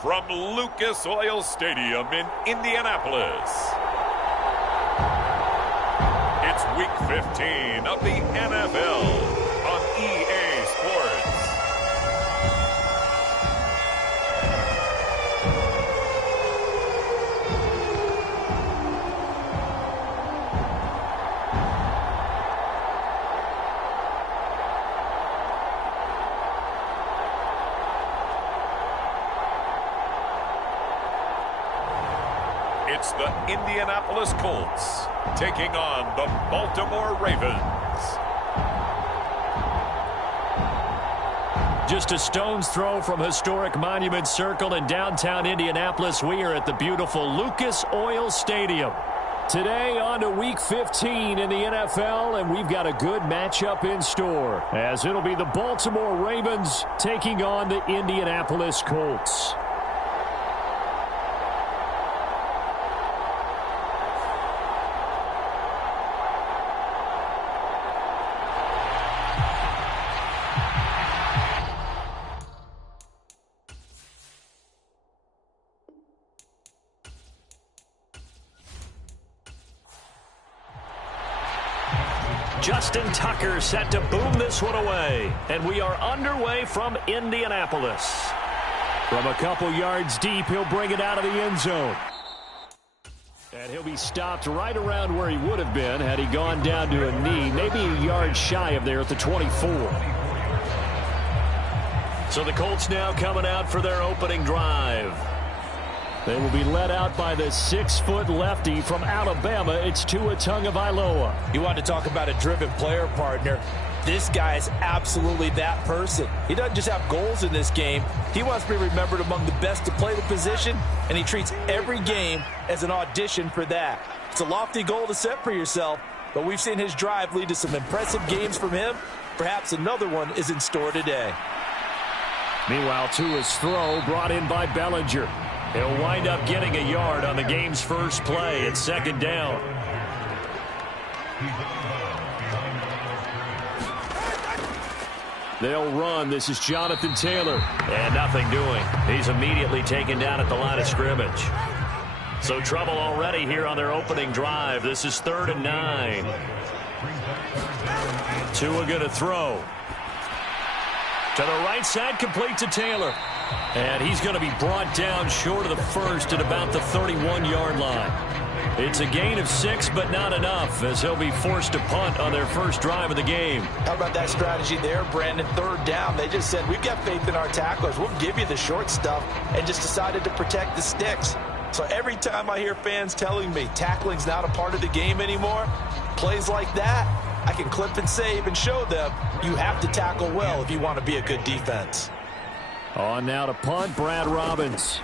From Lucas Oil Stadium in Indianapolis, it's Week 15 of the NFL on EA Sports. It's the Indianapolis Colts taking on the Baltimore Ravens. Just a stone's throw from historic Monument Circle in downtown Indianapolis. We are at the beautiful Lucas Oil Stadium. Today on to Week 15 in the NFL, and we've got a good matchup in store, as it'll be the Baltimore Ravens taking on the Indianapolis Colts. Justin Tucker set to boom this one away. And we are underway from Indianapolis. From a couple yards deep, he'll bring it out of the end zone. And he'll be stopped right around where he would have been had he gone down to a knee, maybe a yard shy of there at the 24. So the Colts now coming out for their opening drive. They will be led out by the 6-foot lefty from Alabama. It's Tua Tagovailoa. You want to talk about a driven player, partner. This guy is absolutely that person. He doesn't just have goals in this game. He wants to be remembered among the best to play the position, and he treats every game as an audition for that. It's a lofty goal to set for yourself, but we've seen his drive lead to some impressive games from him. Perhaps another one is in store today. Meanwhile, Tua's throw brought in by Bellinger. He'll wind up getting a yard on the game's first play. It's second down. They'll run. This is Jonathan Taylor. And nothing doing. He's immediately taken down at the line of scrimmage. So trouble already here on their opening drive. This is 3rd and 9. Tua going to throw. To the right side, complete to Taylor. And he's going to be brought down short of the first at about the 31-yard line. It's a gain of 6, but not enough, as he'll be forced to punt on their first drive of the game. How about that strategy there, Brandon? 3rd down. They just said, we've got faith in our tacklers. We'll give you the short stuff, and just decided to protect the sticks. So every time I hear fans telling me tackling's not a part of the game anymore, plays like that, I can clip and save and show them you have to tackle well if you want to be a good defense. On now to punt, Brad Robbins.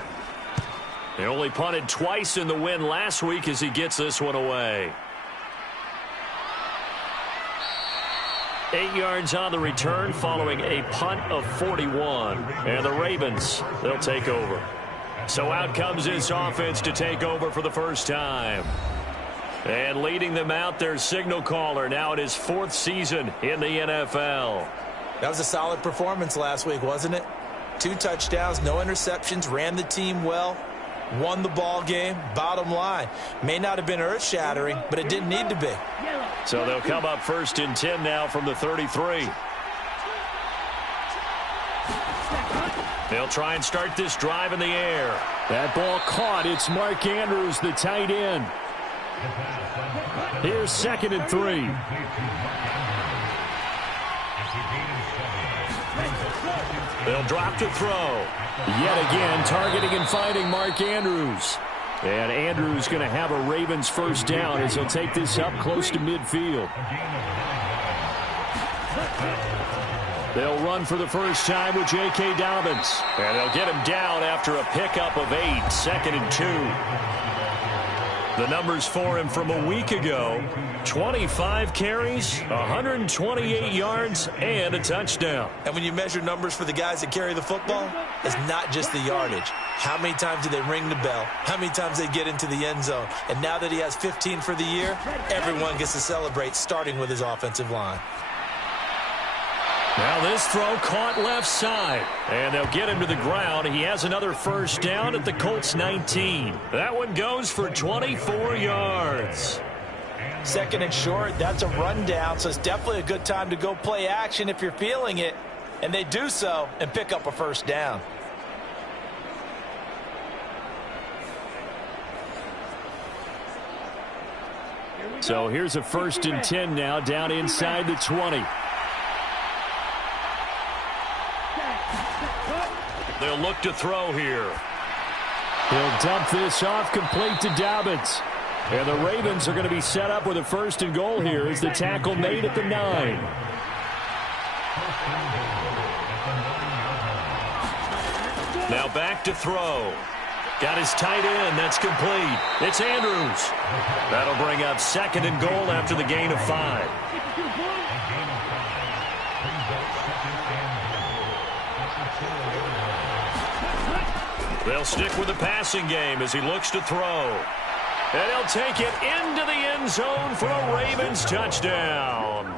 He only punted twice in the win last week as he gets this one away. 8 yards on the return following a punt of 41. And the Ravens, they'll take over. So out comes this offense to take over for the first time. And leading them out, their signal caller, now in his 4th season in the NFL. That was a solid performance last week, wasn't it? 2 touchdowns, no interceptions, ran the team well, won the ball game. Bottom line, may not have been earth-shattering, but it didn't need to be. So they'll come up 1st and 10 now from the 33. They'll try and start this drive in the air. That ball caught. It's Mark Andrews, the tight end. Here's 2nd and 3. They'll drop to throw. Yet again, targeting and finding Mark Andrews. And Andrews going to have a Ravens first down as he'll take this up close to midfield. They'll run for the first time with J.K. Dobbins. And they'll get him down after a pickup of 8, 2nd and 2. The numbers for him from a week ago: 25 carries, 128 yards, and a touchdown. And when you measure numbers for the guys that carry the football, it's not just the yardage. How many times do they ring the bell? How many times they get into the end zone? And now that he has 15 for the year, everyone gets to celebrate, starting with his offensive line. Now this throw caught left side. And they'll get him to the ground. He has another first down at the Colts 19. That one goes for 24 yards. Second and short, that's a rundown, so it's definitely a good time to go play action if you're feeling it. And they do so and pick up a first down. So here's a 1st and 10 now down inside the 20. They'll look to throw here. He'll dump this off complete to Dobbins. And the Ravens are going to be set up with a 1st and goal here as the tackle made at the 9. Now back to throw. Got his tight end. That's complete. It's Andrews. That'll bring up 2nd and goal after the gain of 5. They'll stick with the passing game as he looks to throw. And he'll take it into the end zone for a Ravens touchdown.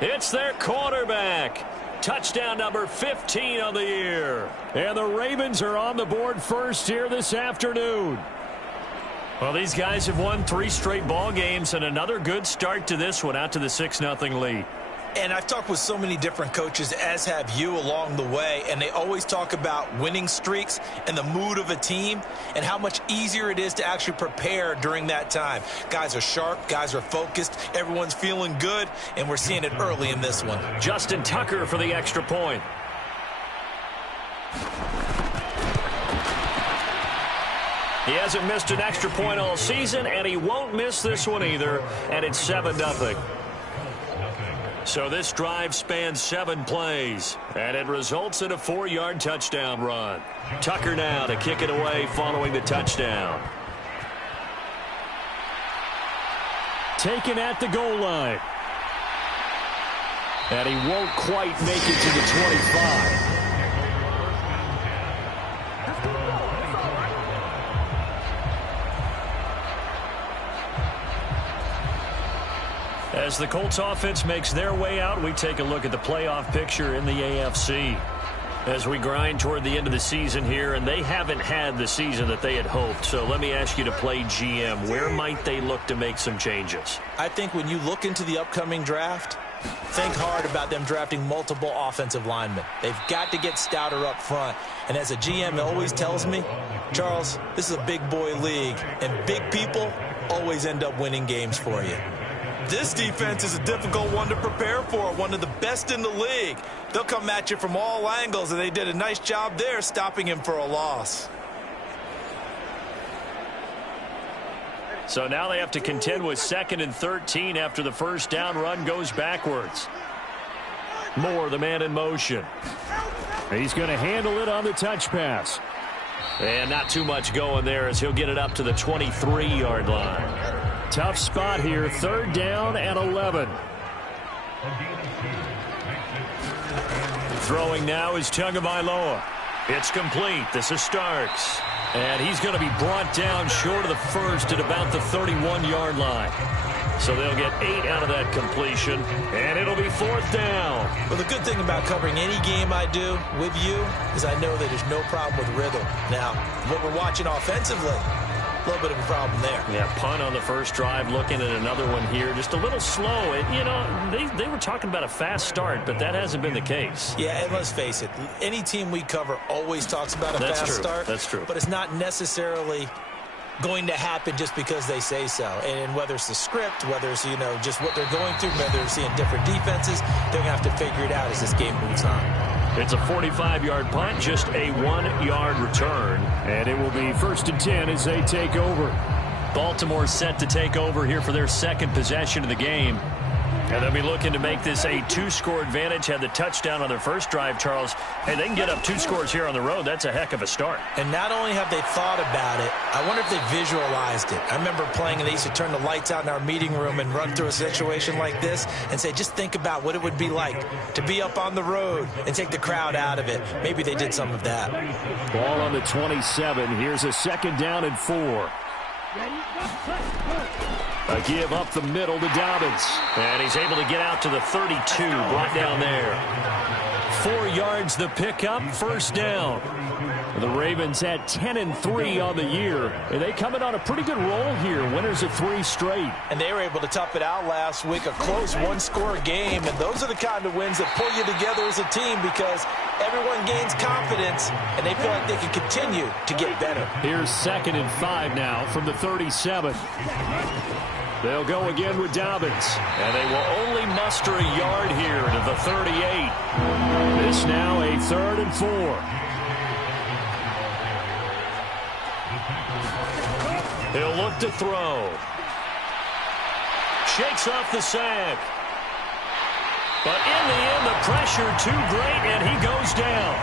It's their quarterback. Touchdown number 15 on the year. And the Ravens are on the board first here this afternoon. Well, these guys have won 3 straight ball games and another good start to this one out to the 6-0 lead. And I've talked with so many different coaches, as have you, along the way, and they always talk about winning streaks and the mood of a team and how much easier it is to actually prepare during that time. Guys are sharp, guys are focused, everyone's feeling good, and we're seeing it early in this one. Justin Tucker for the extra point. He hasn't missed an extra point all season, and he won't miss this one either, and it's 7-0. So this drive spans 7 plays, and it results in a 4-yard touchdown run. Tucker now to kick it away following the touchdown. Taken at the goal line. And he won't quite make it to the 25. As the Colts offense makes their way out, we take a look at the playoff picture in the AFC. As we grind toward the end of the season here, and they haven't had the season that they had hoped. So let me ask you to play GM. Where might they look to make some changes? I think when you look into the upcoming draft, think hard about them drafting multiple offensive linemen. They've got to get stouter up front. And as a GM always tells me, Charles, this is a big boy league, and big people always end up winning games for you. This defense is a difficult one to prepare for, one of the best in the league. They'll come at you from all angles, and they did a nice job there stopping him for a loss. So now they have to contend with 2nd and 13 after the first down run goes backwards. Moore, the man in motion. He's going to handle it on the touch pass. And not too much going there as he'll get it up to the 23-yard line. Tough spot here, 3rd down and 11. Throwing now is Tagovailoa. It's complete. This is Starks. And he's going to be brought down short of the first at about the 31-yard line. So they'll get 8 out of that completion, and it'll be 4th down. Well, the good thing about covering any game I do with you is I know that there's no problem with rhythm. Now, what we're watching offensively, a little bit of a problem there. Yeah, punt on the first drive, looking at another one here. Just a little slow. And, you know, they were talking about a fast start, but that hasn't been the case. Yeah, and let's face it, any team we cover always talks about a fast start. That's true. But it's not necessarily going to happen just because they say so. And whether it's the script, whether it's, you know, just what they're going through, whether they're seeing different defenses, they're going to have to figure it out as this game moves on. It's a 45-yard punt, just a 1-yard return. And it will be 1st and 10 as they take over. Baltimore set to take over here for their 2nd possession of the game. And they'll be looking to make this a 2-score advantage. Had the touchdown on their first drive, Charles. Hey, they can get up 2 scores here on the road. That's a heck of a start. And not only have they thought about it, I wonder if they visualized it. I remember playing, and they used to turn the lights out in our meeting room and run through a situation like this and say, just think about what it would be like to be up on the road and take the crowd out of it. Maybe they did some of that. Ball on the 27. Here's a 2nd down and 4. A give up the middle to Dobbins. And he's able to get out to the 32, brought down there. 4 yards the pickup, first down. The Ravens at 10-3 on the year. And they come in on a pretty good roll here. Winners of 3 straight. And they were able to tough it out last week. A close one-score game. And those are the kind of wins that pull you together as a team because everyone gains confidence and they feel like they can continue to get better. Here's 2nd and 5 now from the 37. They'll go again with Dobbins. And they will only muster a yard here to the 38. This now a 3rd and 4. He'll look to throw. Shakes off the sack. But in the end, the pressure too great, and he goes down.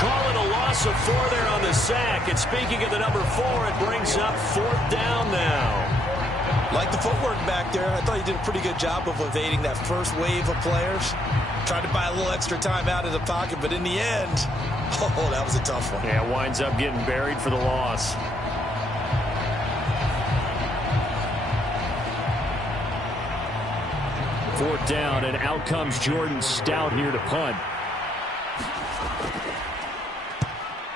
Call it a loss of 4 there on the sack. And speaking of the number 4, it brings up 4th down now. Like the footwork back there, I thought he did a pretty good job of evading that first wave of players. Tried to buy a little extra time out of the pocket, but in the end, oh, that was a tough one. Yeah, winds up getting buried for the loss. Fourth down, and out comes Jordan Stout here to punt.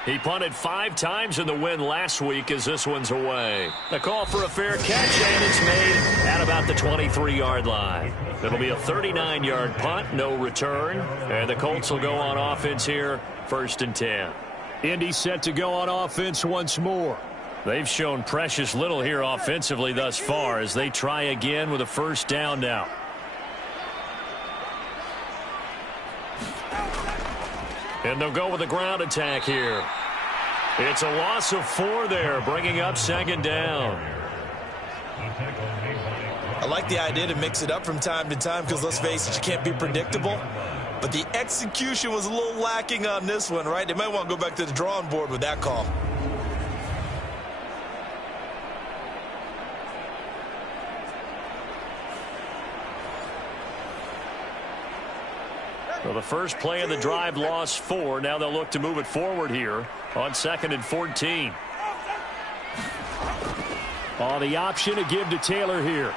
He punted 5 times in the win last week as this one's away. A call for a fair catch, and it's made at about the 23-yard line. It'll be a 39-yard punt, no return. And the Colts will go on offense here, 1st and 10. Indy set to go on offense once more. They've shown precious little here offensively thus far as they try again with a 1st down now. And they'll go with a ground attack here. It's a loss of 4 there, bringing up 2nd down. I like the idea to mix it up from time to time because, let's face it, you can't be predictable. But the execution was a little lacking on this one, right? They might want to go back to the drawing board with that call. Well, the first play of the drive lost 4. Now they'll look to move it forward here on 2nd and 14. On the option to give to Taylor here.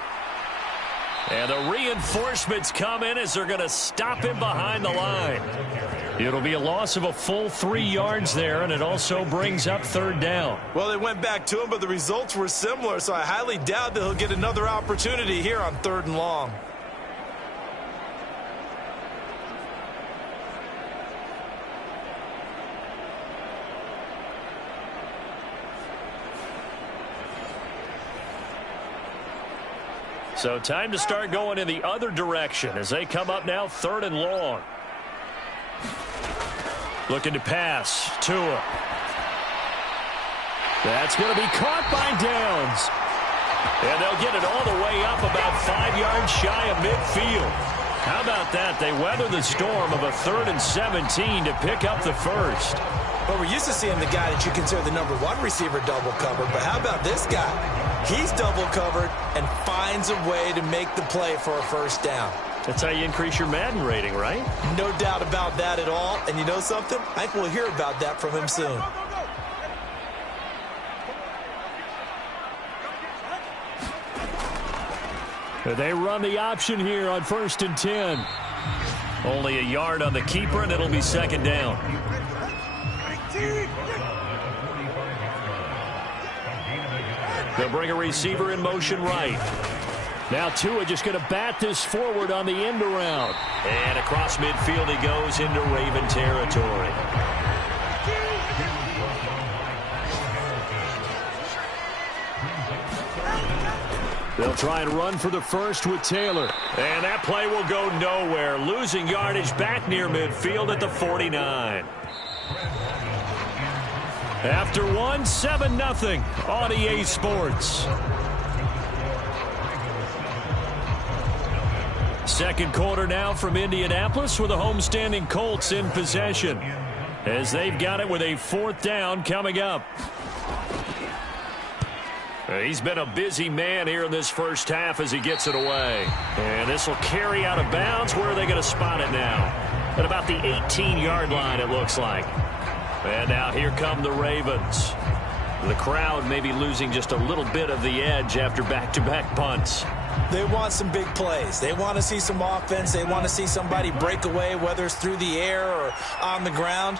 And the reinforcements come in as they're going to stop him behind the line. It'll be a loss of a full 3 yards there, and it also brings up 3rd down. Well, they went back to him, but the results were similar, so I highly doubt that he'll get another opportunity here on 3rd and long. So time to start going in the other direction as they come up now 3rd and long. Looking to pass. Tua. That's going to be caught by Downs. And they'll get it all the way up about 5 yards shy of midfield. How about that? They weather the storm of a 3rd and 17 to pick up the first. Well, we're used to seeing the guy that you consider the number 1 receiver double covered, but how about this guy? He's double covered and finds a way to make the play for a 1st down. That's how you increase your Madden rating, right? No doubt about that at all. And you know something? I think we'll hear about that from him soon. They run the option here on 1st and 10. Only a yard on the keeper, and it'll be 2nd down. They'll bring a receiver in motion right. Now Tua just going to bat this forward on the end around. And across midfield he goes into Raven territory. They'll try and run for the first with Taylor. And that play will go nowhere. Losing yardage back near midfield at the 49. After 1, 7-0 on EA Sports. Second quarter now from Indianapolis with the homestanding Colts in possession as they've got it with a 4th down coming up. He's been a busy man here in this first half as he gets it away. And this will carry out of bounds. Where are they going to spot it now? At about the 18-yard line, it looks like. And now here come the Ravens. The crowd maybe losing just a little bit of the edge after back-to-back punts. They want some big plays. They want to see some offense. They want to see somebody break away, whether it's through the air or on the ground.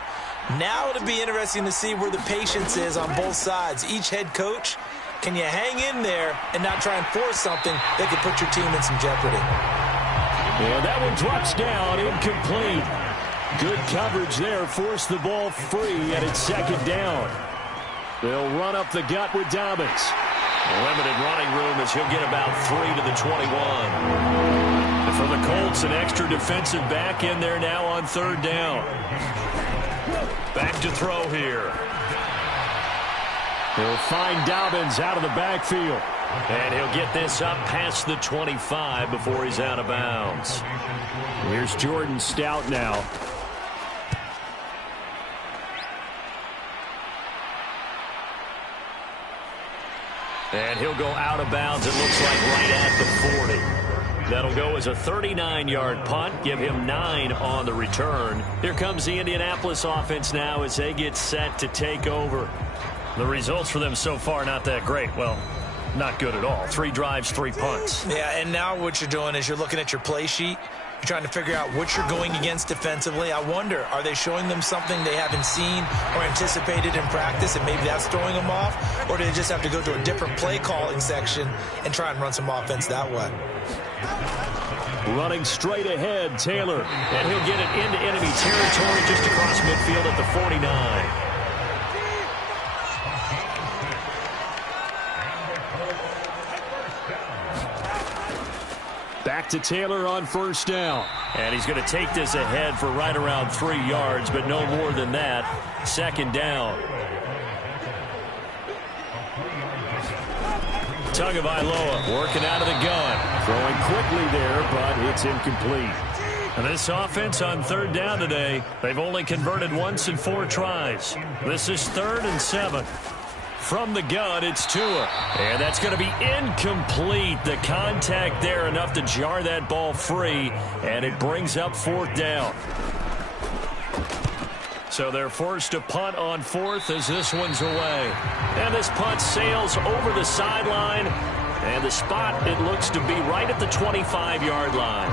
Now it'll be interesting to see where the patience is on both sides. Each head coach, can you hang in there and not try and force something that could put your team in some jeopardy? Yeah, that one drops down, incomplete. Good coverage there, forced the ball free, and it's second down. They'll run up the gut with Dobbins. Limited running room as he'll get about 3 to the 21. And for the Colts, an extra defensive back in there now on third down. Back to throw here. He'll find Dobbins out of the backfield. And he'll get this up past the 25 before he's out of bounds. Here's Jordan Stout now. And he'll go out of bounds, it looks like right at the 40. That'll go as a 39-yard punt, give him 9 on the return. Here comes the Indianapolis offense now as they get set to take over. The results for them so far not that great. Well, not good at all. 3 drives, 3 punts. Yeah, and now what you're doing is you're looking at your play sheet. You're trying to figure out what you're going against defensively. I wonder, are they showing them something they haven't seen or anticipated in practice, and maybe that's throwing them off? Or do they just have to go to a different play calling section and try and run some offense that way? Running straight ahead, Taylor. And he'll get it into enemy territory just across midfield at the 49. Back to Taylor on first down. And he's going to take this ahead for right around 3 yards, but no more than that. Second down. Tagovailoa working out of the gun. Throwing quickly there, but it's incomplete. And this offense on third down today, they've only converted once in 4 tries. This is 3rd and 7. From the gun, it's Tua. And that's going to be incomplete. The contact there enough to jar that ball free. And it brings up 4th down. So they're forced to punt on 4th as this one's away. And this punt sails over the sideline. And the spot, it looks to be right at the 25-yard line.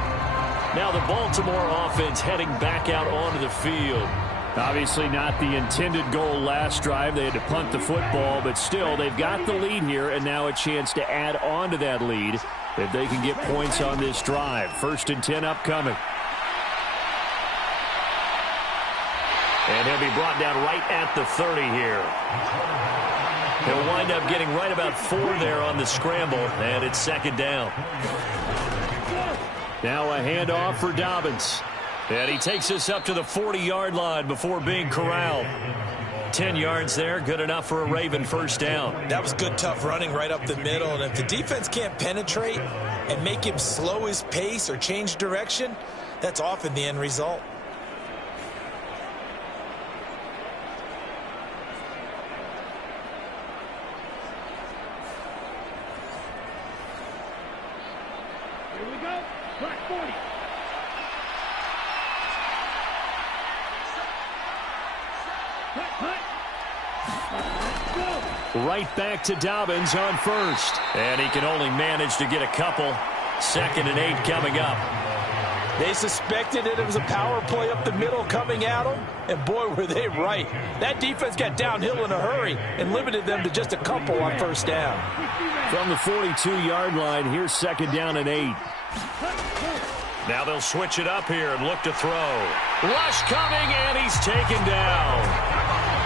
Now the Baltimore offense heading back out onto the field. Obviously not the intended goal last drive. They had to punt the football, but still they've got the lead here and now a chance to add on to that lead if they can get points on this drive. 1st and 10 upcoming. And he'll be brought down right at the 30 here. He'll wind up getting right about 4 there on the scramble, and it's 2nd down. Now a handoff for Dobbins. And he takes us up to the 40-yard line before being corralled. 10 yards there, good enough for a Raven first down. That was good, tough running right up the middle. And if the defense can't penetrate and make him slow his pace or change direction, that's often the end result. Here we go. Track 40. Right back to Dobbins on first. And he can only manage to get a couple. 2nd and 8 coming up. They suspected that it was a power play up the middle coming at them, and boy, were they right. That defense got downhill in a hurry and limited them to just a couple on first down. From the 42-yard line, here's 2nd down and 8. Now they'll switch it up here and look to throw. Rush coming, and he's taken down.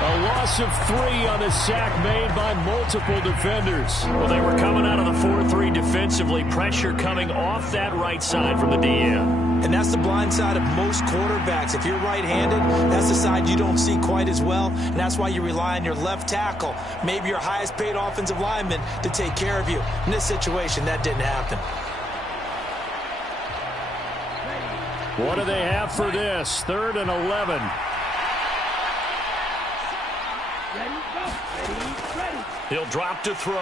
A loss of 3 on the sack made by multiple defenders. Well, they were coming out of the 4-3 defensively. Pressure coming off that right side from the DM. And that's the blind side of most quarterbacks. If you're right-handed, that's the side you don't see quite as well. And that's why you rely on your left tackle, maybe your highest-paid offensive lineman, to take care of you. In this situation, that didn't happen. What do they have for this? 3rd and 11. Ready. He'll drop to throw.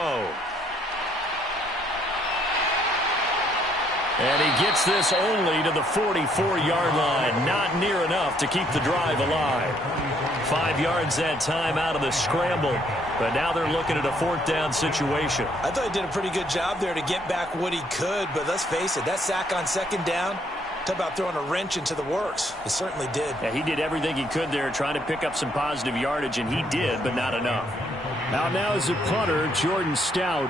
Ready. And he gets this only to the 44-yard line. Not near enough to keep the drive alive. 5 yards that time out of the scramble. But now they're looking at a 4th down situation. I thought he did a pretty good job there to get back what he could. But let's face it, that sack on 2nd down, talk about throwing a wrench into the works. It certainly did. Yeah, he did everything he could there trying to pick up some positive yardage, and he did, but not enough. Out now is the punter, Jordan Stout.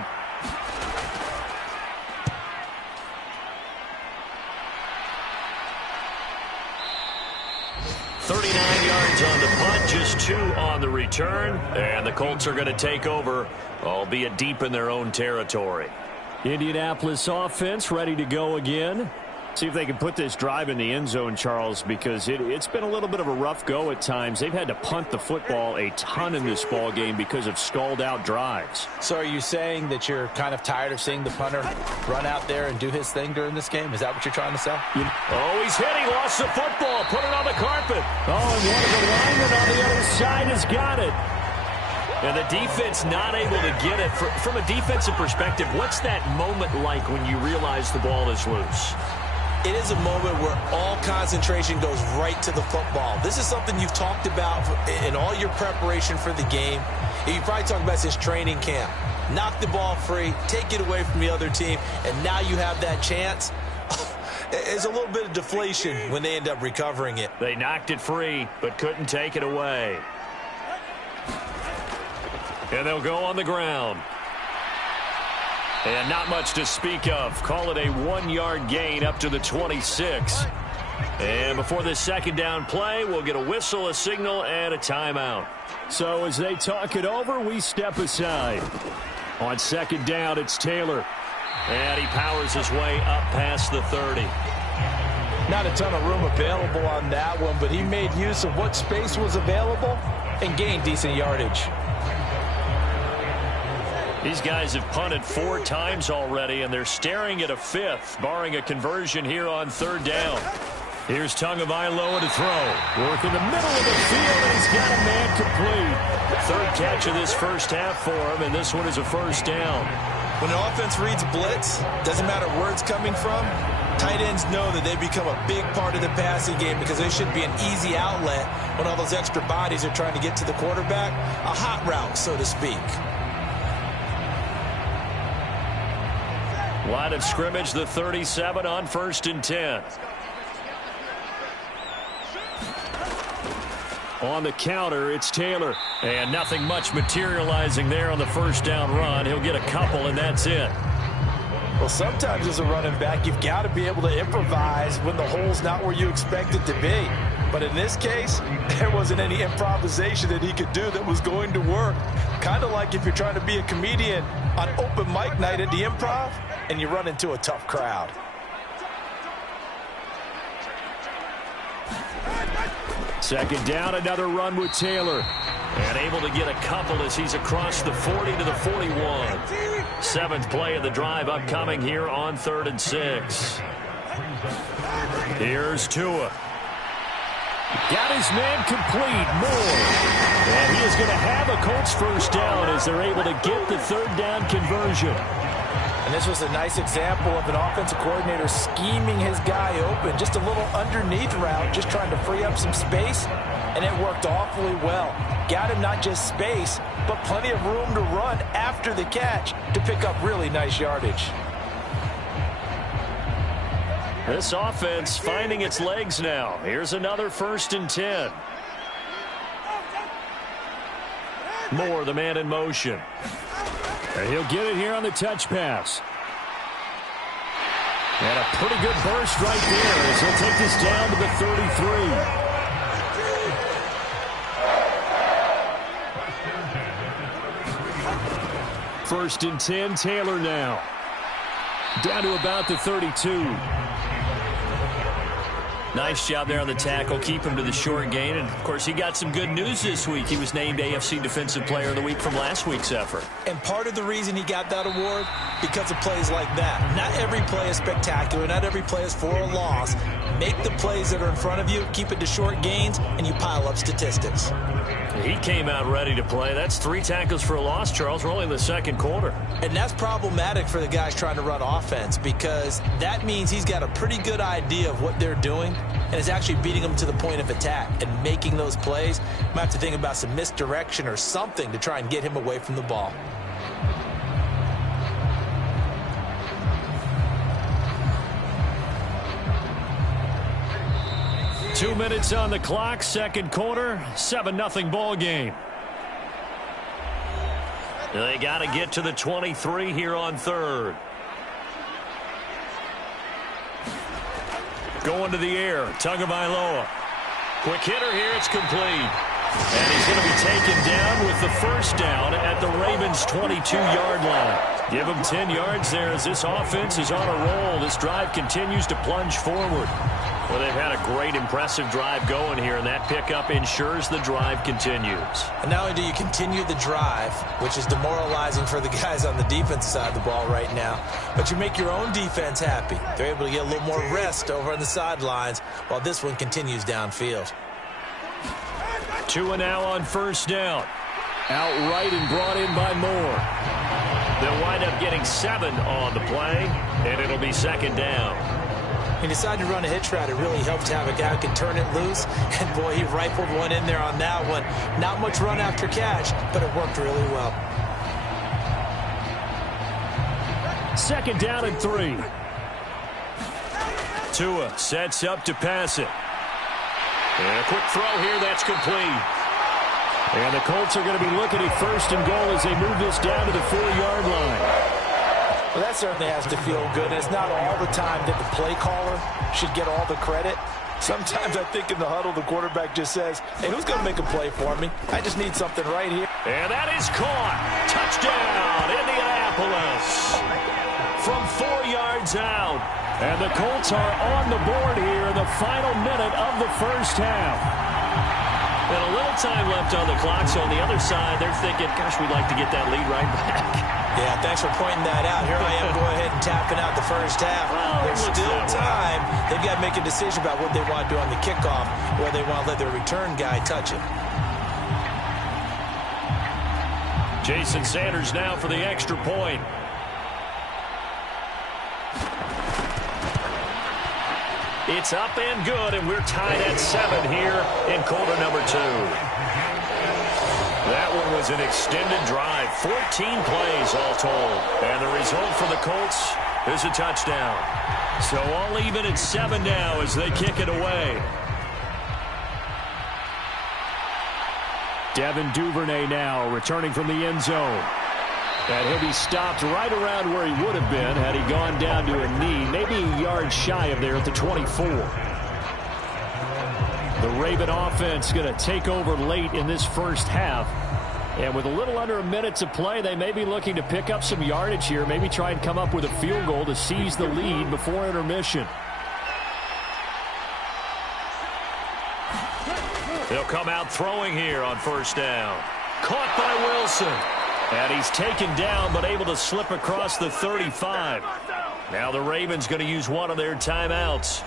39 yards on the punt, just 2 on the return. And the Colts are going to take over, albeit deep in their own territory. Indianapolis offense ready to go again. See if they can put this drive in the end zone, Charles, because it's been a little bit of a rough go at times. They've had to punt the football a ton in this ball game because of stalled-out drives. So are you saying that you're kind of tired of seeing the punter run out there and do his thing during this game? Is that what you're trying to say? Oh, he's hit. He lost the football. Put it on the carpet. Oh, and one of the linemen on the other side has got it. And the defense not able to get it. From a defensive perspective, what's that moment like when you realize the ball is loose? It is a moment where all concentration goes right to the football. This is something you've talked about in all your preparation for the game. You probably talked about this training camp. Knock the ball free, take it away from the other team, and now you have that chance. It's a little bit of deflation when they end up recovering it. They knocked it free, but couldn't take it away. And they'll go on the ground. And not much to speak of. Call it a 1-yard gain up to the 26. And before this 2nd down play, we'll get a whistle, a signal, and a timeout. So as they talk it over, we step aside. On 2nd down, it's Taylor. And he powers his way up past the 30. Not a ton of room available on that one, but he made use of what space was available and gained decent yardage. These guys have punted 4 times already, and they're staring at a 5th, barring a conversion here on 3rd down. Here's Tagovailoa to throw. Work in the middle of the field, and he's got a man complete. 3rd catch of this first half for him, and this one is a 1st down. When an offense reads blitz, doesn't matter where it's coming from, tight ends know that they become a big part of the passing game because they should be an easy outlet when all those extra bodies are trying to get to the quarterback. A hot route, so to speak. Line of scrimmage, the 37 on 1st and 10. On the counter, it's Taylor. And nothing much materializing there on the 1st down run. He'll get a couple, and that's it. Well, sometimes as a running back, you've got to be able to improvise when the hole's not where you expect it to be. But in this case, there wasn't any improvisation that he could do that was going to work. Kind of like if you're trying to be a comedian on open mic night at the Improv and you run into a tough crowd. Second down, another run with Taylor. And able to get a couple as he's across the 40 to the 41. 7th play of the drive upcoming here on 3rd and 6. Here's Tua. Got his man complete. Moore. And he is going to have a Colts 1st down as they're able to get the 3rd down conversion. And this was a nice example of an offensive coordinator scheming his guy open. Just a little underneath route, just trying to free up some space, and it worked awfully well. Got him not just space, but plenty of room to run after the catch to pick up really nice yardage. This offense finding its legs now. Here's another 1st and 10. Moore, the man in motion. And he'll get it here on the touch pass. And a pretty good burst right there as he'll take this down to the 33. First and 10, Taylor now. Down to about the 32. Nice job there on the tackle. Keep him to the short gain. And, of course, he got some good news this week. He was named AFC Defensive Player of the Week from last week's effort. And part of the reason he got that award, because of plays like that. Not every play is spectacular. Not every play is for a loss. Make the plays that are in front of you, keep it to short gains, and you pile up statistics. He came out ready to play. That's 3 tackles for a loss, Charles. We're only in the second quarter. And that's problematic for the guys trying to run offense, because that means he's got a pretty good idea of what they're doing and is actually beating them to the point of attack and making those plays. Might have to think about some misdirection or something to try and get him away from the ball. Two minutes on the clock, second quarter, 7-0 ball game. They got to get to the 23 here on third. Going to the air, Tagovailoa. Quick hitter here, it's complete. And he's going to be taken down with the first down at the Ravens' 22-yard line. Give him 10 yards there as this offense is on a roll. This drive continues to plunge forward. Well, they've had a great, impressive drive going here, and that pickup ensures the drive continues. And not only do you continue the drive, which is demoralizing for the guys on the defensive side of the ball right now, but you make your own defense happy. They're able to get a little more rest over on the sidelines while this one continues downfield. 2 now on first down. Outright and brought in by Moore. They'll wind up getting 7 on the play, and it'll be second down. He decided to run a hitch route. It really helped to have a guy who can turn it loose. And, boy, he rifled one in there on that one. Not much run after catch, but it worked really well. Second down and 3. Tua sets up to pass it. And a quick throw here, that's complete. And the Colts are going to be looking at first and goal as they move this down to the 4-yard line. Well, that certainly has to feel good. And it's not all the time that the play caller should get all the credit. Sometimes I think in the huddle, the quarterback just says, hey, who's going to make a play for me? I just need something right here. And that is caught. Touchdown, Indianapolis. From 4 yards out. And the Colts are on the board here in the final minute of the first half. And a little time left on the clock, so on the other side, they're thinking, gosh, we'd like to get that lead right back. Yeah, thanks for pointing that out. Here I am going ahead and tapping out the first half. There's still time. They've got to make a decision about what they want to do on the kickoff, or they want to let their return guy touch it. Jason Sanders now for the extra point. It's up and good, and we're tied at 7 here in quarter number 2. That one was an extended drive, 14 plays all told. And the result for the Colts is a touchdown. So all even at 7 now as they kick it away. Devin Duvernay now returning from the end zone. And he'll be stopped right around where he would have been had he gone down to a knee, maybe a yard shy of there at the 24. The Raven offense going to take over late in this first half. And with a little under a minute to play, they may be looking to pick up some yardage here, maybe try and come up with a field goal to seize the lead before intermission. They'll come out throwing here on first down. Caught by Wilson. And he's taken down but able to slip across the 35. Now the Ravens going to use one of their timeouts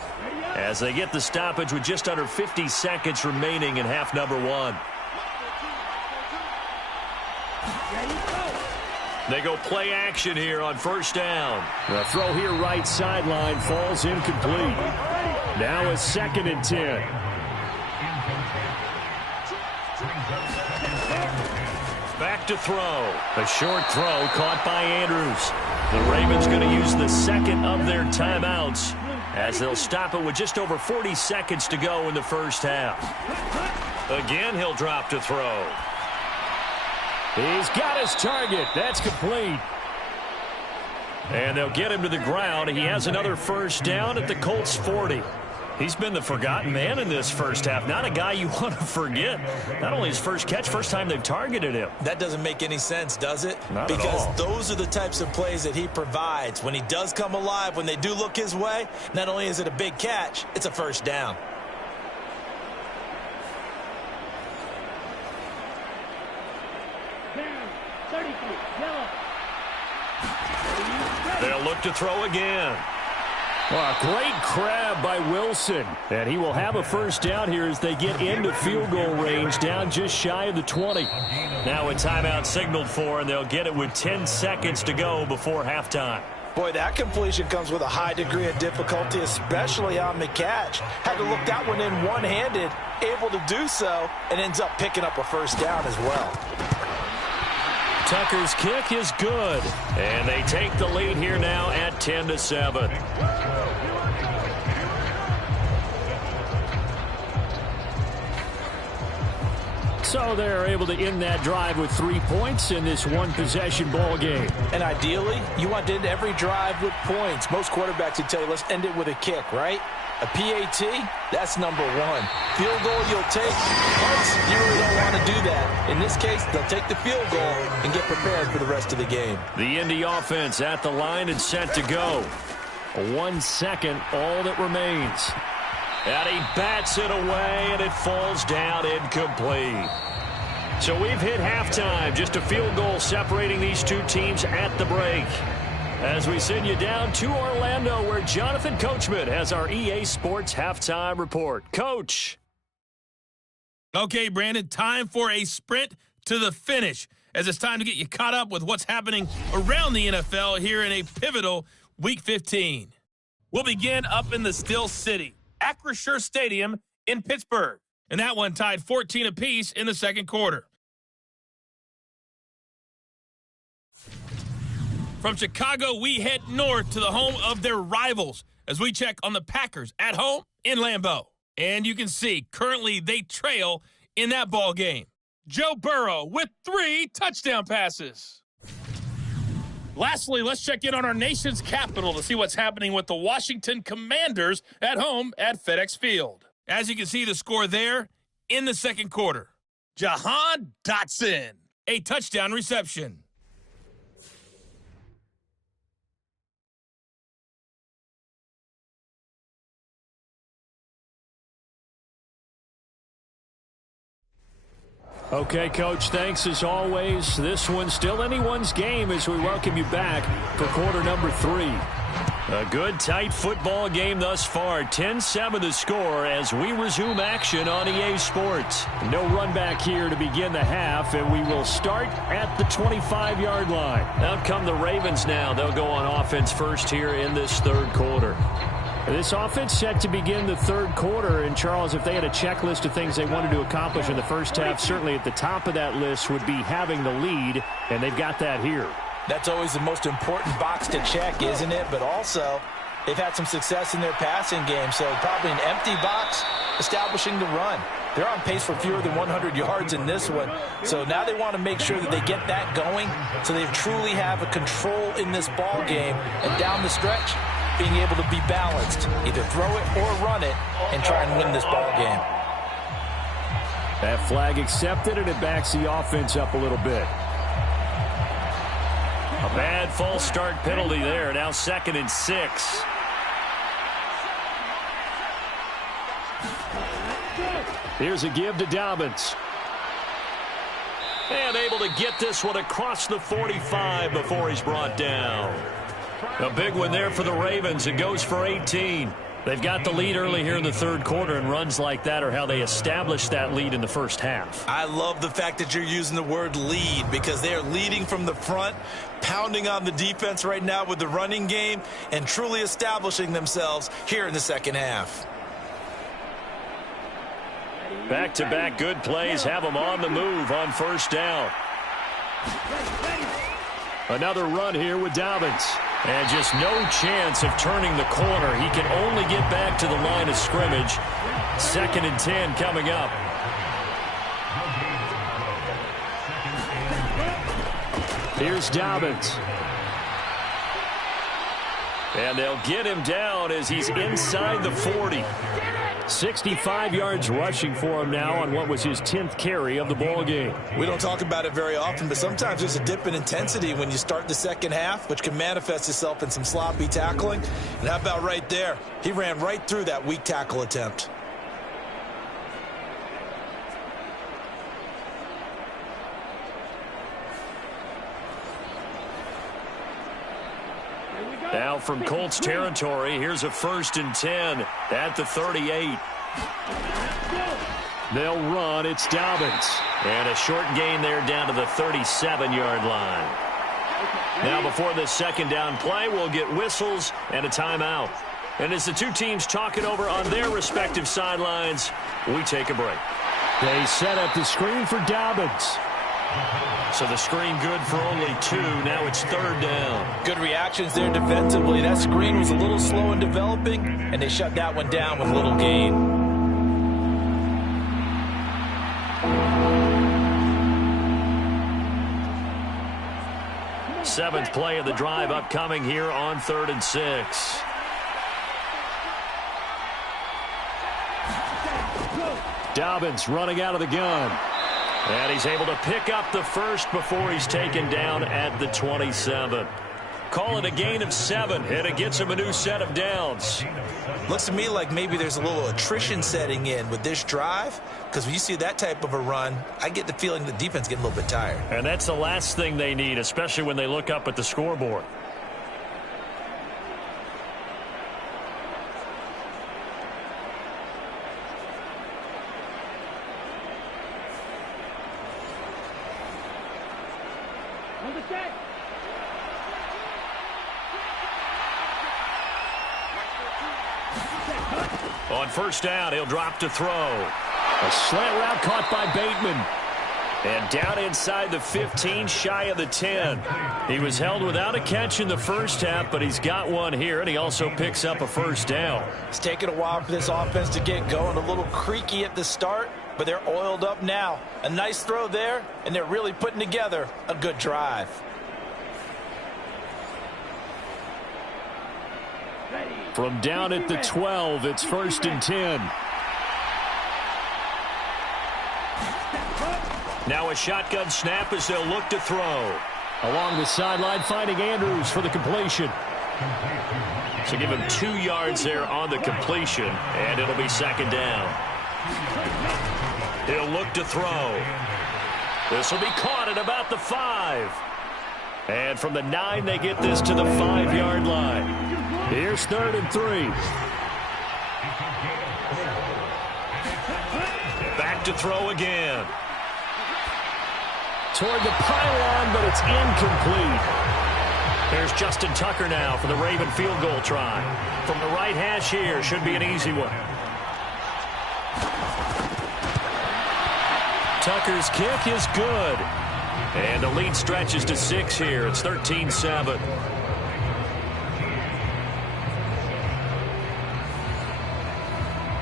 as they get the stoppage with just under 50 seconds remaining in half number 1. They go play action here on first down. The throw here right sideline falls incomplete. Now a 2nd and 10. Back to throw. A short throw caught by Andrews. The Ravens going to use the 2nd of their timeouts as they'll stop it with just over 40 seconds to go in the first half. Again, he'll drop to throw. He's got his target. That's complete. And they'll get him to the ground. He has another first down at the Colts 40. He's been the forgotten man in this first half. Not a guy you want to forget. Not only his first catch, first time they've targeted him. That doesn't make any sense, does it? Not at all. Because those are the types of plays that he provides. When he does come alive, when they do look his way, not only is it a big catch, it's a first down. Down. 33. Yellow. They'll look to throw again. A great grab by Wilson. And he will have a first down here as they get into field goal range, down just shy of the 20. Now a timeout signaled for, and they'll get it with 10 seconds to go before halftime. Boy, that completion comes with a high degree of difficulty, especially on the catch. Had to look that one in one-handed, able to do so, and ends up picking up a first down as well. Tucker's kick is good, and they take the lead here now at 10-7. So they're able to end that drive with 3 points in this one-possession ball game. And ideally, you want to end every drive with points. Most quarterbacks would tell you, let's end it with a kick, right? A PAT, that's number one. Field goal you'll take. Punts, you really don't want to do that. In this case, they'll take the field goal and get prepared for the rest of the game. The Indy offense at the line and set to go. 1 second, all that remains. And he bats it away, and it falls down incomplete. So we've hit halftime. Just a field goal separating these two teams at the break. As we send you down to Orlando, where Jonathan Coachman has our EA Sports halftime report. Coach. Okay, Brandon, time for a sprint to the finish, as it's time to get you caught up with what's happening around the NFL here in a pivotal Week 15. We'll begin up in the Steel City, Acrisure Stadium in Pittsburgh. And that one tied 14 apiece in the second quarter. From Chicago, we head north to the home of their rivals as we check on the Packers at home in Lambeau. And you can see currently they trail in that ball game. Joe Burrow with 3 touchdown passes. Lastly, let's check in on our nation's capital to see what's happening with the Washington Commanders at home at FedEx Field. As you can see the score there in the second quarter. Jahan Dotson, a touchdown reception. Okay, Coach, thanks as always. This one's still anyone's game as we welcome you back for quarter number 3. A good, tight football game thus far. 10-7 the score as we resume action on EA Sports. No run back here to begin the half, and we will start at the 25-yard line. Out come the Ravens now. They'll go on offense first here in this third quarter. This offense set to begin the third quarter, and Charles, if they had a checklist of things they wanted to accomplish in the first half, certainly at the top of that list would be having the lead, and they've got that here. That's always the most important box to check, isn't it? But also, they've had some success in their passing game, so probably an empty box establishing the run. They're on pace for fewer than 100 yards in this one, so now they want to make sure that they get that going so they truly have a control in this ball game, and down the stretch, being able to be balanced, either throw it or run it, and try and win this ball game. That flag accepted, and it backs the offense up a little bit. A bad false start penalty there. Now 2nd and 6. Here's a give to Dobbins. And able to get this one across the 45 before he's brought down. A big one there for the Ravens. It goes for 18. They've got the lead early here in the third quarter, and runs like that are how they established that lead in the first half. I love the fact that you're using the word lead, because they are leading from the front, pounding on the defense right now with the running game, and truly establishing themselves here in the second half. Back-to-back good plays have them on the move on first down. Another run here with Dobbins. And just no chance of turning the corner. He can only get back to the line of scrimmage. 2nd and 10 coming up. Here's Dobbins. And they'll get him down as he's inside the 40. 65 yards rushing for him now on what was his 10th carry of the ball game. We don't talk about it very often, but sometimes there's a dip in intensity when you start the second half, which can manifest itself in some sloppy tackling. And how about right there? He ran right through that weak tackle attempt. Now from Colts territory, here's a 1st and 10 at the 38. They'll run. It's Dobbins. And a short gain there down to the 37-yard line. Now before this second down play, we'll get whistles and a timeout. And as the two teams talk it over on their respective sidelines, we take a break. They set up the screen for Dobbins. So the screen good for only 2. Now it's 3rd down. Good reactions there defensively. That screen was a little slow in developing, and they shut that one down with little gain. Seventh play of the drive upcoming here on 3rd and 6. Dobbins running out of the gun. And he's able to pick up the first before he's taken down at the 27. Call it a gain of 7, and it gets him a new set of downs. Looks to me like maybe there's a little attrition setting in with this drive, because when you see that type of a run, I get the feeling the defense getting a little bit tired. And that's the last thing they need, especially when they look up at the scoreboard. On 1st down, he'll drop to throw. A slant route caught by Bateman. And down inside the 15, shy of the 10. He was held without a catch in the first half, but he's got one here, and he also picks up a 1st down. It's taken a while for this offense to get going. A little creaky at the start, but they're oiled up now. A nice throw there, and they're really putting together a good drive. From down at the 12, it's 1st and 10. Now a shotgun snap as they'll look to throw. Along the sideline, finding Andrews for the completion. So give him 2 yards there on the completion, and it'll be 2nd down. He'll look to throw. This will be caught at about the 5. And from the 9, they get this to the 5-yard line. Here's 3rd and 3. Back to throw again. Toward the pylon, but it's incomplete. There's Justin Tucker now for the Raven field goal try. From the right hash here, should be an easy one. Tucker's kick is good. And the lead stretches to 6 here. It's 13-7.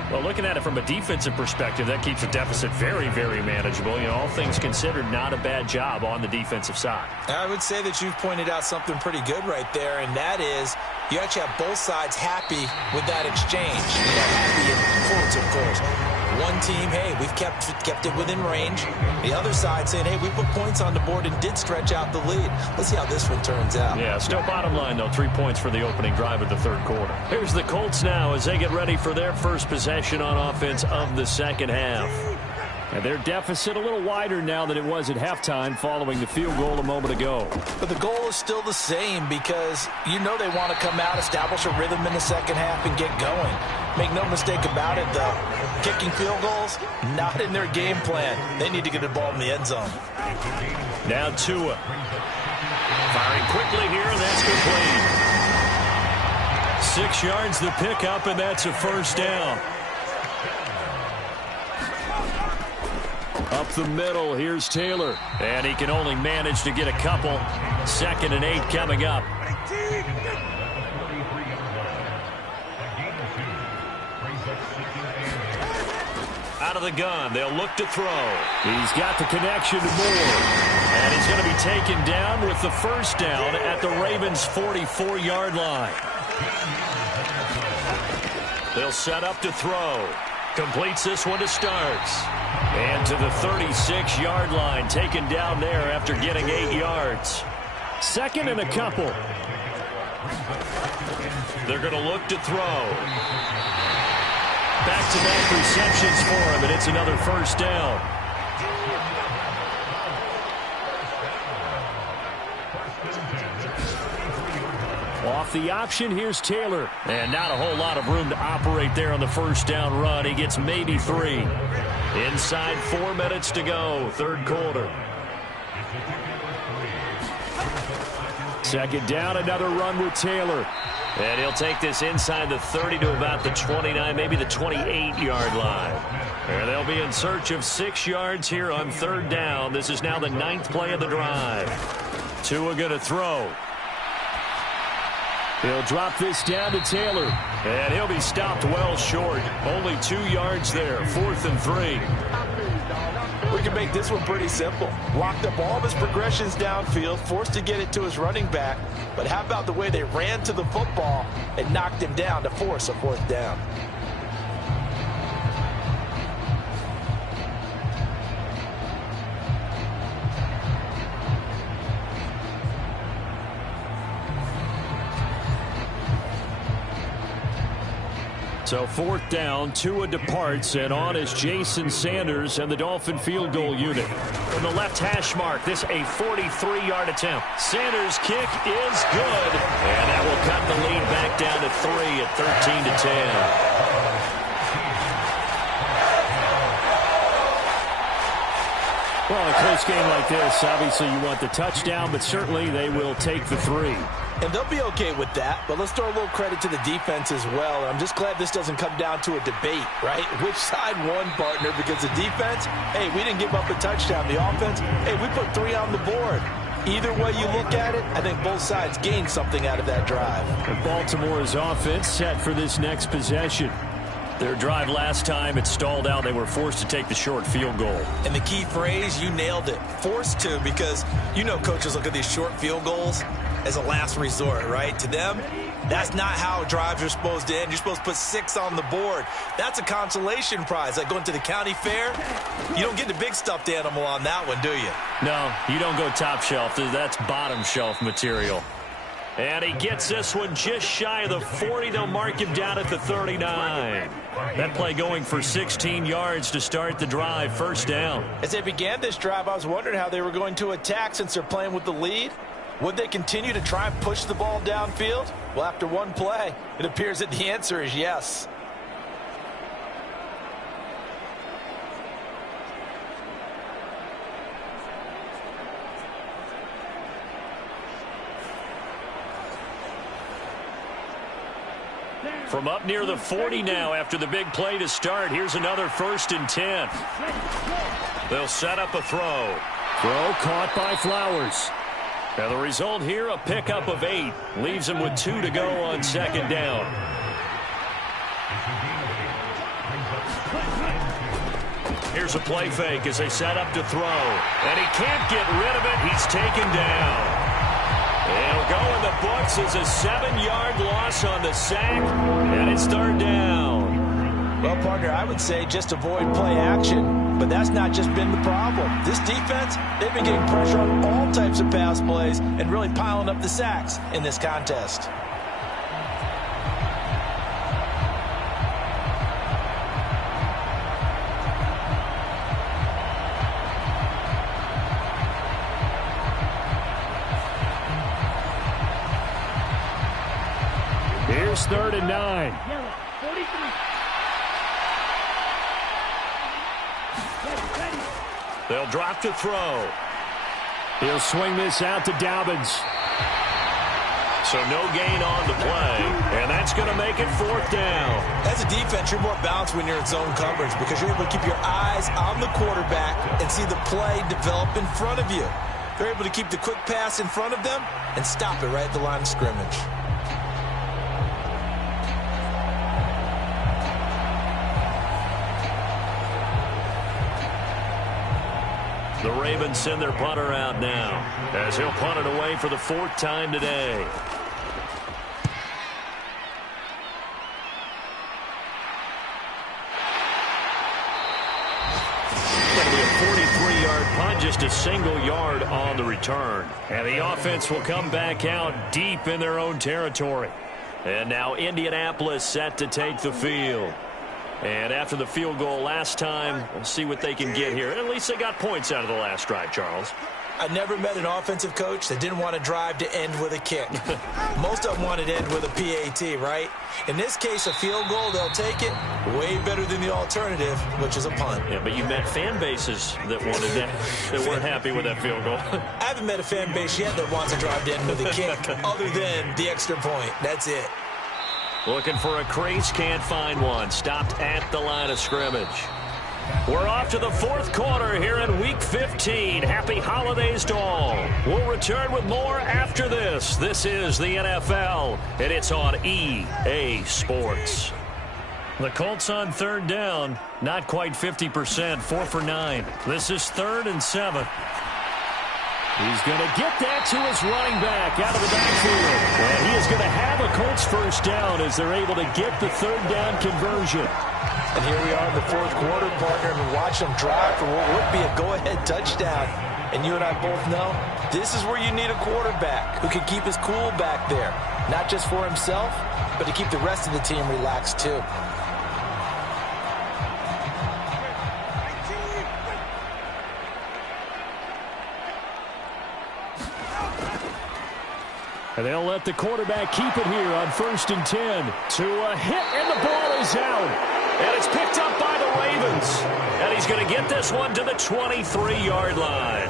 Well, looking at it from a defensive perspective, that keeps the deficit very, very manageable. You know, all things considered, not a bad job on the defensive side. I would say that you've pointed out something pretty good right there, and that is you actually have both sides happy with that exchange. You know, happy in quotes, of course. One team, hey, we've kept it within range. The other side saying, hey, we put points on the board and did stretch out the lead. Let's see how this one turns out. Yeah, still bottom line, though, 3 points for the opening drive of the 3rd quarter. Here's the Colts now as they get ready for their first possession on offense of the 2nd half. And their deficit a little wider now than it was at halftime following the field goal a moment ago. But the goal is still the same because you know they want to come out, establish a rhythm in the 2nd half, and get going. Make no mistake about it, though. Kicking field goals, not in their game plan. They need to get the ball in the end zone. Now Tua. Firing quickly here, and that's complete. 6 yards the pickup, and that's a 1st down. Up the middle, here's Taylor. And he can only manage to get a couple. 2nd and 8 coming up. Out of the gun, they'll look to throw. He's got the connection to Moore. And he's going to be taken down with the 1st down at the Ravens' 44-yard line. They'll set up to throw. Completes this one to Starks. And to the 36-yard line, taken down there after getting 8 yards. Second and a couple. They're going to look to throw. Back-to-back receptions for him, and it's another first down. Off the option, here's Taylor. And not a whole lot of room to operate there on the first down run. He gets maybe 3. Inside 4 minutes to go, third quarter. Second down, another run with Taylor. And he'll take this inside the 30 to about the 29, maybe the 28-yard line. And they'll be in search of 6 yards here on third down. This is now the 9th play of the drive. Tua going to throw. He'll drop this down to Taylor. And he'll be stopped well short. Only 2 yards there, 4th and 3. We can make this one pretty simple. Locked up all of his progressions downfield, forced to get it to his running back. But how about the way they ran to the football and knocked him down to force a 4th down? So 4th down, Tua departs, and on is Jason Sanders and the Dolphin field goal unit. From the left hash mark, this a 43-yard attempt. Sanders' kick is good, and that will cut the lead back down to 3 at 13-10. Well, in a close game like this, obviously you want the touchdown, but certainly they will take the 3. And they'll be okay with that, but let's throw a little credit to the defense as well. I'm just glad this doesn't come down to a debate, right? Which side won, partner? Because the defense, hey, we didn't give up a touchdown. The offense, hey, we put 3 on the board. Either way you look at it, I think both sides gained something out of that drive. And Baltimore's offense set for this next possession. Their drive last time, it stalled out. They were forced to take the short field goal. And the key phrase, you nailed it. Forced to, because you know coaches look at these short field goals as a last resort, right? To them, that's not how drives are supposed to end. You're supposed to put 6 on the board. That's a consolation prize. Like going to the county fair, you don't get the big stuffed animal on that one, do you? No, you don't go top shelf. That's bottom shelf material. And he gets this one just shy of the 40. They'll mark him down at the 39. That play going for 16 yards to start the drive, first down. As they began this drive, I was wondering how they were going to attack since they're playing with the lead. Would they continue to try and push the ball downfield? Well, after one play, it appears that the answer is yes. From up near the 40 now after the big play to start. Here's another 1st and 10. They'll set up a throw. Throw caught by Flowers. Now the result here, a pickup of 8. Leaves him with 2 to go on second down. Here's a play fake as they set up to throw. And he can't get rid of it. He's taken down. It'll go in the books as a 7-yard loss on the sack, and it's third down. Well, partner, I would say just avoid play action, but that's not just been the problem. This defense, they've been getting pressure on all types of pass plays and really piling up the sacks in this contest. Here's 3rd and 9. Yellow, 43. Ready. They'll drop to throw. He'll swing this out to Dobbins. So no gain on the play, and that's going to make it 4th down. As a defense, you're more balanced when you're in zone coverage because you're able to keep your eyes on the quarterback and see the play develop in front of you. They're able to keep the quick pass in front of them and stop it right at the line of scrimmage. The Ravens send their punter out now as he'll punt it away for the 4th time today. yard punt, just a single yard on the return. And the offense will come back out deep in their own territory. And now Indianapolis set to take the field. And after the field goal last time, we'll see what they can get here. At least they got points out of the last drive, Charles. I never met an offensive coach that didn't want to drive to end with a kick. Most of them wanted to end with a PAT, right? In this case, a field goal, they'll take it. Way better than the alternative, which is a punt. Yeah, but you met fan bases that wanted that, that weren't happy with that field goal. I haven't met a fan base yet that wants to drive to end with a kick, other than the extra point. That's it. Looking for a crease, can't find one. Stopped at the line of scrimmage. We're off to the fourth quarter here in Week 15. Happy holidays to all. We'll return with more after this. This is the NFL, and it's on EA Sports. The Colts on third down, not quite 50%, 4 for 9. This is 3rd and 7. He's going to get that to his running back out of the backfield. And he is going to have a Colts first down as they're able to get the third down conversion. And here we are in the fourth quarter, partner, and watch them drive for what would be a go-ahead touchdown. And you and I both know this is where you need a quarterback who can keep his cool back there. Not just for himself, but to keep the rest of the team relaxed too. And they'll let the quarterback keep it here on 1st and 10. To a hit, and the ball is out. And it's picked up by the Ravens. And he's going to get this one to the 23-yard line.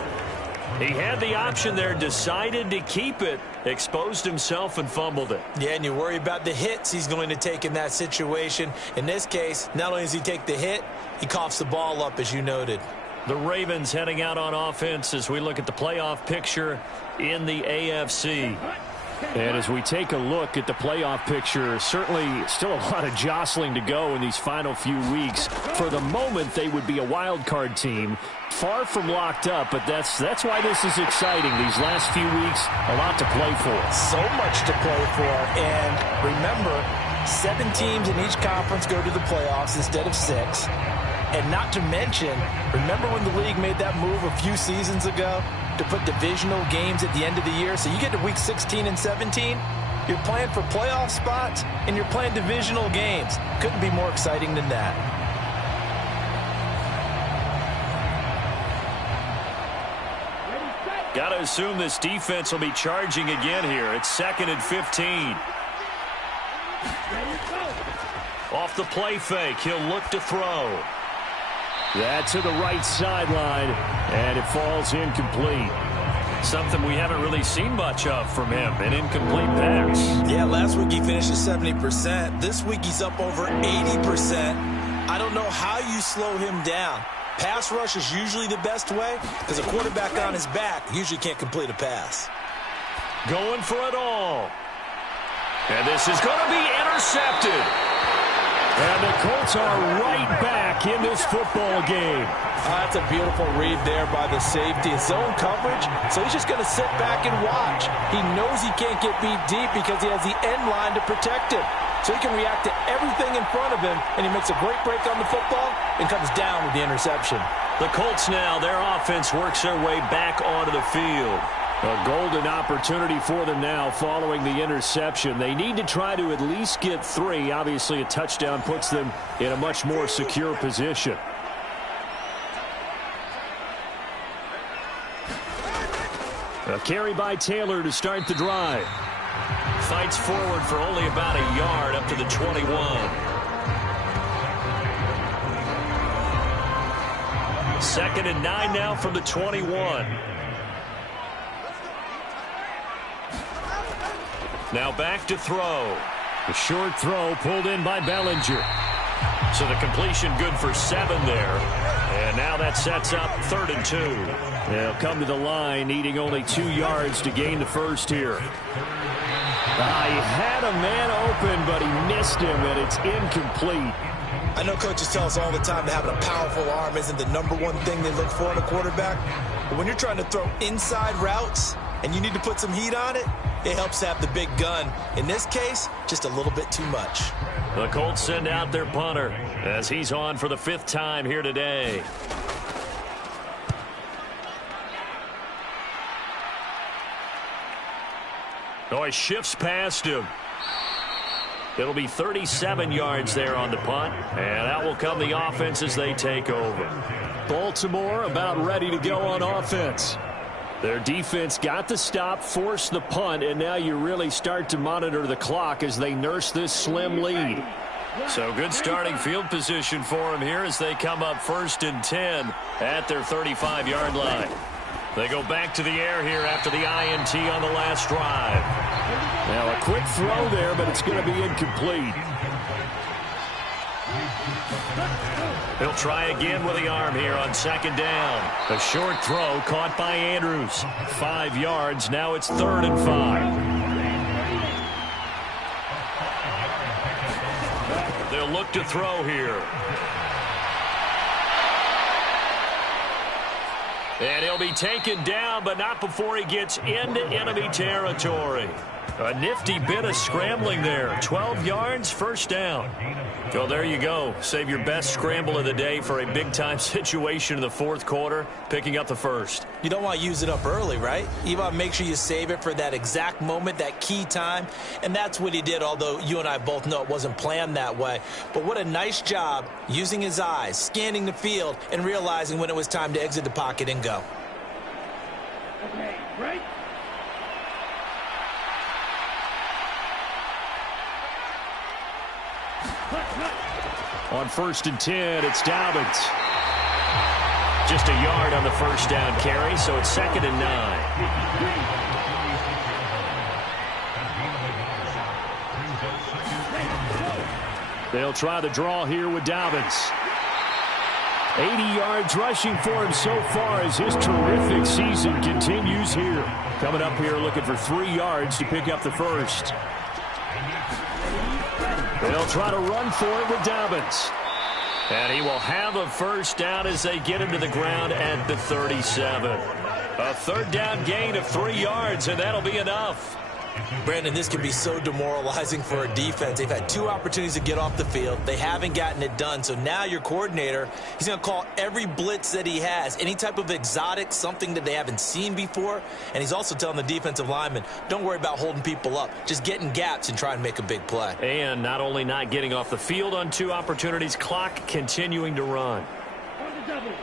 He had the option there, decided to keep it, exposed himself and fumbled it. Yeah, and you worry about the hits he's going to take in that situation. In this case, not only does he take the hit, he coughs the ball up, as you noted. The Ravens heading out on offense as we look at the playoff picture in the AFC. And as we take a look at the playoff picture, certainly still a lot of jostling to go in these final few weeks. For the moment, they would be a wild card team, far from locked up, but that's why this is exciting. These last few weeks, a lot to play for. So much to play for. And remember, 7 teams in each conference go to the playoffs instead of 6. And not to mention, remember when the league made that move a few seasons ago to put divisional games at the end of the year? So you get to week 16 and 17, you're playing for playoff spots, and you're playing divisional games. Couldn't be more exciting than that. Got to assume this defense will be charging again here. It's 2nd and 15. Off the play fake, he'll look to throw. That to the right sideline, and it falls incomplete. Something we haven't really seen much of from him, an incomplete pass. Yeah, last week he finished at 70%. This week he's up over 80%. I don't know how you slow him down. Pass rush is usually the best way because a quarterback on his back usually can't complete a pass. Going for it all. And this is going to be intercepted. And the Colts are right back in this football game. That's a beautiful read there by the safety. Zone coverage, so he's just going to sit back and watch. He knows he can't get beat deep because he has the end line to protect him. So he can react to everything in front of him, and he makes a great break on the football and comes down with the interception. The Colts now, their offense works their way back onto the field. A golden opportunity for them now following the interception. They need to try to at least get 3. Obviously, a touchdown puts them in a much more secure position. A carry by Taylor to start the drive. Fights forward for only about a yard up to the 21. Second and 9 now from the 21. Now back to throw. The short throw pulled in by Bellinger. So the completion good for 7 there. And now that sets up 3rd and 2. They'll come to the line needing only 2 yards to gain the first here. He had a man open, but he missed him, and it's incomplete. I know coaches tell us all the time that having a powerful arm isn't the #1 thing they look for in a quarterback. But when you're trying to throw inside routes and you need to put some heat on it, it helps have the big gun. In this case, just a little bit too much. The Colts send out their punter as he's on for the 5th time here today. Oh, he shifts past him. It'll be 37 yards there on the punt, and that will come the offense as they take over. Baltimore about ready to go on offense. Their defense got the stop, forced the punt, and now you really start to monitor the clock as they nurse this slim lead. So good starting field position for them here as they come up 1st and 10 at their 35-yard line. They go back to the air here after the INT on the last drive. Now a quick throw there, but it's going to be incomplete. He'll try again with the arm here on 2nd down. A short throw caught by Andrews. 5 yards. Now it's 3rd and 5. They'll look to throw here. And he'll be taken down, but not before he gets into enemy territory. A nifty bit of scrambling there. 12 yards, 1st down. So there you go. Save your best scramble of the day for a big-time situation in the 4th quarter, picking up the 1st. You don't want to use it up early, right? You want to make sure you save it for that exact moment, that key time. And that's what he did, although you and I both know it wasn't planned that way. But what a nice job using his eyes, scanning the field, and realizing when it was time to exit the pocket and go. Okay, right? On 1st and 10, it's Dobbins. Just a yard on the 1st down carry, so it's 2nd and 9. They'll try the draw here with Dobbins. 80 yards rushing for him so far as his terrific season continues here. Coming up here looking for 3 yards to pick up the 1st. They'll try to run for it with Dobbins. And he will have a 1st down as they get him to the ground at the 37. A 3rd down gain of 3 yards, and that'll be enough. Brandon, this can be so demoralizing for a defense. They've had 2 opportunities to get off the field. They haven't gotten it done. So now your coordinator, he's going to call every blitz that he has, any type of exotic, something that they haven't seen before. And he's also telling the defensive lineman, don't worry about holding people up. Just get in gaps and try and make a big play. And not only not getting off the field on 2 opportunities, clock continuing to run.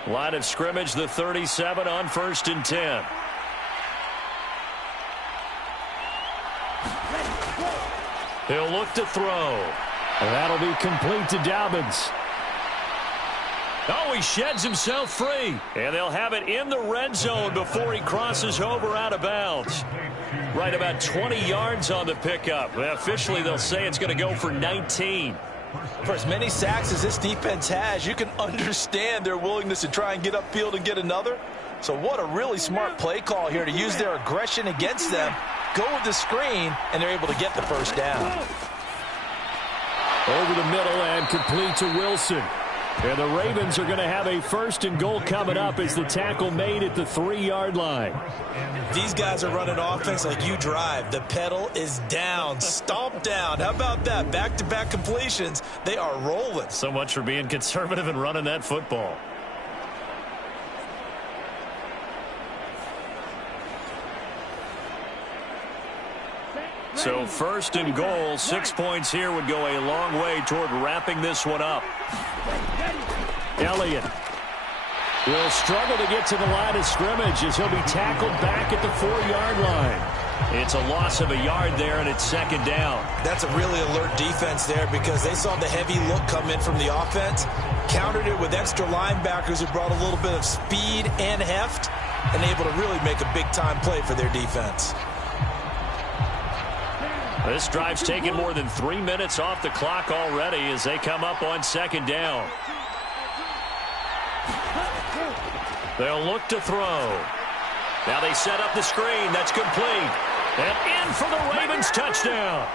Line of scrimmage, the 37 on 1st and 10. He'll look to throw. And that'll be complete to Dobbins. Oh, he sheds himself free. And they'll have it in the red zone before he crosses over out of bounds. Right about 20 yards on the pickup. Well, officially, they'll say it's going to go for 19. For as many sacks as this defense has, you can understand their willingness to try and get upfield and get another. So what a really smart play call here to use their aggression against them. Go with the screen, and they're able to get the 1st down. Over the middle and complete to Wilson. And the Ravens are going to have a 1st and goal coming up as the tackle made at the 3-yard line. These guys are running offense like you drive. The pedal is down, stomp down. How about that? Back-to-back completions. They are rolling. So much for being conservative and running that football. So 1st and goal, 6 points here would go a long way toward wrapping this one up. Elliott will struggle to get to the line of scrimmage as he'll be tackled back at the 4-yard line. It's a loss of a yard there, and it's 2nd down. That's a really alert defense there because they saw the heavy look come in from the offense, countered it with extra linebackers who brought a little bit of speed and heft, and able to really make a big-time play for their defense. This drive's taken more than 3 minutes off the clock already as they come up on 2nd down. They'll look to throw. Now they set up the screen. That's complete. And in for the Ravens touchdown.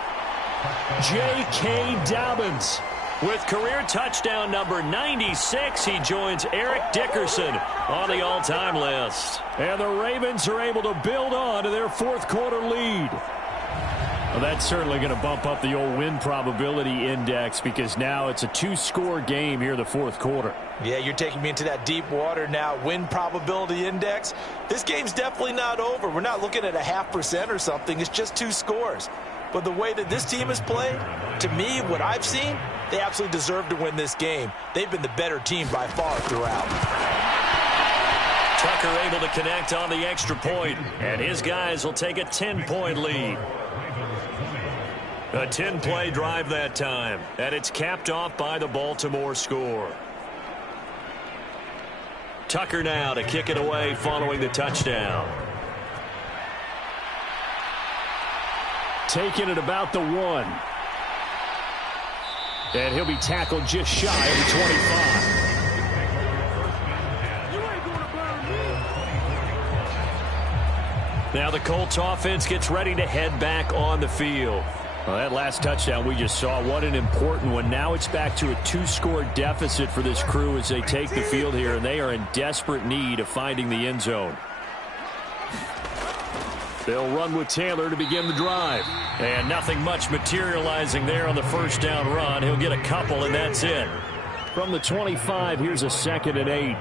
J.K. Dobbins with career touchdown number 96. He joins Eric Dickerson on the all-time list. And the Ravens are able to build on to their 4th quarter lead. Well, that's certainly going to bump up the old win probability index because now it's a 2-score game here in the fourth quarter. Yeah, you're taking me into that deep water now. Win probability index. This game's definitely not over. We're not looking at a 0.5% or something. It's just 2 scores. But the way that this team has played, to me, what I've seen, they absolutely deserve to win this game. They've been the better team by far throughout. Tucker able to connect on the extra point, and his guys will take a 10-point lead. A 10-play drive that time, and it's capped off by the Baltimore score. Tucker now to kick it away following the touchdown. Taking it about the 1. And he'll be tackled just shy of the 25. Now the Colts offense gets ready to head back on the field. Well, that last touchdown we just saw, what an important one. Now it's back to a 2-score deficit for this crew as they take the field here, and they are in desperate need of finding the end zone. They'll run with Taylor to begin the drive. And nothing much materializing there on the first down run. He'll get a couple, and that's it. From the 25, here's a 2nd and 8.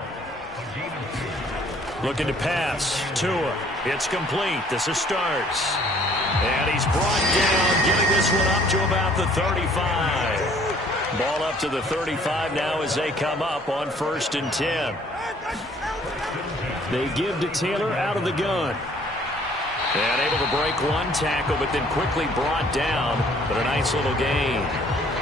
Looking to pass. Tua. It's complete. This is starts. And he's brought down, getting this one up to about the 35. Ball up to the 35 now as they come up on 1st and 10. They give to Taylor out of the gun. And able to break one tackle, but then quickly brought down. But a nice little gain.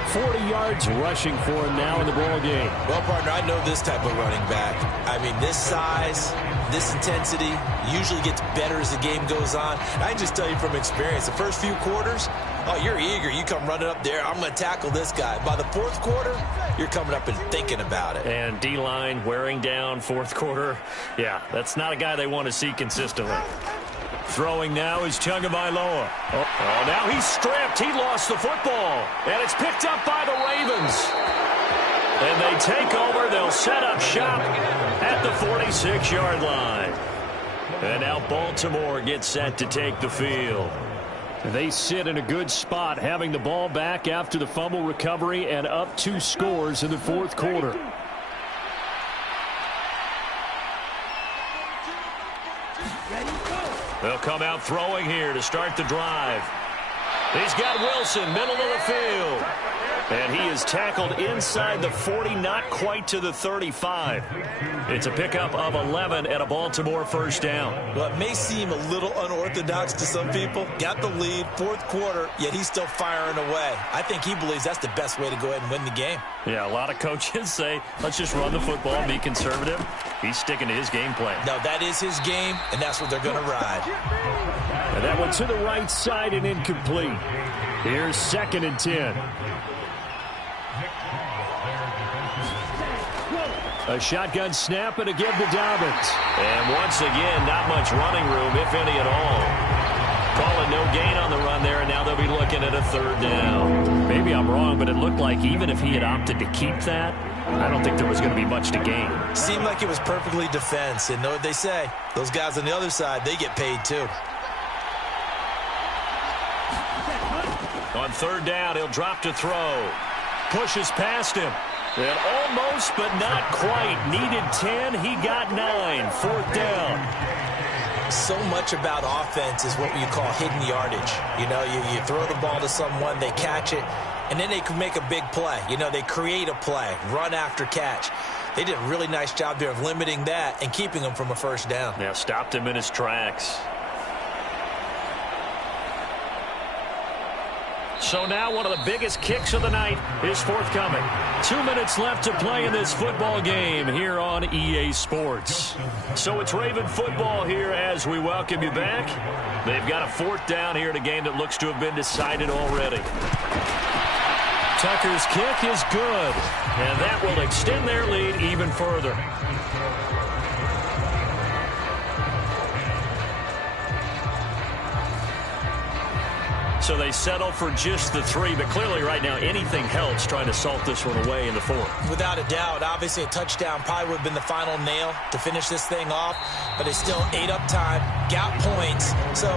40 yards rushing for him now in the ball game. Well, partner, I know this type of running back. I mean, this size, this intensity usually gets better as the game goes on. I can just tell you from experience, the first few quarters, oh, you're eager. You come running up there, I'm going to tackle this guy. By the 4th quarter, you're coming up and thinking about it. And D-line wearing down 4th quarter. Yeah, that's not a guy they want to see consistently. Throwing now is Tagovailoa. Oh, now he's stripped. He lost the football. And it's picked up by the Ravens. And they take over. They'll set up shop at the 46-yard line. And now Baltimore gets set to take the field. They sit in a good spot, having the ball back after the fumble recovery and up 2 scores in the 4th quarter. They'll come out throwing here to start the drive. He's got Wilson, middle of the field. And he is tackled inside the 40, not quite to the 35. It's a pickup of 11 and a Baltimore first down. Well, it may seem a little unorthodox to some people. Got the lead, 4th quarter, yet he's still firing away. I think he believes that's the best way to go ahead and win the game. Yeah, a lot of coaches say, let's just run the football and be conservative. He's sticking to his game plan. No, that is his game, and that's what they're going to ride. And that one to the right side and incomplete. Here's 2nd and 10. A shotgun snap and a give to Dobbins. And once again, not much running room, if any at all. Calling no gain on the run there, and now they'll be looking at a 3rd down. Maybe I'm wrong, but it looked like even if he had opted to keep that, I don't think there was going to be much to gain. Seemed like it was perfectly defense, and know what they say. Those guys on the other side, they get paid too. On 3rd down, he'll drop to throw. Pushes past him. And almost, but not quite. Needed 10. He got 9. 4th down. So much about offense is what you call hidden yardage. You know, you throw the ball to someone, they catch it, and then they can make a big play. You know, they create a play, run after catch. They did a really nice job there of limiting that and keeping him from a 1st down. Yeah, stopped him in his tracks. So now one of the biggest kicks of the night is forthcoming. 2 minutes left to play in this football game here on EA Sports. So it's Raven football here as we welcome you back. They've got a 4th down here in a game that looks to have been decided already. Tucker's kick is good, and that will extend their lead even further. So they settle for just the 3, but clearly right now anything helps trying to salt this one away in the 4th. Without a doubt, obviously a touchdown probably would have been the final nail to finish this thing off, but they still ate up time, got points. So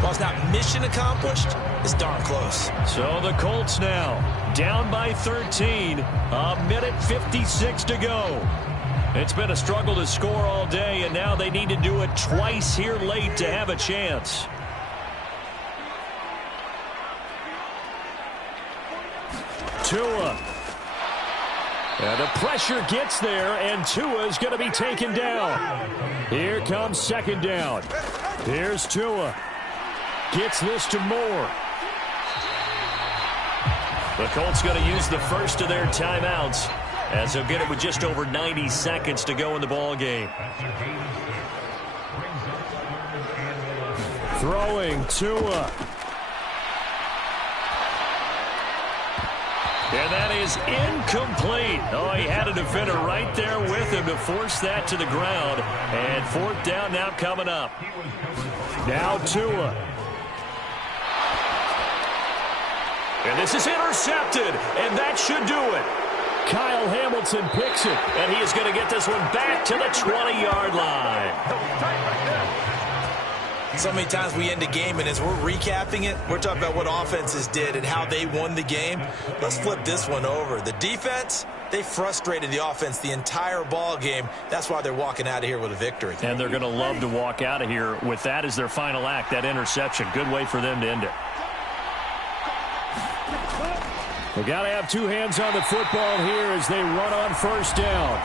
while it's not mission accomplished, it's darn close. So the Colts now down by 13, a minute 56 to go. It's been a struggle to score all day, and now they need to do it twice here late to have a chance. Tua. And the pressure gets there, and Tua is going to be taken down. Here comes second down. Here's Tua. Gets this to Moore. The Colts going to use the first of their timeouts, as they'll get it with just over 90 seconds to go in the ball game. Throwing Tua. And that is incomplete. Oh, he had a defender right there with him to force that to the ground. And 4th down now coming up. Now Tua. And this is intercepted, and that should do it. Kyle Hamilton picks it, and he is going to get this one back to the 20-yard line. So many times we end a game, and as we're recapping it, we're talking about what offenses did and how they won the game. Let's flip this one over. The defense, they frustrated the offense the entire ball game. That's why they're walking out of here with a victory. And they're going to love to walk out of here with that as their final act, that interception. Good way for them to end it. They got to have 2 hands on the football here as they run on first down.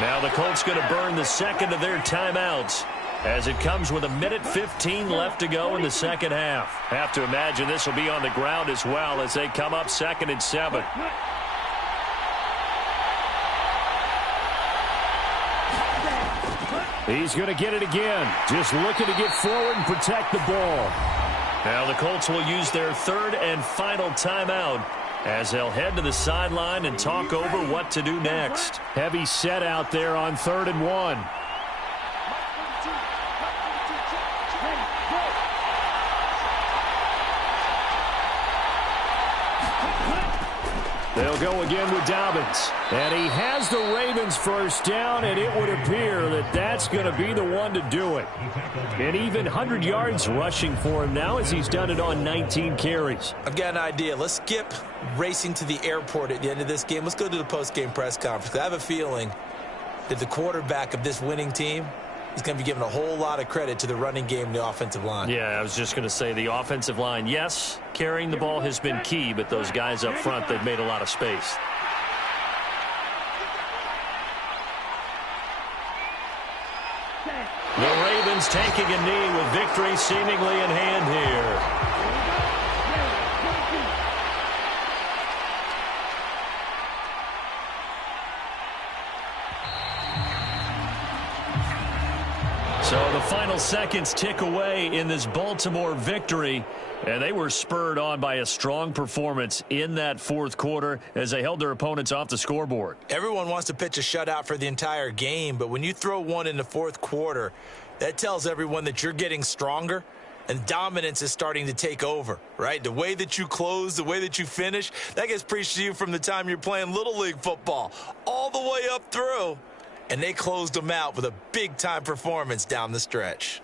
Now the Colts going to burn the second of their timeouts, as it comes with a minute 15 left to go in the second half. Have to imagine this will be on the ground as well as they come up 2nd and 7. He's going to get it again. Just looking to get forward and protect the ball. Now the Colts will use their 3rd and final timeout as they'll head to the sideline and talk over what to do next. Heavy set out there on 3rd and 1. They'll go again with Dobbins. And he has the Ravens first down, and it would appear that that's going to be the one to do it. And even 100 yards rushing for him now as he's done it on 19 carries. I've got an idea. Let's skip racing to the airport at the end of this game. Let's go to the post-game press conference. I have a feeling that the quarterback of this winning team is going to be given a whole lot of credit to the running game and the offensive line. Yeah, I was just going to say the offensive line, yes, carrying the ball has been key, but those guys up front, they've made a lot of space. The Ravens taking a knee with victory seemingly in hand here. So the final seconds tick away in this Baltimore victory, and they were spurred on by a strong performance in that 4th quarter as they held their opponents off the scoreboard. Everyone wants to pitch a shutout for the entire game, but when you throw one in the 4th quarter, that tells everyone that you're getting stronger and dominance is starting to take over, right? The way that you close, the way that you finish, that gets preached to you from the time you're playing Little League football all the way up through. And they closed them out with a big-time performance down the stretch.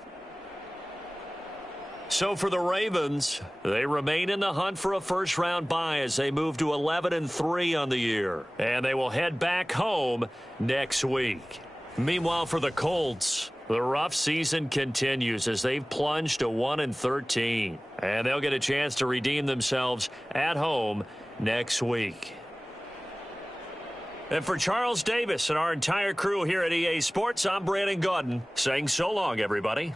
So for the Ravens, they remain in the hunt for a first-round bye as they move to 11-3 on the year. And they will head back home next week. Meanwhile, for the Colts, the rough season continues as they've plunged to 1-13. And they'll get a chance to redeem themselves at home next week. And for Charles Davis and our entire crew here at EA Sports, I'm Brandon Gaudin saying so long, everybody.